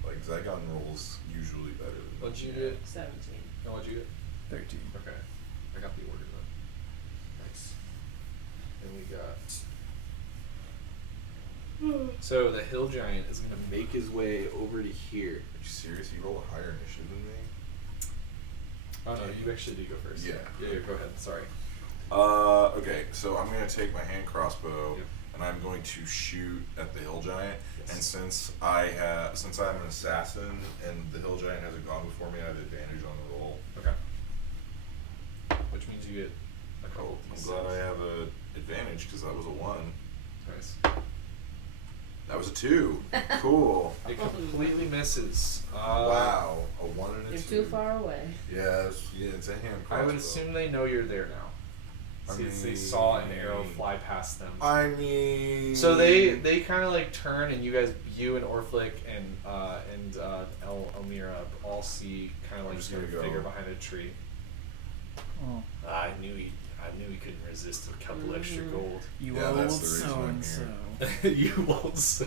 Like Zygon rolls usually better than What'd you get? 17. No, what'd you get? 13. Okay. I got the order then. Nice. And we got. So the hill giant is gonna make his way over to here. Are you serious? You roll a higher initiative than me? Oh no, you actually did go first. Yeah. Yeah, go ahead. Sorry. Okay, so I'm gonna take my hand crossbow Yep. and I'm going to shoot at the hill giant. Yes. And since I'm an assassin and the hill giant hasn't gone before me, I have advantage on the roll. Okay. Which means you get a couple. I'm glad I have a advantage because that was a 1. Nice. That was a 2. Cool. It completely misses. Wow, a 1 and a You're 2. too far away. Yeah, it's a hand I crossbow. would assume they know you're there now. I Since they mean- saw an arrow fly past them. I mean. So they kind of like turn, and you and Orflick and Elmira all see kind of I'm like just your gonna go. figure behind a tree. Oh, I knew he couldn't resist a couple extra gold. you Yeah, old that's the reason so I'm and so. here. You won't so.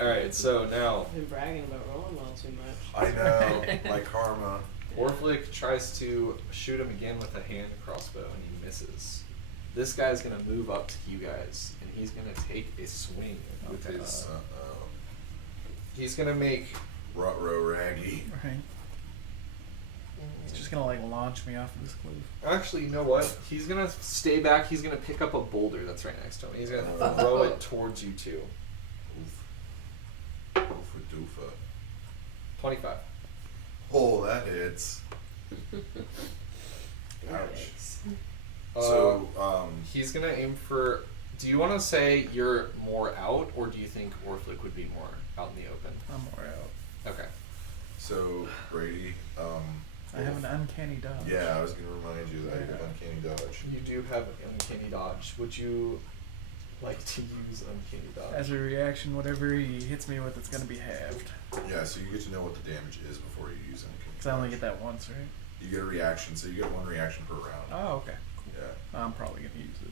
All right, so now I've been bragging about rolling well too much. I know, my karma. Orflick tries to shoot him again with a hand crossbow, and he misses. This guy's gonna move up to you guys, and he's gonna take a swing with Okay. his. Uh-oh. He's gonna make. Ruh-roh raggy. Right. He's just gonna like launch me off of this cliff. Actually, you know what? He's gonna stay back. He's gonna pick up a boulder that's right next to him. He's gonna throw it towards you two. Oof. Oofa doofa. 25. Oh, that hits. Ouch. Yikes. So, He's gonna aim for. Do you want to say you're more out, or do you think Orflick would be more out in the open? I'm more out. Okay. so Brady, I have an uncanny dodge. yeah, I was gonna remind you that you have uncanny dodge. You do have uncanny dodge. Would you like to use uncanny dodge? As a reaction, whatever he hits me with, it's gonna be halved. Yeah, so you get to know what the damage is before you use uncanny Cause I only dodge. get that once, right? You get a reaction, so you get 1 reaction per round. Oh, okay. Yeah. I'm probably gonna use it.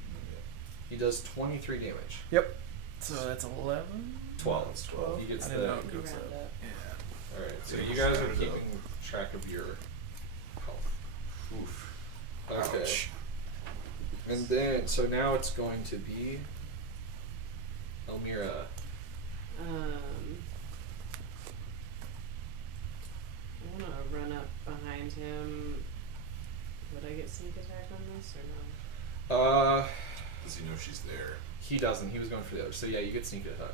He does 23 damage. Yep. So that's 11. 12. It's 12. He gets I the. didn't know it You goes round up. up. Yeah. All right. So Yeah, you guys are round it up. keeping track of your health. Oof. Okay. Ouch. And then, so now it's going to be Elmira. I want to run up behind him. Would I get sneak attack on this or no? Does he know she's there? He doesn't. He was going for the other. So yeah, you get sneak attack.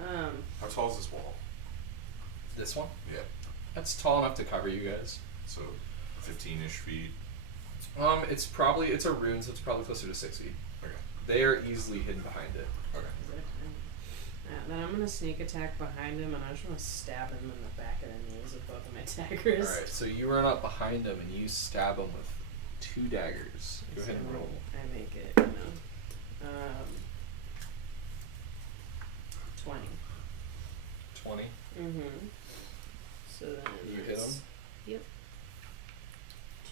Yeah. How tall is this wall? This one? Yeah. That's tall enough to cover you guys. So 15-ish feet. It's a rune, so it's probably closer to 6 feet. Okay. They are easily hidden behind it. Okay. Is it a 10? Then I'm gonna sneak attack behind him, and I just want to stab him in the back of the knees with both of my daggers. All right. So you run up behind him and you stab him with 2 daggers. Go ahead and roll. I make it, 20. 20. Mm-hmm. So then You hit it's- him? Yep.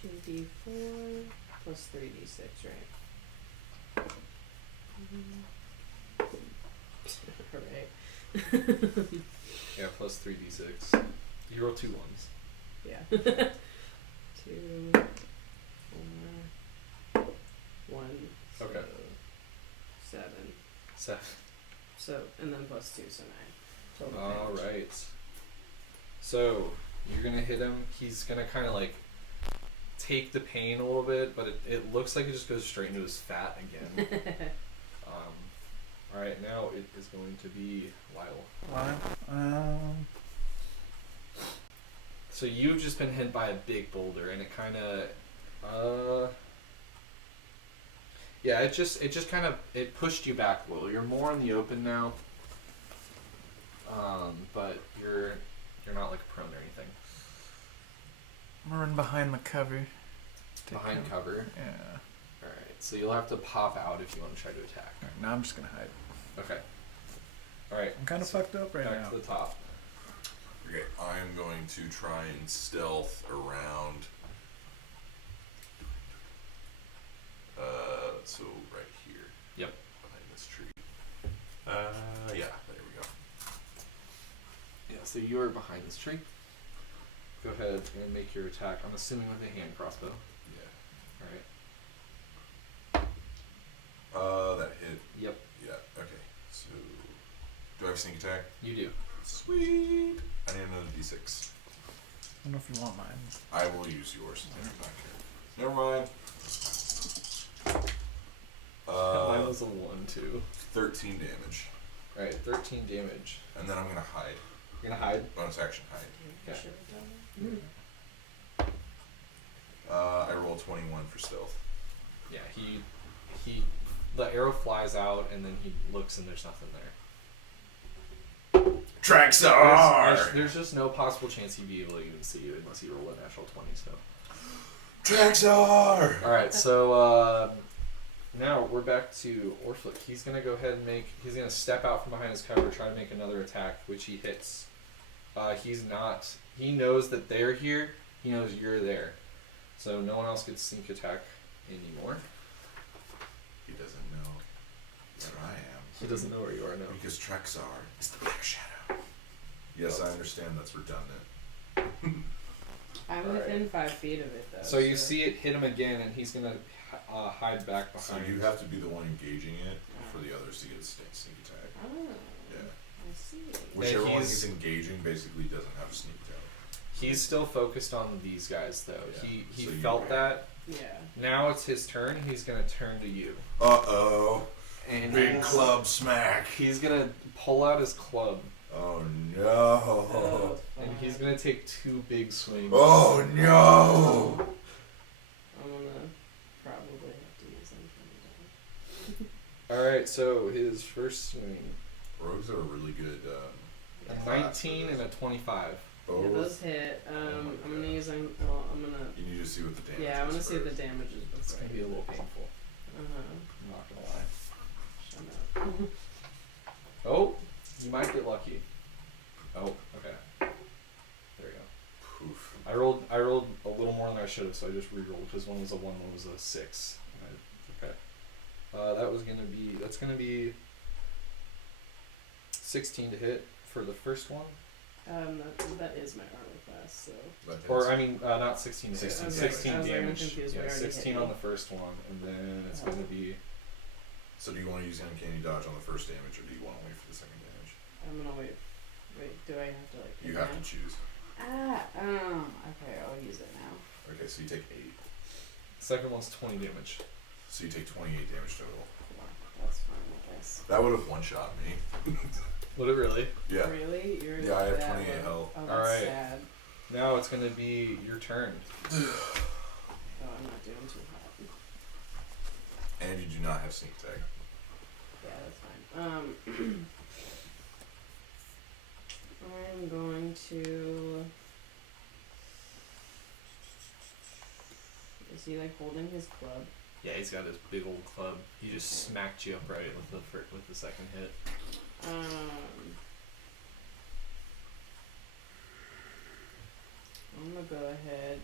2d4 plus 3d6, right? Alright. Yeah, plus 3d6. You roll 2 ones. Yeah. 2, 4, 1. So Okay. 7. 7. So, and then plus 2, so 9. Total All damage. right. So you're gonna hit him. He's gonna kind of like take the pain a little bit, but it looks like it just goes straight into his fat again. All right, now it is going to be Lyle. Wow. So you've just been hit by a big boulder, and it kind of, yeah, it just kind of it pushed you back a little. You're more in the open now, but you're not like prone or anything. I'm gonna run behind the cover. Behind cover. Yeah. All right, so you'll have to pop out if you want to try to attack. Alright, now I'm just gonna hide. Okay. All right. I'm kind of so fucked up right back now. to the top. Okay, I'm going to try and stealth around. So right here. Yep. Behind Yeah, there we go. Yeah, so you are behind this tree. Go ahead and make your attack. I'm assuming with a hand crossbow. Yeah. Alright. That hit. Yep, Yeah, okay. So, do I have sneak attack? you do. Sweet! I need another d6. I don't know if you want mine. I will use yours. Never mind. Mine was a 1, too. 13 damage. Alright, 13 damage. And then I'm gonna hide. You're gonna hide? Bonus action hide. Okay. Should have done I roll 21 for stealth. Yeah, the arrow flies out and then he looks and there's nothing there. There's just no possible chance he'd be able to even see you unless you roll a natural 20, so. Traxar! Alright, so now we're back to Orflick. He's gonna go ahead and he's gonna step out from behind his cover, try to make another attack, which he hits. He knows that they're here, he knows you're there. So no one else gets sneak attack anymore. He doesn't know where I am. He doesn't know where you are now. Because Traxar is the Black Shadow. Yes, I understand that's redundant. I'm Alright. within 5 feet of it though. So you see it hit him again, and he's gonna hide back So behind. you have to be the one engaging it for the others to get a sneak attack. Oh, Yeah. I see. Whichever one he's- he's engaging basically doesn't have a sneak attack. He's still focused on these guys, though. Yeah. He So you- felt that. Yeah. Now it's his turn. He's gonna turn to you, Uh-oh. and Big club smack. he's gonna pull out his club, Oh no. Oh, and he's gonna take 2 big swings. Oh no. I'm gonna probably have to use them. All right. So his first swing, Rogues are a really good a class 19 for and a this. 25. Yeah, Both. those hit. my I'm gonna God. use. I'm gonna. You need to see what the damage Yeah, I want to is see the first. damages It's before. gonna be a little painful. Uh I'm not gonna lie. huh. Shut up. Oh, you might get lucky. Oh, okay. There we go. Poof. I rolled a little more than I should have, so I just re-rolled because one was a 1, one was a 6. Okay. That's gonna be 16 to hit for the first one, That is my armor class. So. That hits. or I mean, not 16 to hit. 16 I was 16 like, I'm damage. confused. We Yeah, already 16 hit on me. the first one, and then it's gonna be. So do you want to use uncanny dodge on the first damage, or do you want to wait for the second damage? I'm gonna wait. Wait, do I have to like? You hit have now? to choose. Okay, I'll use it now. Okay, so you take 8. Second one's 20 damage. So you take 28 damage total. Cool. That's fine, I guess. That would have one-shot me. Would it really? Yeah. Really? You're Yeah, I have that 28 low? health. Oh, that's Alright. sad. Now it's gonna be your turn. Oh, I'm not doing too hot. And you do not have sneak attack. Yeah, that's fine. I'm going to. Is he like holding his club? Yeah, he's got his big old club. He just smacked you upright with the second hit. I'm gonna go ahead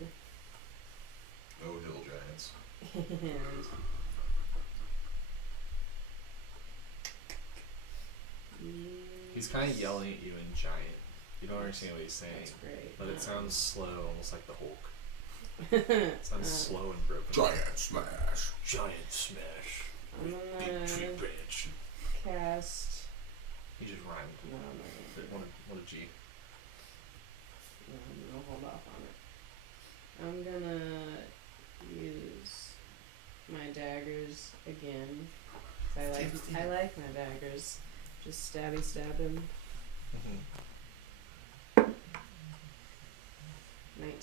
No hill giants. and. He's kind of yelling at you in giant. You don't understand what he's saying, That's great. but it sounds slow, almost like the Hulk. It sounds slow and broken. Giant smash. Giant smash. I'm gonna branch. cast. He just rhymed. No, I'm not gonna. What a G. No, I'm gonna hold off on it. I'm gonna use my daggers again. I like my daggers. Just stab him. Mm-hmm. 19.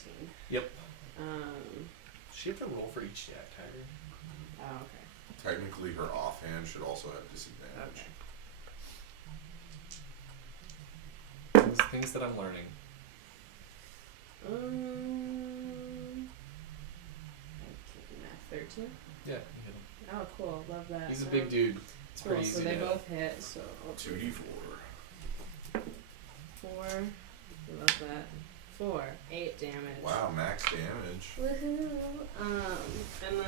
Yep. Um. Does she have to roll for each tiger? Oh, okay. Technically, her offhand should also have disadvantage. Okay. Things that I'm learning. Okay, 13. Yeah, you hit him. Oh, cool. Love that. He's a big dude. It's Cool. pretty So easy they to hit. both hit. So 2d4. 4. Love that. 4. 8 damage. Wow, max damage. Woohoo! And then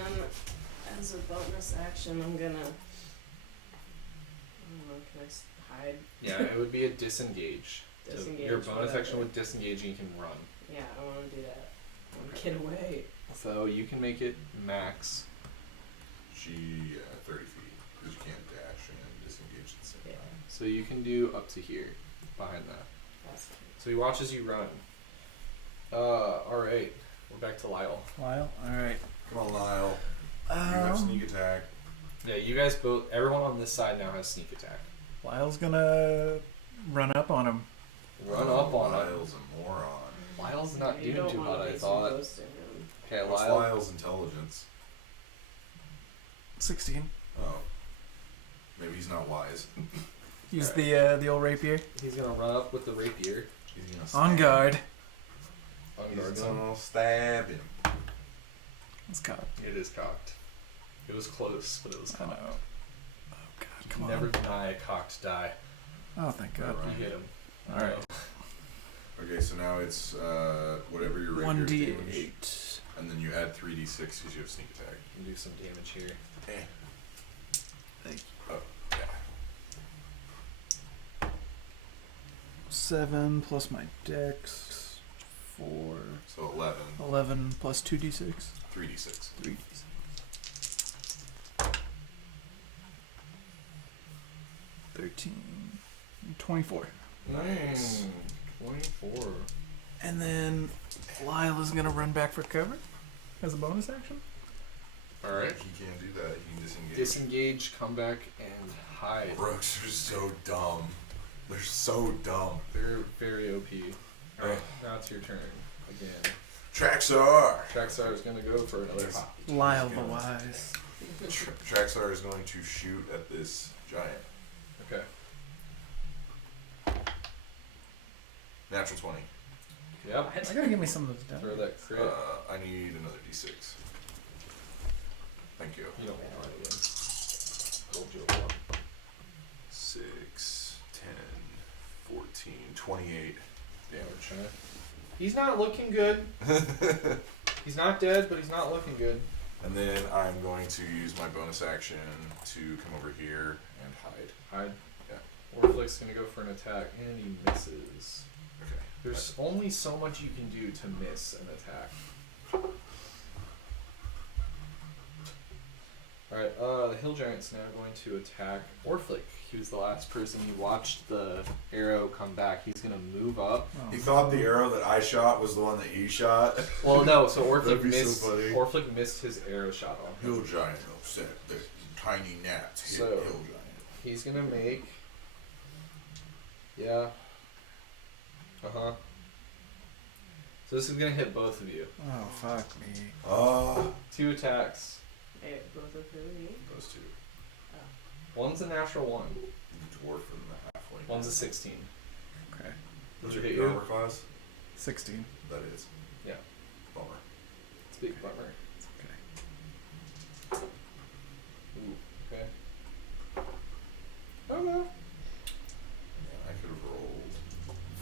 as a bonus action, I'm gonna. Oh, Can I hide? Yeah, it would be a disengage. Disengage. So your bonus whatever. action with disengage, and you can run. Yeah, I want to do that. I want to get away. So you can make it max. 30 feet. Because you can't dash and disengage at the same Yeah, time. So you can do up to here, behind that. that's fine. So he watches you run. Alright. We're back to Lyle. Lyle. All right. Come on, Lyle. You have sneak attack. Yeah, you guys both, everyone on this side now has sneak attack. Lyle's gonna run up on him. Run up on him. Lyle's a moron. Lyle's not You doing don't too wanna hot, I be too thought. close to him. Okay, What's Lyle. Lyle's intelligence? 16. Oh. Maybe he's not wise. Use Alright. the old rapier. He's gonna run up with the rapier. He's gonna On stab. guard. On He's guard zone. gonna stab him. Let's go. It is cocked. It was close, but it was I know. cocked. Oh God, come on. Never deny a cocked die. Oh, thank God. You hit him. All right. Okay, so now it's whatever your rapier One damage. d8. And then you add 3d6 because you have sneak attack. You can do some damage here. Thank you. Oh, yeah. 7 plus my dex. 4. So 11, 11 plus 2d6. 3d6. 3d6. 13. 24. Nice. 24. And then Lyle is gonna run back for cover as a bonus action. Alright. He can't do that. He can disengage. Disengage, come back, and hide. Brooks are so dumb. They're so dumb. They're very OP. Alright, now it's your turn. Again. Traxar! Traxar is gonna go for another hop. Lyle the Wise. Traxar is going to shoot at this giant. Okay. Natural 20. Yep. I gotta give me some of those down. Throw that crit. I need another d6. Thank you. You don't want it again. Rolled you a 1. 6, 10, 14, 28 damage. Okay. He's not looking good. He's not dead, but he's not looking good. And then I'm going to use my bonus action to come over here and hide. Hide. Yeah. Orflick's gonna go for an attack, and he misses. Okay. There's only so much you can do to miss an attack. Alright, the hill giant's now going to attack Orflick. He was the last person. He watched the arrow come back. He's gonna move up. Oh. He thought the arrow that I shot was the one that he shot. Well, no, so Orflick That'd be so missed. funny. Orflick missed his arrow shot on him. Hill giant upset. The tiny gnats hit So- hill giant. He's gonna make. Yeah. Uh-huh. So this is gonna hit both of you. Oh, fuck me. 2 attacks. Hey, both of who? Me? Those two. One's a natural 1. The dwarf and the halfling. One's a 16. Okay. What's Did your it hit you? armor class? 16. That is. Yeah. Bummer. It's a big bummer. It's okay. Ooh, okay. Oh no. Man, I could have rolled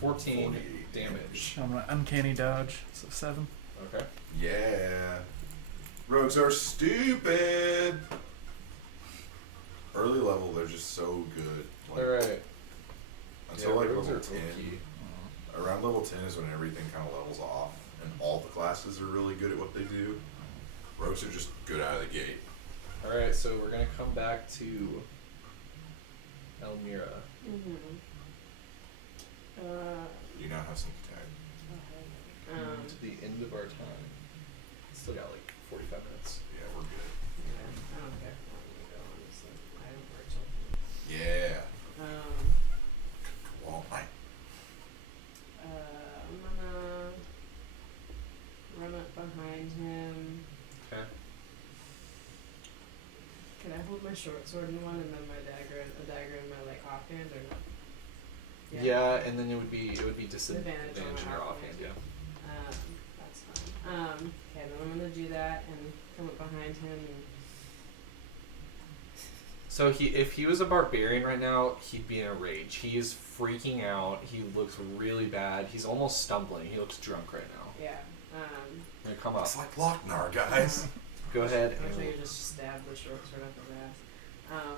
14 48 damage. I'm gonna uncanny dodge. So 7. Okay. Yeah. Rogues are stupid. Early level, they're just so good. Like, Alright. until Yeah, like rogues level are 10. OP. Around level 10 is when everything kind of levels off, and all the classes are really good at what they do. Rogues are just good out of the gate. Alright, so we're gonna come back to Elmira. Mm-hmm. You now have sneak attack. To the end of our time. Still got like 45 minutes. Yeah, we're good. Yeah, I don't care how long we go, honestly. I haven't worked something. Yeah. Come on. I'm gonna run up behind him. Okay. Can I hold my short sword in one and then my dagger, a dagger in my like offhand or no? Yeah, and then it would be disadvantage Advantage on in my your offhand. offhand, yeah. That's fine. Okay, then I'm gonna do that and come up behind him and So if he was a barbarian right now, he'd be in a rage. He is freaking out. He looks really bad. He's almost stumbling. He looks drunk right now. yeah. I'm gonna come up. It's like Lochnar, guys. Go ahead Actually, and you just stab the short sword up his ass.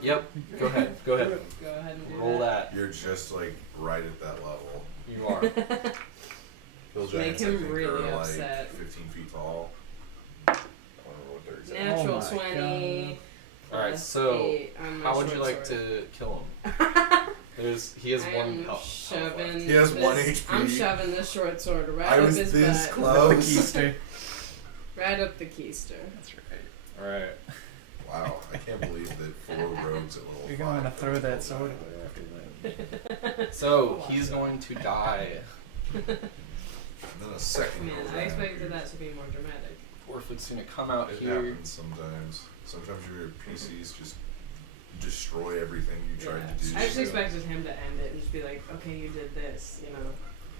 Yep. Go ahead. Go ahead. Go ahead and do Roll that. You're just like right at that level. You are. Hill Make giants, I him think, really are upset. like 15 feet tall. I want to roll a 30. Natural Oh my 20. All right. plus So, 8 on my how would you short like sword. to kill him? He has one I'm health. shoving. He has this, 1 HP. I'm shoving this short sword right I up was his this butt. close. Keister. Right up the keister. That's right. All right. Wow, I can't believe that 4 rogues at level You're 5 going to throw don't that roll sword that. away after that. So he's going to die. And then a second Man, hill I giant expected that to be more dramatic. Orphick's gonna come out It here. happens sometimes. Sometimes your PCs just destroy everything you tried to do. I just expected him to end it and just be like, okay, you did this, you know.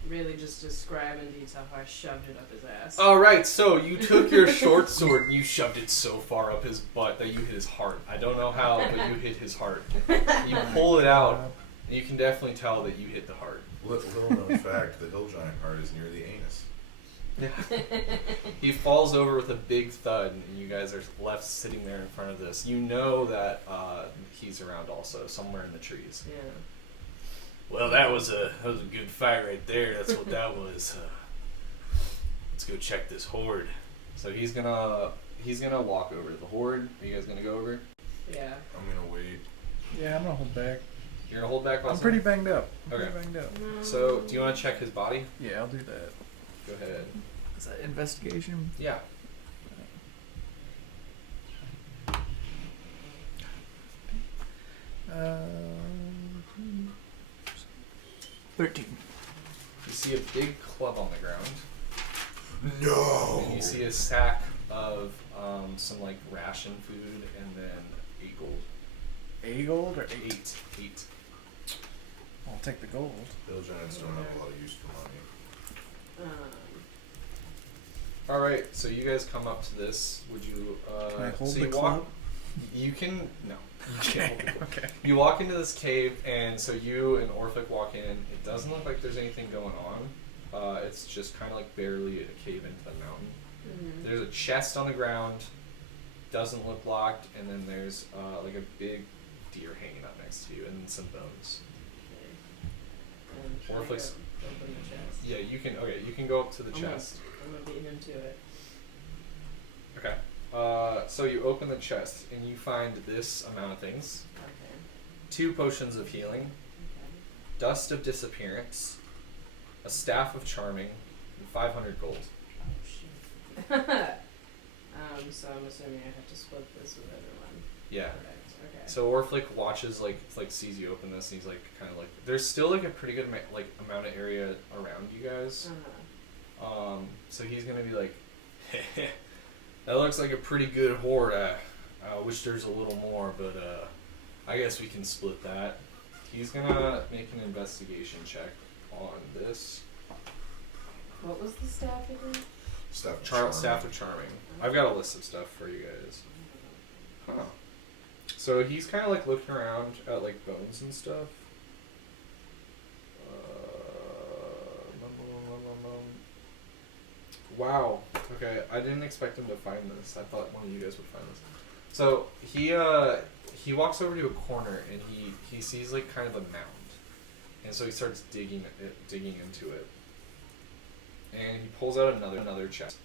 Really just describe in detail how I shoved it up his ass. All right, so you took your short sword and you shoved it so far up his butt that you hit his heart. I don't know how, but you hit his heart. You pull it out, and you can definitely tell that you hit the heart. Little known fact, the hill giant heart is near the anus. He falls over with a big thud, and you guys are left sitting there in front of this. You know that he's around also, somewhere in the trees. Yeah. Well, that was a good fight right there. That's what that was. Let's go check this horde. So he's gonna walk over to the horde. Are you guys gonna go over? Yeah. I'm gonna wait. Yeah, I'm gonna hold back. You're gonna hold back also? I'm pretty banged up. Okay. Pretty banged up. So, do you want to check his body? Yeah, I'll do that. Go ahead. Is that investigation? Yeah. Uh, 13. You see a big club on the ground. No! And you see a sack of some like ration food and then 8 gold. 8 gold or 8? 8. I'll take the gold. Hill giants don't have a lot of use for money. Alright, so you guys come up to this. Would you Can I hold so the you club? walk you can no. You can't hold the club. Okay. You walk into this cave, and so you and Orphic walk in. It doesn't look like there's anything going on. It's just kind of like barely a cave into the mountain. Mm-hmm. There's a chest on the ground, doesn't look locked, and then there's like a big deer hanging up next to you, and then some bones. And Orphic's- open the chest. Yeah, you can. Okay, you can go up to the chest. I'm gonna beat him to it. Okay. So you open the chest, and you find this amount of things: Okay. 2 potions of healing, Okay. dust of disappearance, a staff of charming, and 500 gold. Oh shit. So I'm assuming I have to split this with everyone. Yeah. Correct. Okay. So Orflick watches, like sees you open this, and he's like, kind of like, there's still like a pretty good amount of area around you guys. So he's gonna be like, that looks like a pretty good horde. I wish there's a little more, but I guess we can split that. He's gonna make an investigation check on this. What was the staff again? Staff of Charming. I've got a list of stuff for you guys. Huh. So he's kind of like looking around at like bones and stuff. Wow. Okay, I didn't expect him to find this. I thought one of you guys would find this. So he walks over to a corner and he sees like kind of a mound, and so he starts digging into it, and he pulls out another chest.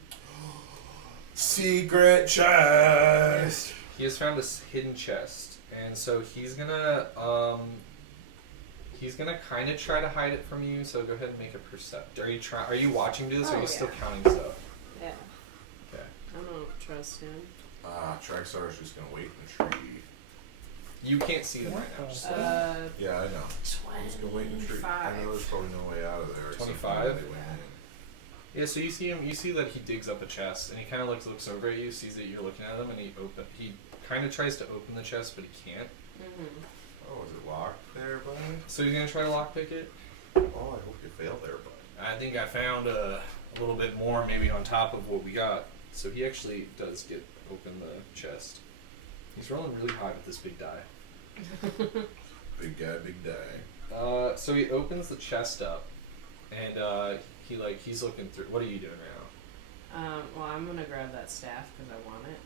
Secret chest! He has found this hidden chest, and so he's gonna kind of try to hide it from you. So go ahead and make a percept. Are you watching this, or are you still counting stuff? Yeah. Okay. I don't trust him. Trackstar's just gonna wait in the tree. You can't see them right now. Just like- Yeah, I know. I'm just gonna wait in the tree. I know there's probably no way out of there. except for 25? when they went in. Yeah, so you see him. You see that he digs up a chest, and he kind of looks over at you, sees that you're looking at him, and he kind of tries to open the chest, but he can't. Oh, is it locked there, buddy? So he's gonna try to lockpick it. Oh, I hope you fail there, bud. I think I found a little bit more, maybe on top of what we got. So he actually does get open the chest. He's rolling really high with this big die. Big guy, big die. So he opens the chest up, and he's looking through. What are you doing right now? Well, I'm gonna grab that staff because I want it.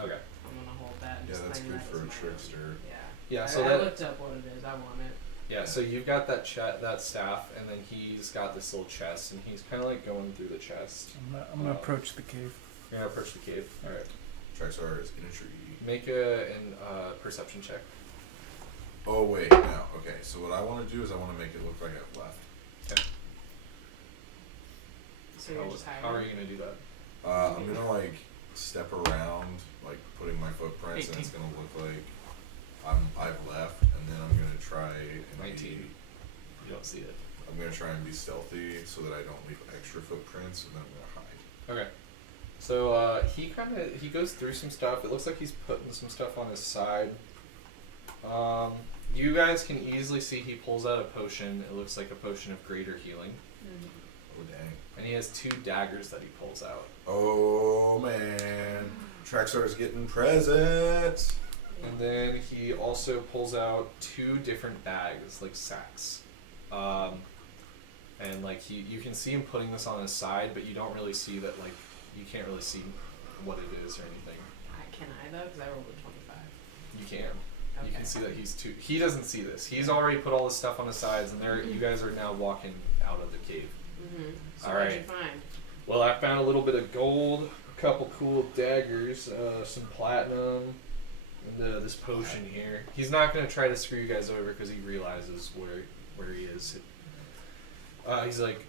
Okay. I'm I'm gonna hold that and Yeah, just that's claim good that for as a my own. trickster. Yeah. Yeah, I, so I that looked up what it is. I want it. yeah, so you've got that that staff, and then he's got this little chest, and he's kind of like going through the chest. I'm gonna approach the cave. You're gonna approach the cave. All right. Traxar is in a tree. Make a perception check. Oh wait, no. Okay, so what I want to do is I want to make it look like I've left. Okay. So you're just hiding. How are you gonna do that? I'm gonna like step around, like putting my footprints, and it's gonna look like I've left, and then I'm gonna try and 19. be, You don't see it. I'm gonna try and be stealthy so that I don't leave extra footprints, and then I'm gonna hide. Okay. So he goes through some stuff. It looks like he's putting some stuff on his side. You guys can easily see he pulls out a potion. It looks like a potion of greater healing. Mm-hmm. Oh dang. And he has 2 daggers that he pulls out. Oh man, Traxar's getting presents. And then he also pulls out 2 different bags, like sacks. And like you can see him putting this on his side, but you don't really see that, like, you can't really see what it is or anything. Can I though? Because I rolled a 25. You can. Okay. You can see that he doesn't see this. He's already put all this stuff on the sides, and you guys are now walking out of the cave. Mm-hmm. So All what'd right. you find? Well, I found a little bit of gold, a couple cool daggers, some platinum, and this potion here. He's not going to try to screw you guys over because he realizes where he is. He's like,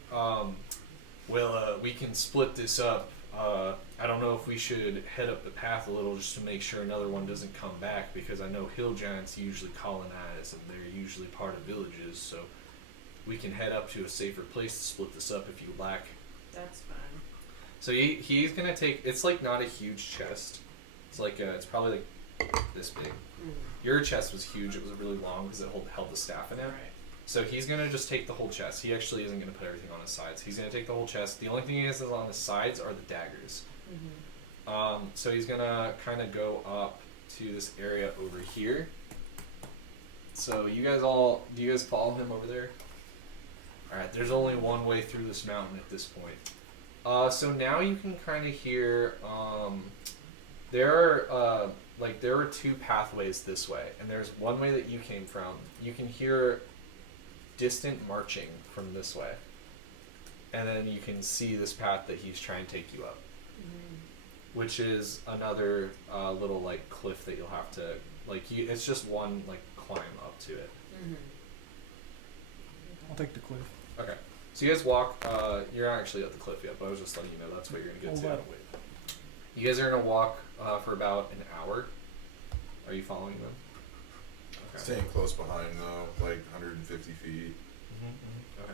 we can split this up. I don't know if we should head up the path a little just to make sure another one doesn't come back, because I know hill giants usually colonize and they're usually part of villages, so we can head up to a safer place to split this up if you like. That's fine. So he's gonna take. It's like not a huge chest. It's like it's probably like this big. Mm. Your chest was huge. It was really long because it held the staff in it. Right. So he's gonna just take the whole chest. He actually isn't gonna put everything on his sides. He's gonna take the whole chest. The only thing he has on his sides are the daggers. Mm-hmm. So he's gonna kind of go up to this area over here. So do you guys follow him over there? All right. There's only one way through this mountain at this point. So now you can kind of hear. There are 2 pathways this way, and there's one way that you came from. You can hear distant marching from this way, and then you can see this path that he's trying to take you up, which is another little like cliff that you'll have to it's just one like climb up to it. Mm-hmm. I'll take the cliff. Okay, so you guys walk. You're not actually at the cliff yet, but I was just letting you know that's what you're gonna get Hold to. up. You guys are gonna walk for about an hour. Are you following them? Okay. Staying close behind though, like 150 feet. Okay.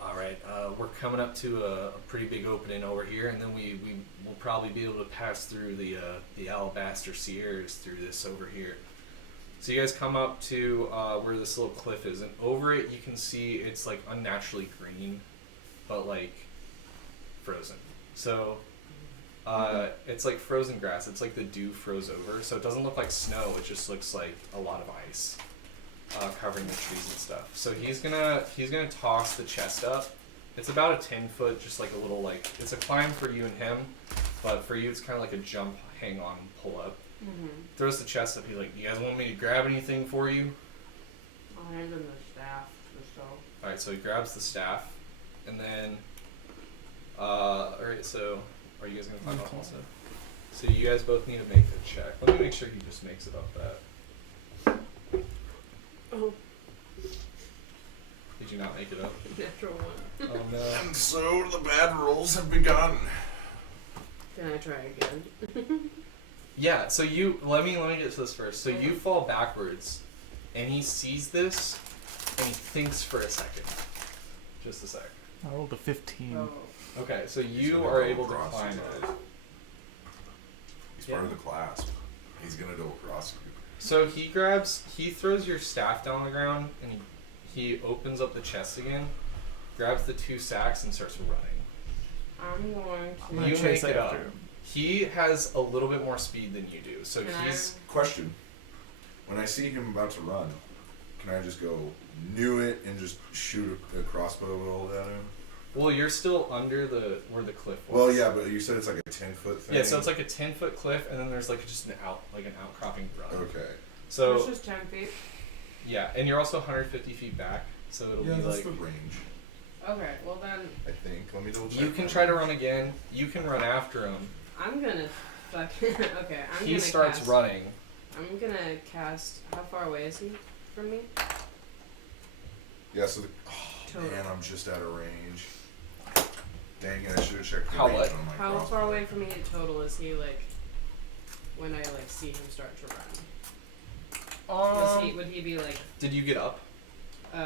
All right. We're coming up to a pretty big opening over here, and then we will probably be able to pass through the Alabaster Sierras through this over here. So you guys come up to where this little cliff is, and over it you can see it's like unnaturally green, but like frozen. So it's like frozen grass. It's like the dew froze over, so it doesn't look like snow. It just looks like a lot of ice covering the trees and stuff. So he's gonna toss the chest up. It's about a 10-foot, just like a little like it's a climb for you and him, but for you it's kind of like a jump, hang on, pull up. Mm-hmm. Throws the chest up. He's like, "You guys want me to grab anything for you?" I'll hand him the staff. All right. So he grabs the staff, and then all right. So are you guys gonna climb up also? So you guys both need to make a check. Let me make sure he just makes it up that. Oh, Did you not make it up? natural one. Oh no. And so the bad rolls have begun. Can I try again? Yeah, so let me get to this first. So you fall backwards, and he sees this, and he thinks for a second. Just a sec. I rolled a 15. Oh. Okay, so He's you gonna are go able to across climb you. it. He's Yeah. part of the clasp. He's gonna go across you. So he throws your staff down on the ground, and he opens up the chest again, grabs the 2 sacks, and starts running. I'm going to. I'm gonna You chase make it after up. him. He has a little bit more speed than you do, so Can he's Question: when I see him about to run, can I just go knew it and just shoot a crossbow bolt at him? Well, you're still under where the cliff was. Well, yeah, but you said it's like a 10-foot thing. Yeah, so it's like a 10-foot cliff, and then there's like just an outcropping run. Okay. So It's just 10 feet. yeah, and you're also 150 feet back, so it'll Yeah, be that's like the range. Okay, well then, I think. Let me double check. you can try to run again. You can run after him. I'm gonna fucking. Okay, I'm He gonna starts cast. running. I'm gonna cast. How far away is he from me? Yeah, so Total. man, I'm just out of range. Dang it, I should have checked the How range what? on my How crossbow. far away from me in total is he? Like, when I like see him start to run, would he be like? Did you get up? Did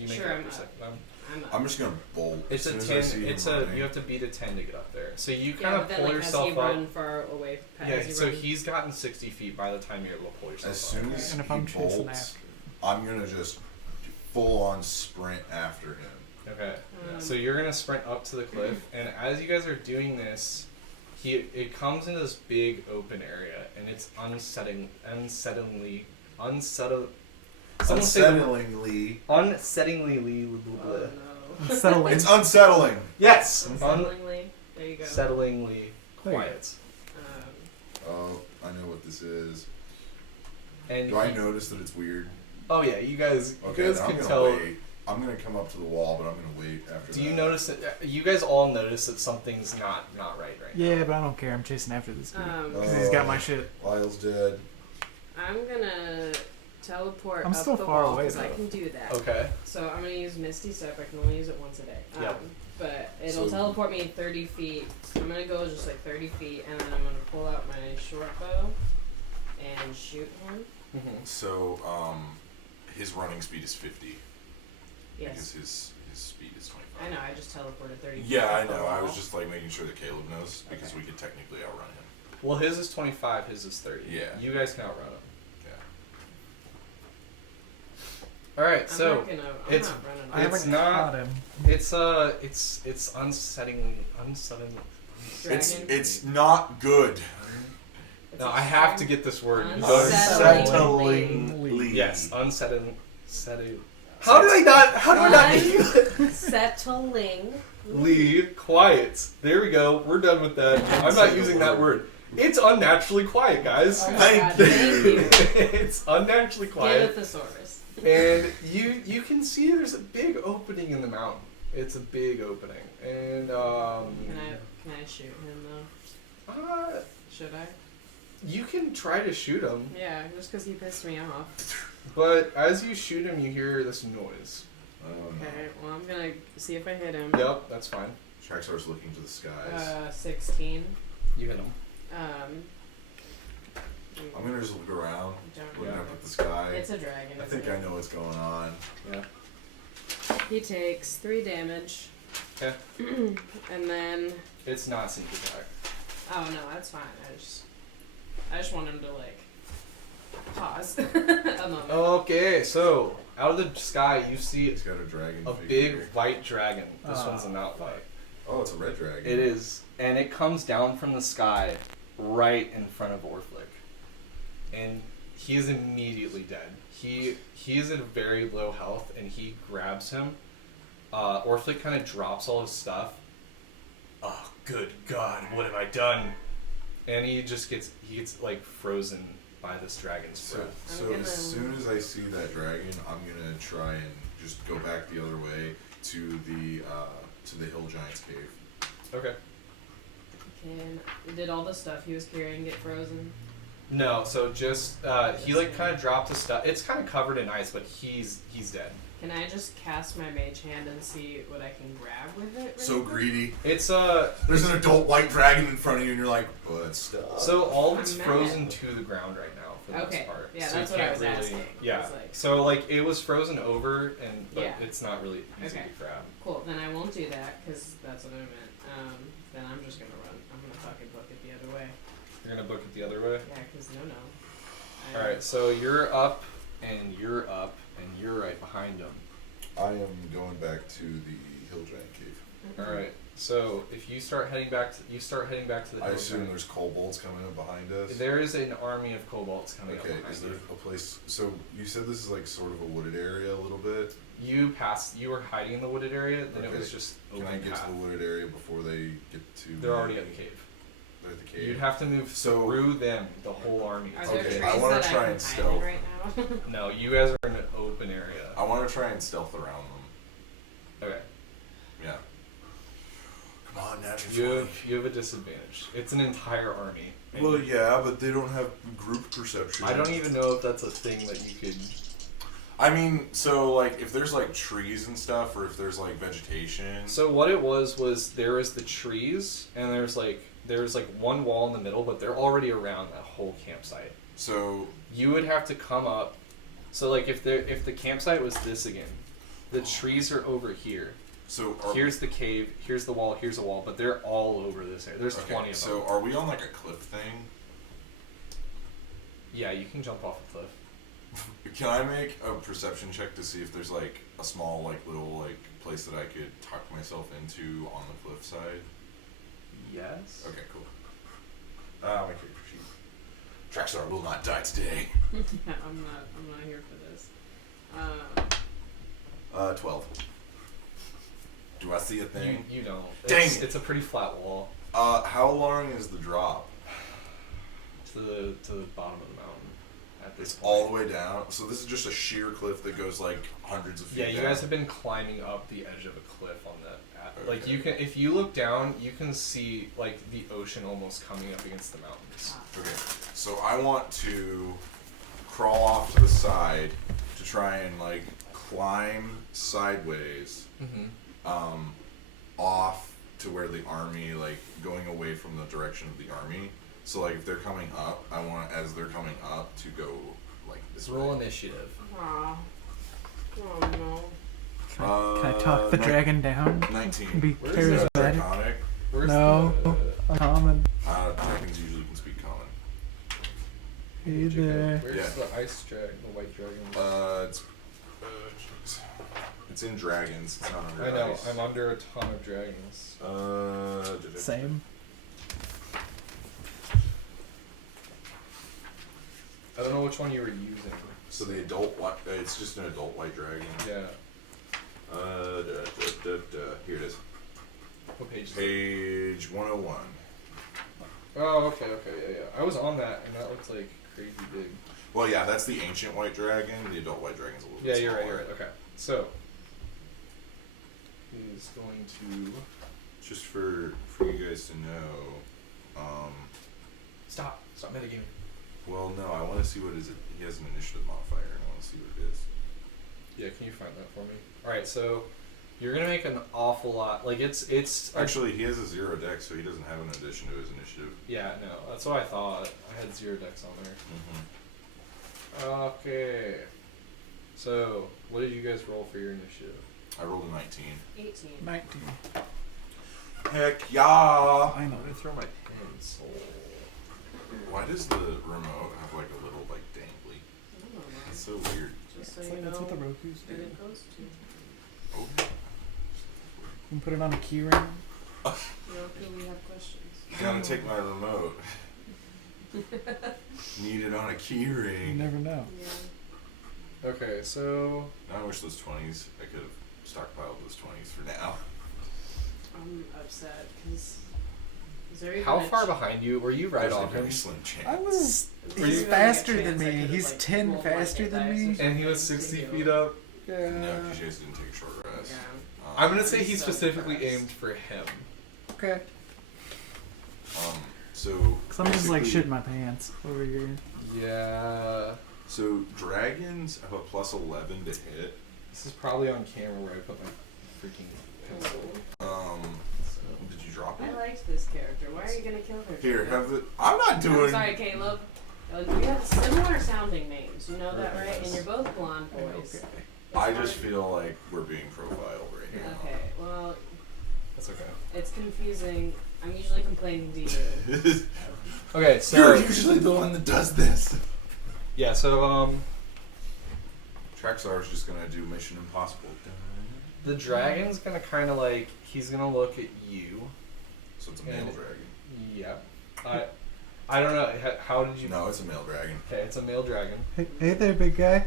you make Sure, it up I'm for a up. second? I'm up. I'm just gonna bolt. It's as a soon as I 10. see It's him a. running. You have to beat a 10 to get up there. So you Yeah, kind of but then, pull like, yourself has he up. run far away? Yeah, Has he so run- he's gotten 60 feet by the time you're able to pull yourself As up. soon as And if he I'm chasing bolts, after. I'm gonna just full on sprint after him. Okay. Um, So you're gonna sprint up to the cliff, and as you guys are doing this, it comes into this big open area, and it's unsettlingly. Someone say the word. Unsettlingly. Unsettlingly. Oh no. Settling. It's unsettling. Yes. Unsettlingly. There you go. Unsettlingly There you quiet. Oh, I know what this is. And Do I notice that it's weird? Oh yeah, you guys. Okay, you guys then I'm can gonna tell. wait. I'm gonna come up to the wall, but I'm gonna wait after Do that. you notice that? You guys all notice that something's not right now. Yeah, but I don't care. I'm chasing after this dude. Oh. Because he's got my shit. Lyle's dead. I'm gonna teleport I'm up still the far wall away, because I though. can do that. Okay. So I'm gonna use Misty Step. I can only use it once a day. Yep. But it'll So- teleport me 30 feet. I'm gonna go just like 30 feet, and then I'm gonna pull out my short bow and shoot him. Mm-hmm. So, his running speed is 50. Because Yes. his speed is 25. I know. I just teleported 30 feet. Yeah, I up the know. I was wall. just like making sure that Caleb knows because Okay. we could technically outrun him. Well, his is 25. His is 30. Yeah. You guys can outrun him. Yeah. All right. I'm so not gonna. I'm it's- not running. I it's haven't not- caught him. it's unsettling. Dragon. It's not good. It's No, a I have to string. get this word. Unsettling. Unsettlingly. Yes, unsettling. How do I not Unsettling. Lee, quiet. There we go. We're done with that. I'm not using that word. It's unnaturally quiet, guys. Oh my Thank God, you. Thank you. It's unnaturally Give quiet. it thesaurus. And you can see there's a big opening in the mountain. It's a big opening. And Can I shoot him though? Should I? you can try to shoot him, Yeah, just because he pissed me off. but as you shoot him, you hear this noise. Oh, no. Okay, well I'm gonna see if I hit him. Yep, that's fine. Traxar's looking to the skies. 16. You hit him. I'm gonna just look around, Don't looking know. up at the sky. It's a dragon. I isn't think I it? know what's going on. Yeah. He takes 3 damage. Okay. And then, It's not sneak attack. oh no, that's fine. I just want him to like pause a moment. Okay, so out of the sky you see He's got a dragon a figure. big white dragon. This Oh. one's a not white. Oh, it's a red dragon. It is, and it comes down from the sky right in front of Orflick, and he is immediately dead. He is at very low health, and he grabs him. Orflick kind of drops all his stuff. Oh, good God, what have I done? And he gets like frozen by this dragon's So, breath. so I'm gonna- as soon as I see that dragon, I'm gonna try and just go back the other way to the hill giant's cave. Okay. Did all the stuff he was carrying get frozen? No, so just he like kind of dropped his stuff. It's kind of covered in ice, but he's dead. Can I just cast my mage hand and see what I can grab with it? Right So quick? greedy. It's There's an adult white dragon in front of you, and you're like, but stop. so all of it's I'm mad. frozen to the ground right now for the Okay, most part. yeah, so that's you what I can't was really, asking. Yeah. It's like- So like it was frozen over, but Yeah. it's not really easy Okay. to grab. Cool, then I won't do that because that's what I meant. Then I'm just gonna run. I'm gonna fucking book it the other way. You're gonna book it the other way. Yeah, because no. All right. So you're up, and you're up, and you're right behind him. I am going back to the hill giant cave. All right. So if you start heading back to the I hill assume giant, there's kobolds coming up behind us. there is an army of kobolds coming Okay, up behind is there you. a place? So you said this is like sort of a wooded area a little bit. You were hiding in the wooded area, then it Okay. was just Can open I get path. to the wooded area before they get to? They're already at the cave. They're at the cave. You'd have to move So- through them, the whole army. Are to there get Okay, trees I wanna that try I can and hide stealth. in right now? No, you guys are in an open area. I want to try and stealth around them. Okay. Yeah. Come on, natural You have a disadvantage. It's an entire army. and Well, yeah, but they don't have group perception. I don't even know if that's a thing that you could. I mean, so like, if there's like trees and stuff, or if there's like vegetation. So what it was there was the trees, and there's like one wall in the middle, but they're already around that whole campsite. So You would have to come up. So like if the campsite was this again, the trees are over here. so Here's the cave. Here's the wall. Here's the wall. But they're all over this area. There's 20 of them. So are we on like a cliff thing? Yeah, you can jump off a cliff. Can I make a perception check to see if there's like a small like little like place that I could tuck myself into on the cliff side? Yes. Okay, cool. My favorite sheet. Trackstar will not die today. Yeah, I'm not here for this. 12. Do I see a thing? You don't. Dang It's, it. it's a pretty flat wall How long is the drop? to the bottom of the mountain. At this It's point. all the way down. So this is just a sheer cliff that goes like hundreds of feet. Yeah, you down. guys have been climbing up the edge of a cliff on that. Like Okay. you can, if you look down, you can see like the ocean almost coming up against the mountains. Okay, so I want to crawl off to the side to try and like climb sideways, Mm-hmm. off to where the army, like going away from the direction of the army. So like if they're coming up, I want as they're coming up to go like this Roll way. initiative. Aw. Oh no. Can I talk the dragon down? 19. Be Where's Is that charismatic. draconic? Where's No. the, Common. Dragons usually can speak common. Hey there. Where's Yeah. the ice dragon, the white dragon? It's in dragons. It's not under I know. ice. I'm under a ton of dragons. Same. I don't know which one you were using. So the adult white, it's just an adult white dragon. Yeah. Here it is. What page? Is it? Page 101. Oh, okay, yeah. I was on that, and that looked like crazy big. Well, yeah, that's the ancient white dragon. The adult white dragon's a little Yeah, bit you're right. smaller. Okay, so he's going to Just for you guys to know, stop metagaming. well, no, I want to see what is it. He has an initiative modifier, and I want to see what it is. Yeah, can you find that for me? All right, so you're gonna make an awful lot. Like it's Actually, he has a 0 dex, so he doesn't have an addition to his initiative. yeah, no, that's what I thought. I had 0 dex on there. Okay. So what did you guys roll for your initiative? I rolled a 19. 18. 19. Heck yeah! I know. I'm gonna throw my pencil. Why does the remote have like a little like dangly? I don't know. That's so weird. Just so It's you like, know that's what the Roku's do. where You it goes to. Oh. can put it on a key ring. Roku, we have questions. Gotta take my remote. Need it on a key You ring. never know. Yeah. Okay, so I wish those 20s, I could have stockpiled those 20s for now. I'm upset because is there even how a far ch- behind you? Were you right There's on a very him? slim chance. I was. is there He's even, like, a faster than chance I me. could've, He's like, 10 rolled my faster hit than dice me. or And he was something 60 to feet heal? up. No, Yeah. because you guys didn't take a short rest. Yeah. I'm gonna say I'm he so specifically impressed. aimed for him. Okay. So Cause I'm just like basically- shitting my pants over here. Yeah. So dragons have a plus 11 to hit. This is probably on camera where I put my freaking pencil. Did you drop I it? liked this character. Why are you gonna kill her? Here, Caleb? have the. I'm not doing. I'm sorry, Caleb. You have similar sounding names. You know that, right? Yes. And you're both blonde boys. Okay. I just feel like we're being profiled right now. Okay. Well, That's okay. it's confusing. I'm usually complaining to you. Okay, You're so usually the one that does this. yeah, so Traxar is just gonna do Mission Impossible. the dragon's gonna kind of like he's gonna look at you. So it's a male And- dragon. Yep. I don't know. How did you? No, it's a male dragon. Okay, it's a male dragon. Hey there, big guy.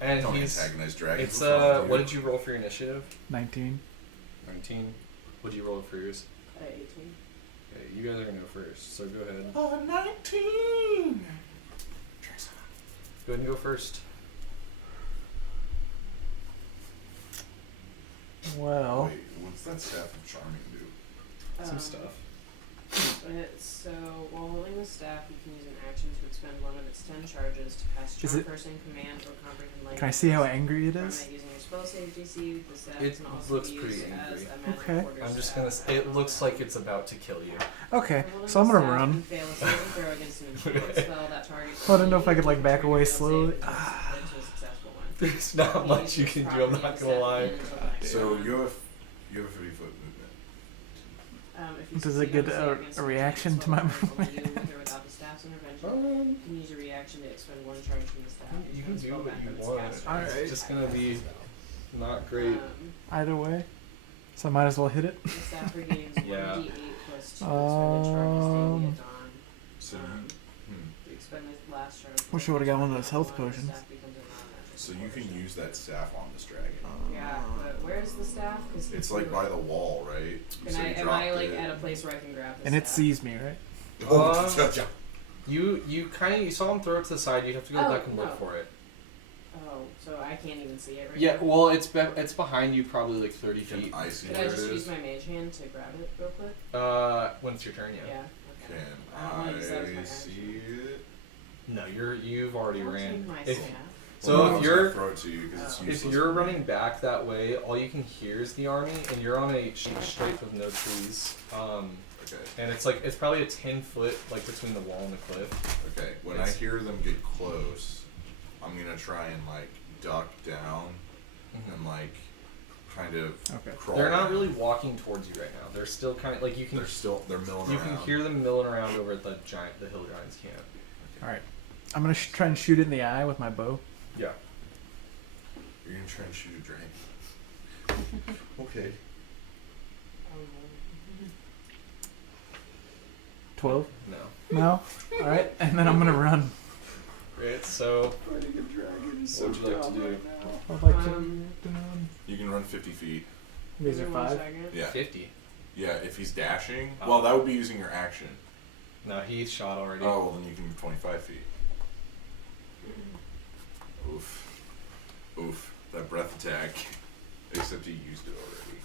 And Don't he's. antagonize dragons. It's What's wrong with what you? did you roll for your initiative? 19. 19. What did you roll for yours? 18. Okay, you guys are gonna go first, so go ahead. 19. Go ahead and go first. Well, Wait, what's that staff of charming do? Some stuff. So, while holding the staff, you can use an action to expend one of its 10 charges to pass Is charm it- person, command, or comprehend language. can I see how angry it From is? it using your spell save DC, the staff It can also looks be pretty used angry. as a magic Okay. order I'm just staff. gonna. It looks like it's about to kill you. Okay, When holding so I'm the gonna staff, run. you fail a saving throw against an enchanted spell that targets Well, I don't know if I you. could, like, back Turn away your failed save slowly. into a successful one. There's not much you can do. I'm not gonna lie. So you have a 50-foot movement. If you Does succeed it get on the save a against an reaction enchanted to my spell that targets movement? only you, with or without the staff's intervention, you can use your reaction to expend one charge from the staff. You can and do spell what back you when it's want. cast. Alright. It's just gonna be not great. Either way. So I might as well hit it. The staff regains Yeah. 1d8 plus 2 expended charges daily at dawn. So You expend the last charge. Wish I would've got one of those The health staff potions. becomes a non-magic so you can order use that staff on this dragon. Yeah, but where's the staff? 'Cause It's he's like by really- the wall, right? Can So I, you am dropped I like it. at a place where I can grab the And it staff? sees me, right? Oh, You kind of you saw him throw it to the side. You have to go Oh, back and look no. for it. Oh, so I can't even see it right Yeah, now? well, it's behind you, probably like 30 Can feet. I see Could where I it just use is? my mage hand to grab it real quick? When it's your turn, yeah. Yeah. Can Okay. I don't wanna use that as my I action. see it? No, you've already I'll ran. take my If, staff. So Well, I if was you're- gonna throw it to you 'cause it's Oh. if useless you're for me. running back that way, all you can hear is the army, and you're on a straight with no trees. Okay. And it's probably a 10-foot like between the wall and the cliff. Okay. When It's- I hear them get close, I'm gonna try and like duck down and like kind of Okay. crawl. They're not down. really walking towards you right now. They're still kind of like you can They're milling you around. can hear them milling around over at the hill giant's camp. Alright. I'm gonna try and shoot it in the eye with my bow. Yeah. You're gonna try and shoot a dragon. Okay. Oh, no. 12? No. No? Alright, and then I'm gonna run. Great. So Fighting a dragon is what would you like to do? I'd like to. You can run 50 feet. You guys Give are me 1 5? second. Yeah. 50. Yeah, if he's dashing. Oh. Well, that would be using your action. No, he's shot already. Oh, well, then you can move 25 feet. Oof. Oof. That breath attack. Except he used it already.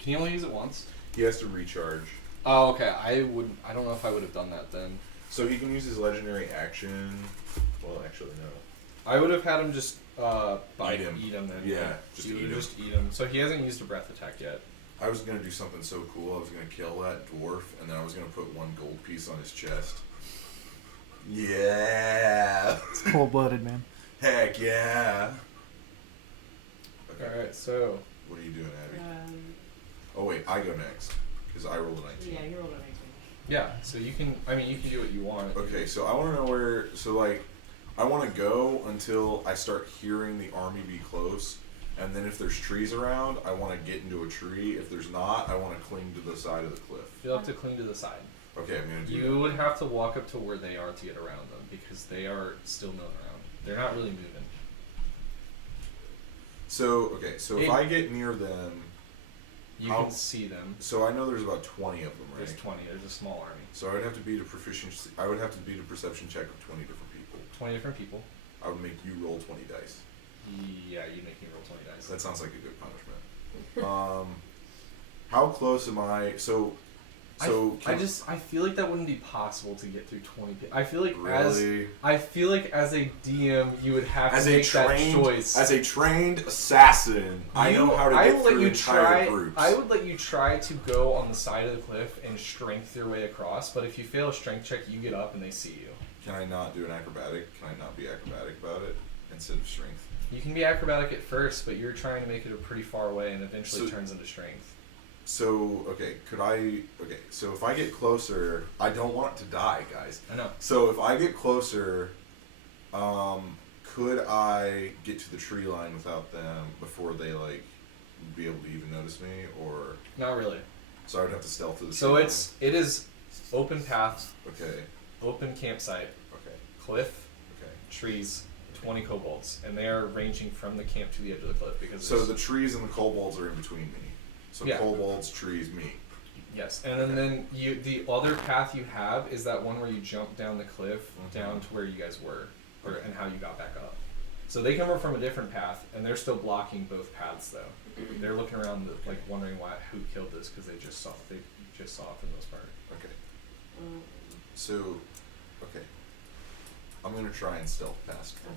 Can you only use it once? He has to recharge. Oh, okay. I don't know if I would have done that then. So he can use his legendary action. Well, actually, no. I would have had him just Eat him. then. Yeah, just you eat would him. just eat him. So he hasn't used a breath attack yet. I was gonna do something so cool. I was gonna kill that dwarf, and then I was gonna put one gold piece on his chest. Yeah. It's cold blooded, man. Heck yeah. Okay. All right. So What are you doing, Abby? Um, Oh wait, I go next because I rolled a 19. yeah, you rolled a 19. yeah. So you can. I mean, you can do what you want. Okay, so I want to know where. So like, I want to go until I start hearing the army be close, and then if there's trees around, I want to get into a tree. If there's not, I want to cling to the side of the cliff. You'll have to cling to the side. Okay, I'm gonna do You would have to walk up to where they are to get around them because they are still milling around. They're not really moving. that. So okay, so if It- I get near them, You How- can see them. so I know there's about 20 of them, right? There's 20. There's a small army. So I would have to beat a proficiency. I would have to beat a perception check of 20 different people. 20 different people. I would make you roll 20 dice. Yeah, you make me roll 20 dice. That sounds like a good punishment. How close am I? So I feel like that wouldn't be possible to get through 20 people. I feel like really, as a DM you would have as to a make that trained choice. as a trained assassin, I know how to I get would let through you entire try, groups. I would let you try to go on the side of the cliff and strength your way across, but if you fail a strength check, you get up and they see you. Can I not do an acrobatic? Can I not be acrobatic about it instead of strength? You can be acrobatic at first, but you're trying to make it a pretty far away and eventually So- turns into strength. So okay, so if I get closer, I don't want it to die, guys. I know. So if I get closer, could I get to the tree line without them before they like be able to even notice me, or Not really. so I would have to stealth to the So tree it is open path, line? Okay, open campsite, okay, cliff, okay. trees, 20 kobolds, and they are ranging from the camp to the edge of the cliff because. So the trees and the kobolds are in between me. So Yeah. kobolds, trees, me. Yes, and then the other path you have is that one where you jump down the cliff down to where you guys were, and how you got back up. So they come up from a different path, and they're still blocking both paths though. They're looking around, like wondering who killed this because they just saw it for the most part. Okay. So, okay. I'm gonna try and stealth past them.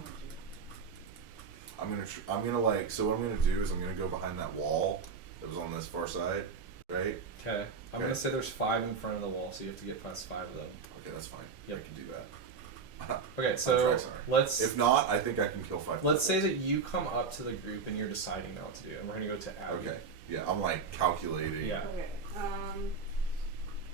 I'm gonna like. So what I'm gonna do is I'm gonna go behind that wall that was on this far side, right? Okay. I'm Okay. gonna say there's 5 in front of the wall, so you have to get past 5 of them. Okay, that's fine. Yep. I can do that. Okay, so try, sorry. let's If not, I think I can kill 5. let's say that you come up to the group and you're deciding now what to do, and we're gonna go to Abby. Okay. Yeah, I'm like calculating. Yeah. Okay.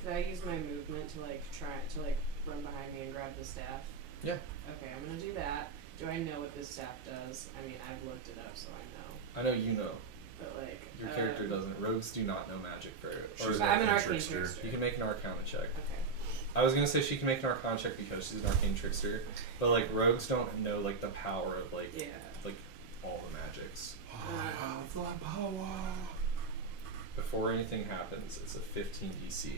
Could I use my movement to like try to like run behind me and grab the staff? Yeah. Okay, I'm gonna do that. Do I know what this staff does? I mean, I've looked it up, so I know. I know you know. But like. Your character doesn't. Rogues do not know magic very. She's But I'm an arcane trickster. trickster. You can make an Arcana check. Okay. I was gonna say she can make an Arcana check because she's an arcane trickster, but like rogues don't know like the power of like Yeah. all the magics. Have the power. Before anything happens, it's a 15 DC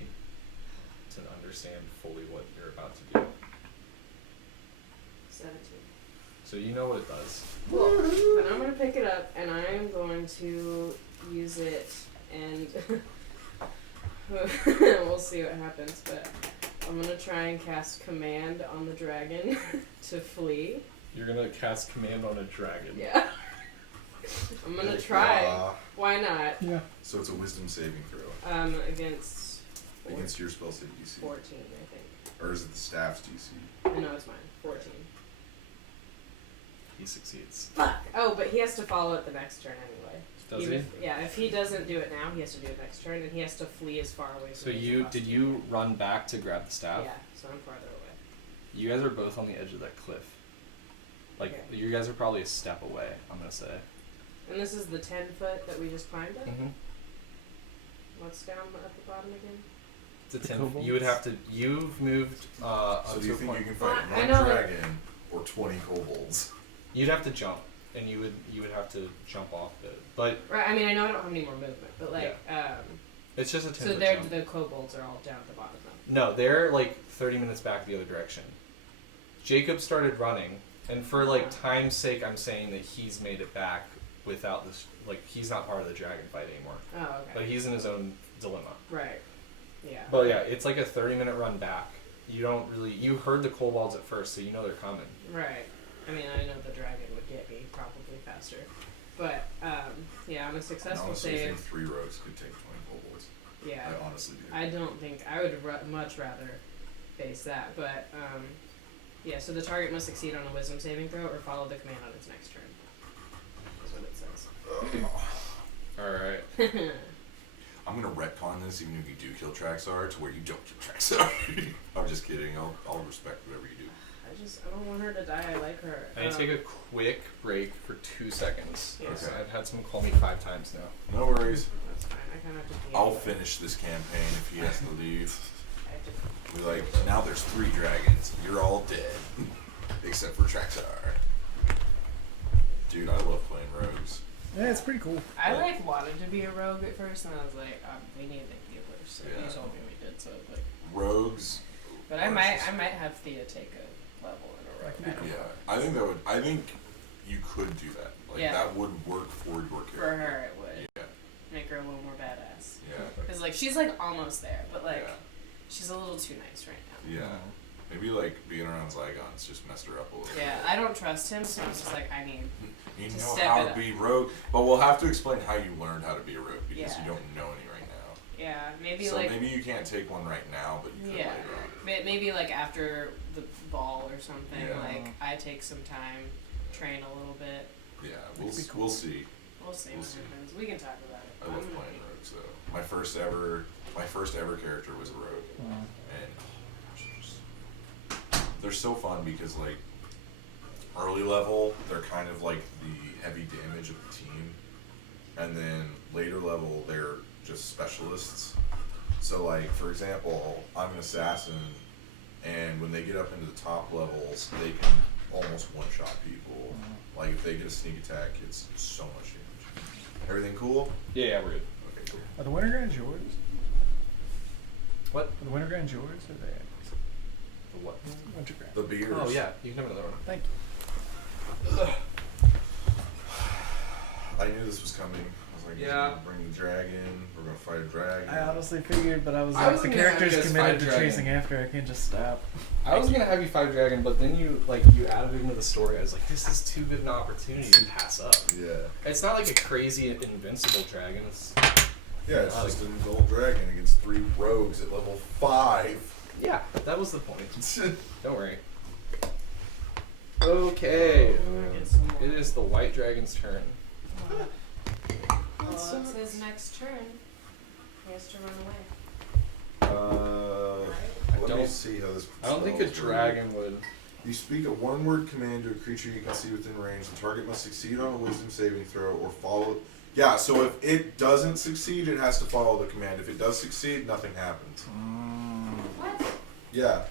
to understand fully what you're about to do. 17. So you know what it does. Cool. Then I'm gonna pick it up and I am going to use it and we'll see what happens, but I'm gonna try and cast command on the dragon to flee. You're gonna cast command on a dragon. Yeah. I'm gonna try. Why not? Yeah. So it's a wisdom saving throw Against against your spell save DC. 14, I think. Or is it the staff's DC? No, it's mine. 14. He succeeds. Fuck! Oh, but he has to follow it the next turn anyway. Does Even he? If, yeah, if he doesn't do it now, he has to do it next turn, and he has to flee as far away So from me as did possible. you run back to grab the staff? Yeah, so I'm farther away. You guys are both on the edge of that cliff. Like Okay. you guys are probably a step away. I'm gonna say. And this is the 10 foot that we just climbed up? Mm-hmm. What's down at the bottom again? It's a The 10. kobolds? You would have to. You've moved. So Up do to you a think point. you can fight Well, I one know, like- dragon or 20 kobolds? You'd have to jump, and you would have to jump off it. But Right, I mean, I know I don't have any more movement, but like, it's just a 10 so foot they're, jump. the kobolds are all down at the bottom though. No, they're like 30 minutes back the other direction. Jacob started running, and for like time's sake, I'm saying that he's made it back without this. Like he's not part of the dragon fight anymore. Oh, okay. Like he's in his own dilemma. Right. Yeah. But yeah, it's like a 30-minute run back. You don't really. You heard the kobolds at first, so you know they're coming. Right. I mean, I know the dragon would get me probably faster. But, yeah, on a I successful honestly save, think 3 rogues could take 20 kobolds. yeah. I honestly do. I don't think I would much rather face that, but yeah. So the target must succeed on a wisdom saving throw or follow the command on its next turn. Is what it says. All right. I'm gonna retcon this even if you do kill Traxar to where you don't kill Traxar. I'm just kidding. I'll respect whatever you do. I don't want her to die. I like her. I need to take a quick break for 2 seconds. Yeah. Okay. I've had someone call me 5 times now. No worries. That's fine. I kind of have to. Pee I'll anyway. finish this campaign if he has to leave. I have to- We're like, now there's 3 dragons. You're all dead. Except for Traxar. Dude, I love playing rogues. Yeah, it's pretty cool. I like wanted to be a rogue at first, and I was like, we need the healers. So Yeah. you told me we did. So like, Rogues. but I might have Thea take a level in a rogue. I don't Yeah. know. I think you could do that. Like, Yeah. that would work for your character. For her, it would Yeah. make her a little more badass. Yeah. Because like she's like almost there, but like Yeah. she's a little too nice right now. Yeah. Maybe like being around Zygons just messed her up a little. Yeah, I don't trust him, so it's just like I need. You To know step how it to up. be rogue, but we'll have to explain how you learned how to be a rogue because Yeah. you don't know any right now. Yeah, maybe So like maybe you can't take one right now, but you could yeah, later on. maybe like after the ball or something. Yeah. Like I take some time, train a little bit. Yeah, That'd we'll be cool. we'll see. We'll see We'll what see. happens. We can talk about it. I love playing rogues though. My first ever character was a rogue, and they're so fun because like early level they're kind of like the heavy damage of the team, and then later level they're just specialists. So like for example, I'm an assassin, and when they get up into the top levels, they can almost one-shot people. Like if they get a sneak attack, it's so much damage. Everything cool? Yeah, we're good. Okay, cool. Are the Winter Grands yours? What? Are the Winter Grands yours or they? The what? Winter Grand. The beers. Oh yeah, you can have another one. Thank you. I knew this was coming. I was like, he's Yeah. gonna bring the dragon. We're gonna fight a dragon. I honestly figured, but I was I like, was the gonna have character's you guys committed fight to dragon. chasing after. I can't just stop. I was gonna have you fight dragon, but then you added it into the story. I was like, this is too good an opportunity to pass up. Yeah. It's not like a crazy invincible dragon. It's Yeah, it's just an adult dragon against 3 rogues at level 5. yeah, that was the point. Don't worry. Okay, I'm gonna get some more. it is the white dragon's turn. Well, it's his next turn. He has to run away. Right? Let me see how this. I don't think a spells work. dragon would. You speak a one-word command to a creature you can see within range. The target must succeed on a Wisdom saving throw or follow. Yeah, so if it doesn't succeed, it has to follow the command. If it does succeed, nothing happens. What? Yeah,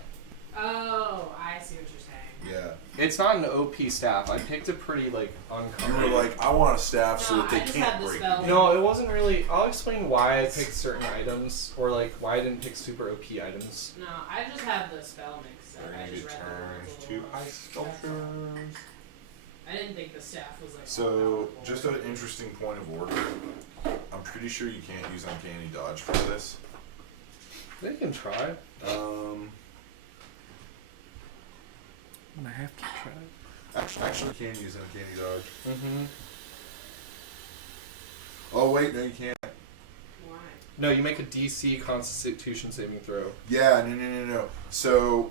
Oh, I see what you're saying. yeah. It's not an OP staff. I picked a pretty You uncommon. were like, I want a staff so No, that they I just can't had the break spell. it. No, it wasn't really. I'll explain why I picked certain items, or why I didn't pick super OP items. No, I just have the spell mix. They're I gonna just get read the turned rules a to little. ice sculptures. I didn't think the staff was like. So, all just powerful. an interesting point of order. I'm pretty sure you can't use Uncanny Dodge for this. They can try. I'm gonna have to try. Actually, you can use Uncanny Dodge. Mm-hmm. Oh wait, no, you can't. Why? No, you make a DC Constitution saving throw. Yeah, no. So,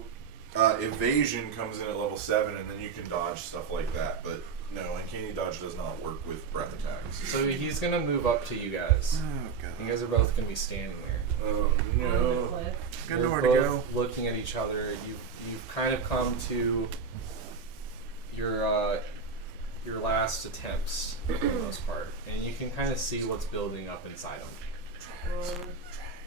evasion comes in at level 7, and then you can dodge stuff like that. But no, Uncanny Dodge does not work with breath attacks. So he's gonna move up to you guys. Oh You god. guys are both gonna be standing there. Oh On the no. cliff. Got You're nowhere to both go. looking at each other. You've kind of come to your last attempts for the most part, and you can kind of see what's building up inside him.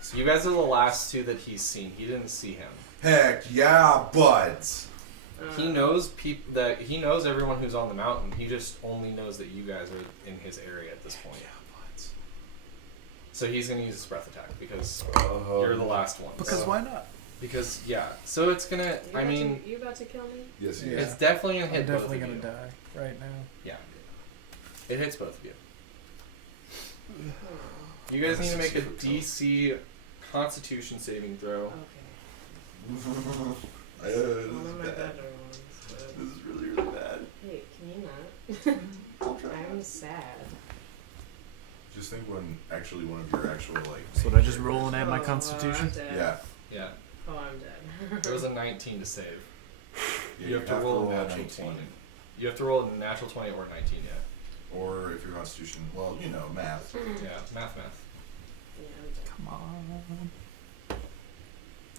So you guys are the last two that he's seen. He didn't see him. Heck yeah, buds. He knows he knows everyone who's on the mountain. He just only knows that you guys are in his area at this point. So he's gonna use his breath attack because you're the last one. Because So- why not? Because yeah. So it's gonna. I mean, You about to kill me? Yes, Yeah. yes. it's definitely gonna I'm hit definitely both gonna of you. die right now. Yeah. It hits both of you. Hmm. You guys need to make a Super tough. DC Constitution saving throw. Okay. This One is of my bad. better ones. But... This is really, really bad. Wait, can you not? I'm sad. Just think when actually one of your actual So did I just roll and add my Oh, constitution? I'm dead. Yeah. Yeah. Oh, I'm dead. There was a 19 to save. Yeah, You have to roll a a natural 19. 20. You have to roll a natural 20 or 19, yeah. Or if your constitution, well, you know, math. Yeah, math. Yeah, I'm dead. Come on.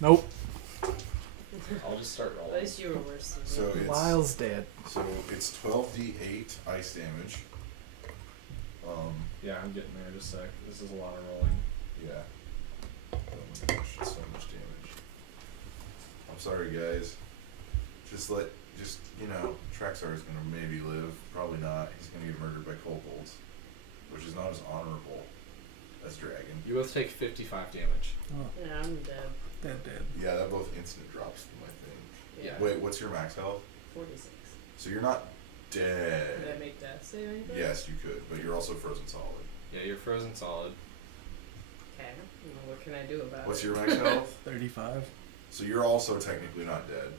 Nope. I'll just start At rolling. least you were worse than So me. it's Lyle's dead. so it's 12d8 ice damage. Yeah, I'm getting there. Just a sec. This is a lot of rolling. Yeah. Oh my gosh, it's so much damage. I'm sorry, guys. Just you know, Traxar is gonna maybe live. Probably not. He's gonna get murdered by kobolds, which is not as honorable as Dragon. You both take 55 damage. Oh, Yeah, I'm dead. dead. Yeah, that both instant drops them, I think. Yeah. Wait, what's your max health? 46. So you're not dead. Did I make death saving throw? Yes, you could, but you're also frozen solid. Yeah, you're frozen solid. Okay. Well, what can I do about What's it? your max health? 35. So you're also technically not dead.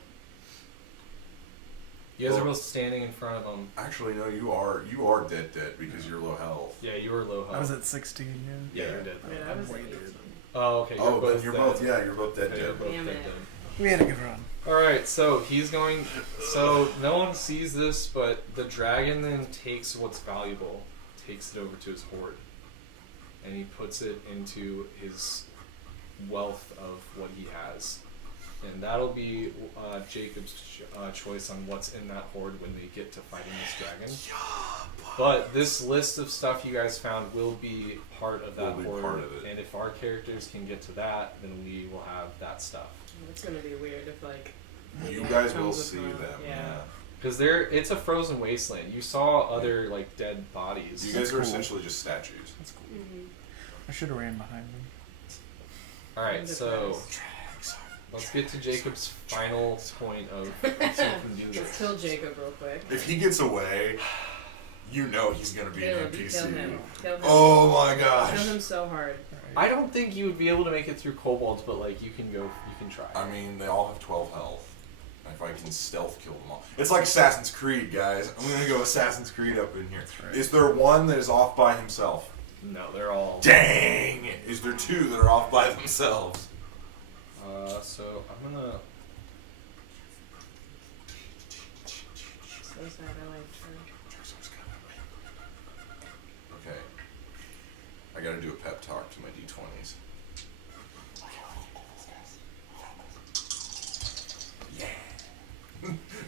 You guys are Well- both standing in front of him. Actually, no, you are dead because you're low health. Yeah, you were low health. I was at 16, yeah. Yeah, Yeah. you're dead. I mean, I I'm was way at dead. 18. Oh, okay. Oh, both then you're dead. both you're both dead. Yeah, you're Dead. both Damn dead. it. dead. We had a good run. Alright, so he's going. So no one sees this, but the dragon then takes what's valuable, takes it over to his hoard, and he puts it into his wealth of what he has. And that'll be Jacob's choice on what's in that hoard when they get to fighting this dragon. But this list of stuff you guys found will be part of that Will be hoard, part of it. and if our characters can get to that, then we will have that stuff. It's gonna be weird if, like, You guys will comes with see one. them. Yeah. Because it's a frozen wasteland. You saw other like dead bodies. You guys are cool. essentially just statues. That's cool. Mm-hmm. I should have ran behind them. All right, so let's get to Jacob's final point of so you can do Let's this. kill Jacob real quick. If he gets away, you know he's gonna be Caleb, an you NPC. kill him. Kill him. Oh my Kill gosh. him so hard. I don't think you would be able to make it through kobolds, but like you can try. I mean, they all have 12 health. If I can stealth kill them all. It's like Assassin's Creed, guys. I'm gonna go Assassin's Creed up in here. right. Is there one that is off by himself? No, they're all. Dang! Is there two that are off by themselves? So I'm gonna. So sad. I liked her. Okay. I gotta do a pep talk to my D20s. Yeah.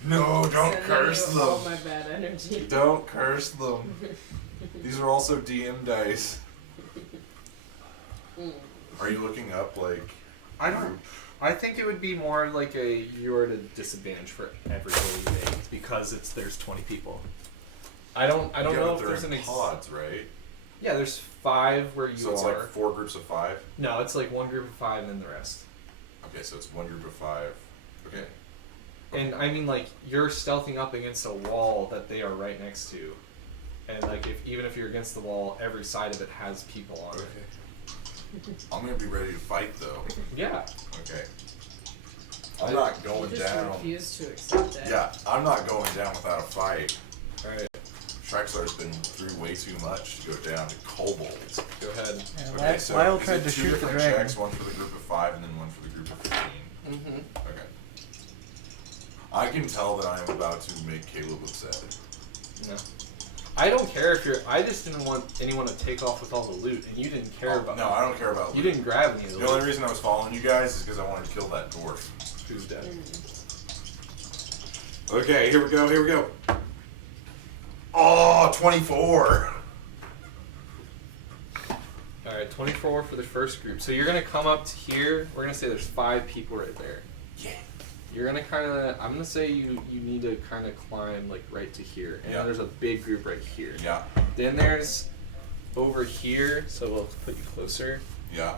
No, don't Sending curse you all them. my bad energy. Don't curse them. These are also DM dice. Mm. Are you looking up like? I think it would be more like you're at a disadvantage for every roll you make because there's 20 people. I don't Yeah, know but if they're there's in an pods, right? Yeah, there's 5 where you So it's are. like 4 groups of 5. No, it's like one group of 5 and then the rest. Okay, so it's one group of 5. Okay. And I mean, like you're stealthing up against a wall that they are right next to, and like even if you're against the wall, every side of it has people on it. I'm gonna be ready to fight though. Yeah. Okay. I'm not You going just down. refuse to accept it. Yeah, I'm not going down without a fight. All right. Traxxar's been through way too much to go down to kobolds. Go ahead. Yeah, Okay, so Lyle is tried it to 2 shoot the different dragon. checks, one for the group of 5 and then one for the group of 15? Mm-hmm. Okay. I can tell that I am about to make Caleb upset. No. I don't care if you're. I just didn't want anyone to take off with all the loot, and you didn't care about. No, I don't care about You loot. didn't grab any of the The loot. only reason I was following you guys is because I wanted to kill that dwarf. Who's dead? Okay, here we go, here we go. Oh, 24. All right, 24 for the first group. So you're gonna come up to here. We're gonna say there's 5 people right there. Yeah. You're gonna kind of. I'm gonna say you need to kind of climb like right to here, and Yeah. then there's a big group right here. Yeah, Then there's over here. So we'll put you closer. yeah.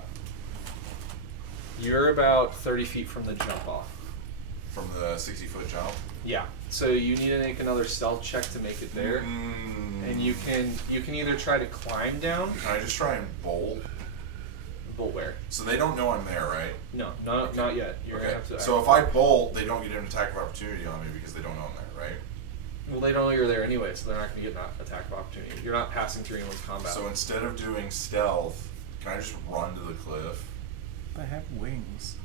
You're about 30 feet from the jump off. From the 60-foot jump. Yeah. So you need to make another stealth check to make it there, Mm. and you can either try to climb down. Can I just try and bolt? Bolt where? So they don't know I'm there, right? No, not yet. You're Okay. gonna have to. So if I bolt, they don't get an attack of opportunity on me because they don't know I'm there, right? Well, they don't know you're there anyway, so they're not going to get an attack of opportunity. You're not passing through anyone's combat. So instead of doing stealth, can I just run to the cliff? I have wings.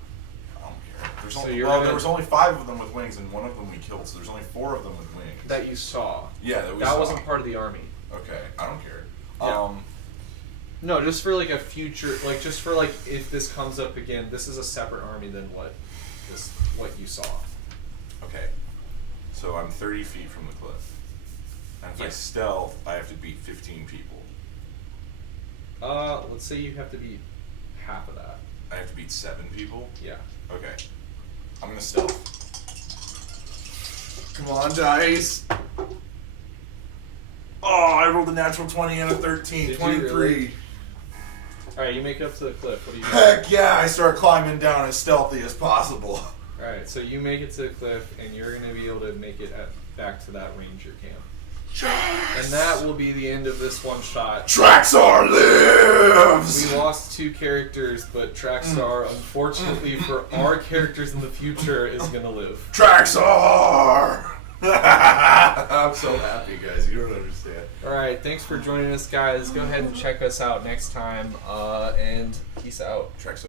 I don't care. There's So only, you're well, gonna- there was only 5 of them with wings, and one of them we killed. So there's only 4 of them with wings. that you saw. Yeah, that we That saw. wasn't part of the army. Okay, I don't care. Yeah. No, just for like a future, like just for like if this comes up again, this is a separate army than what you saw. Okay. So I'm 30 feet from the cliff. And if I Yeah. stealth, I have to beat 15 people. Let's say you have to beat half of that. I have to beat 7 people? Yeah. Okay. I'm gonna stealth. Come on, dice! Oh, I rolled a natural 20 and a 13. Did you 23. really? All right, you make it up to the cliff. What do you do? Heck yeah, I start climbing down as stealthy as possible. All right, so you make it to the cliff, and you're going to be able to make it back to that ranger camp. And that will be the end of this one shot. Traxxar lives! We lost 2 characters, but Traxxar, unfortunately for our characters in the future, is going to live. Traxxar! I'm so happy, guys. You don't understand. Alright, thanks for joining us, guys. Go ahead and check us out next time, and peace out. Traxxar.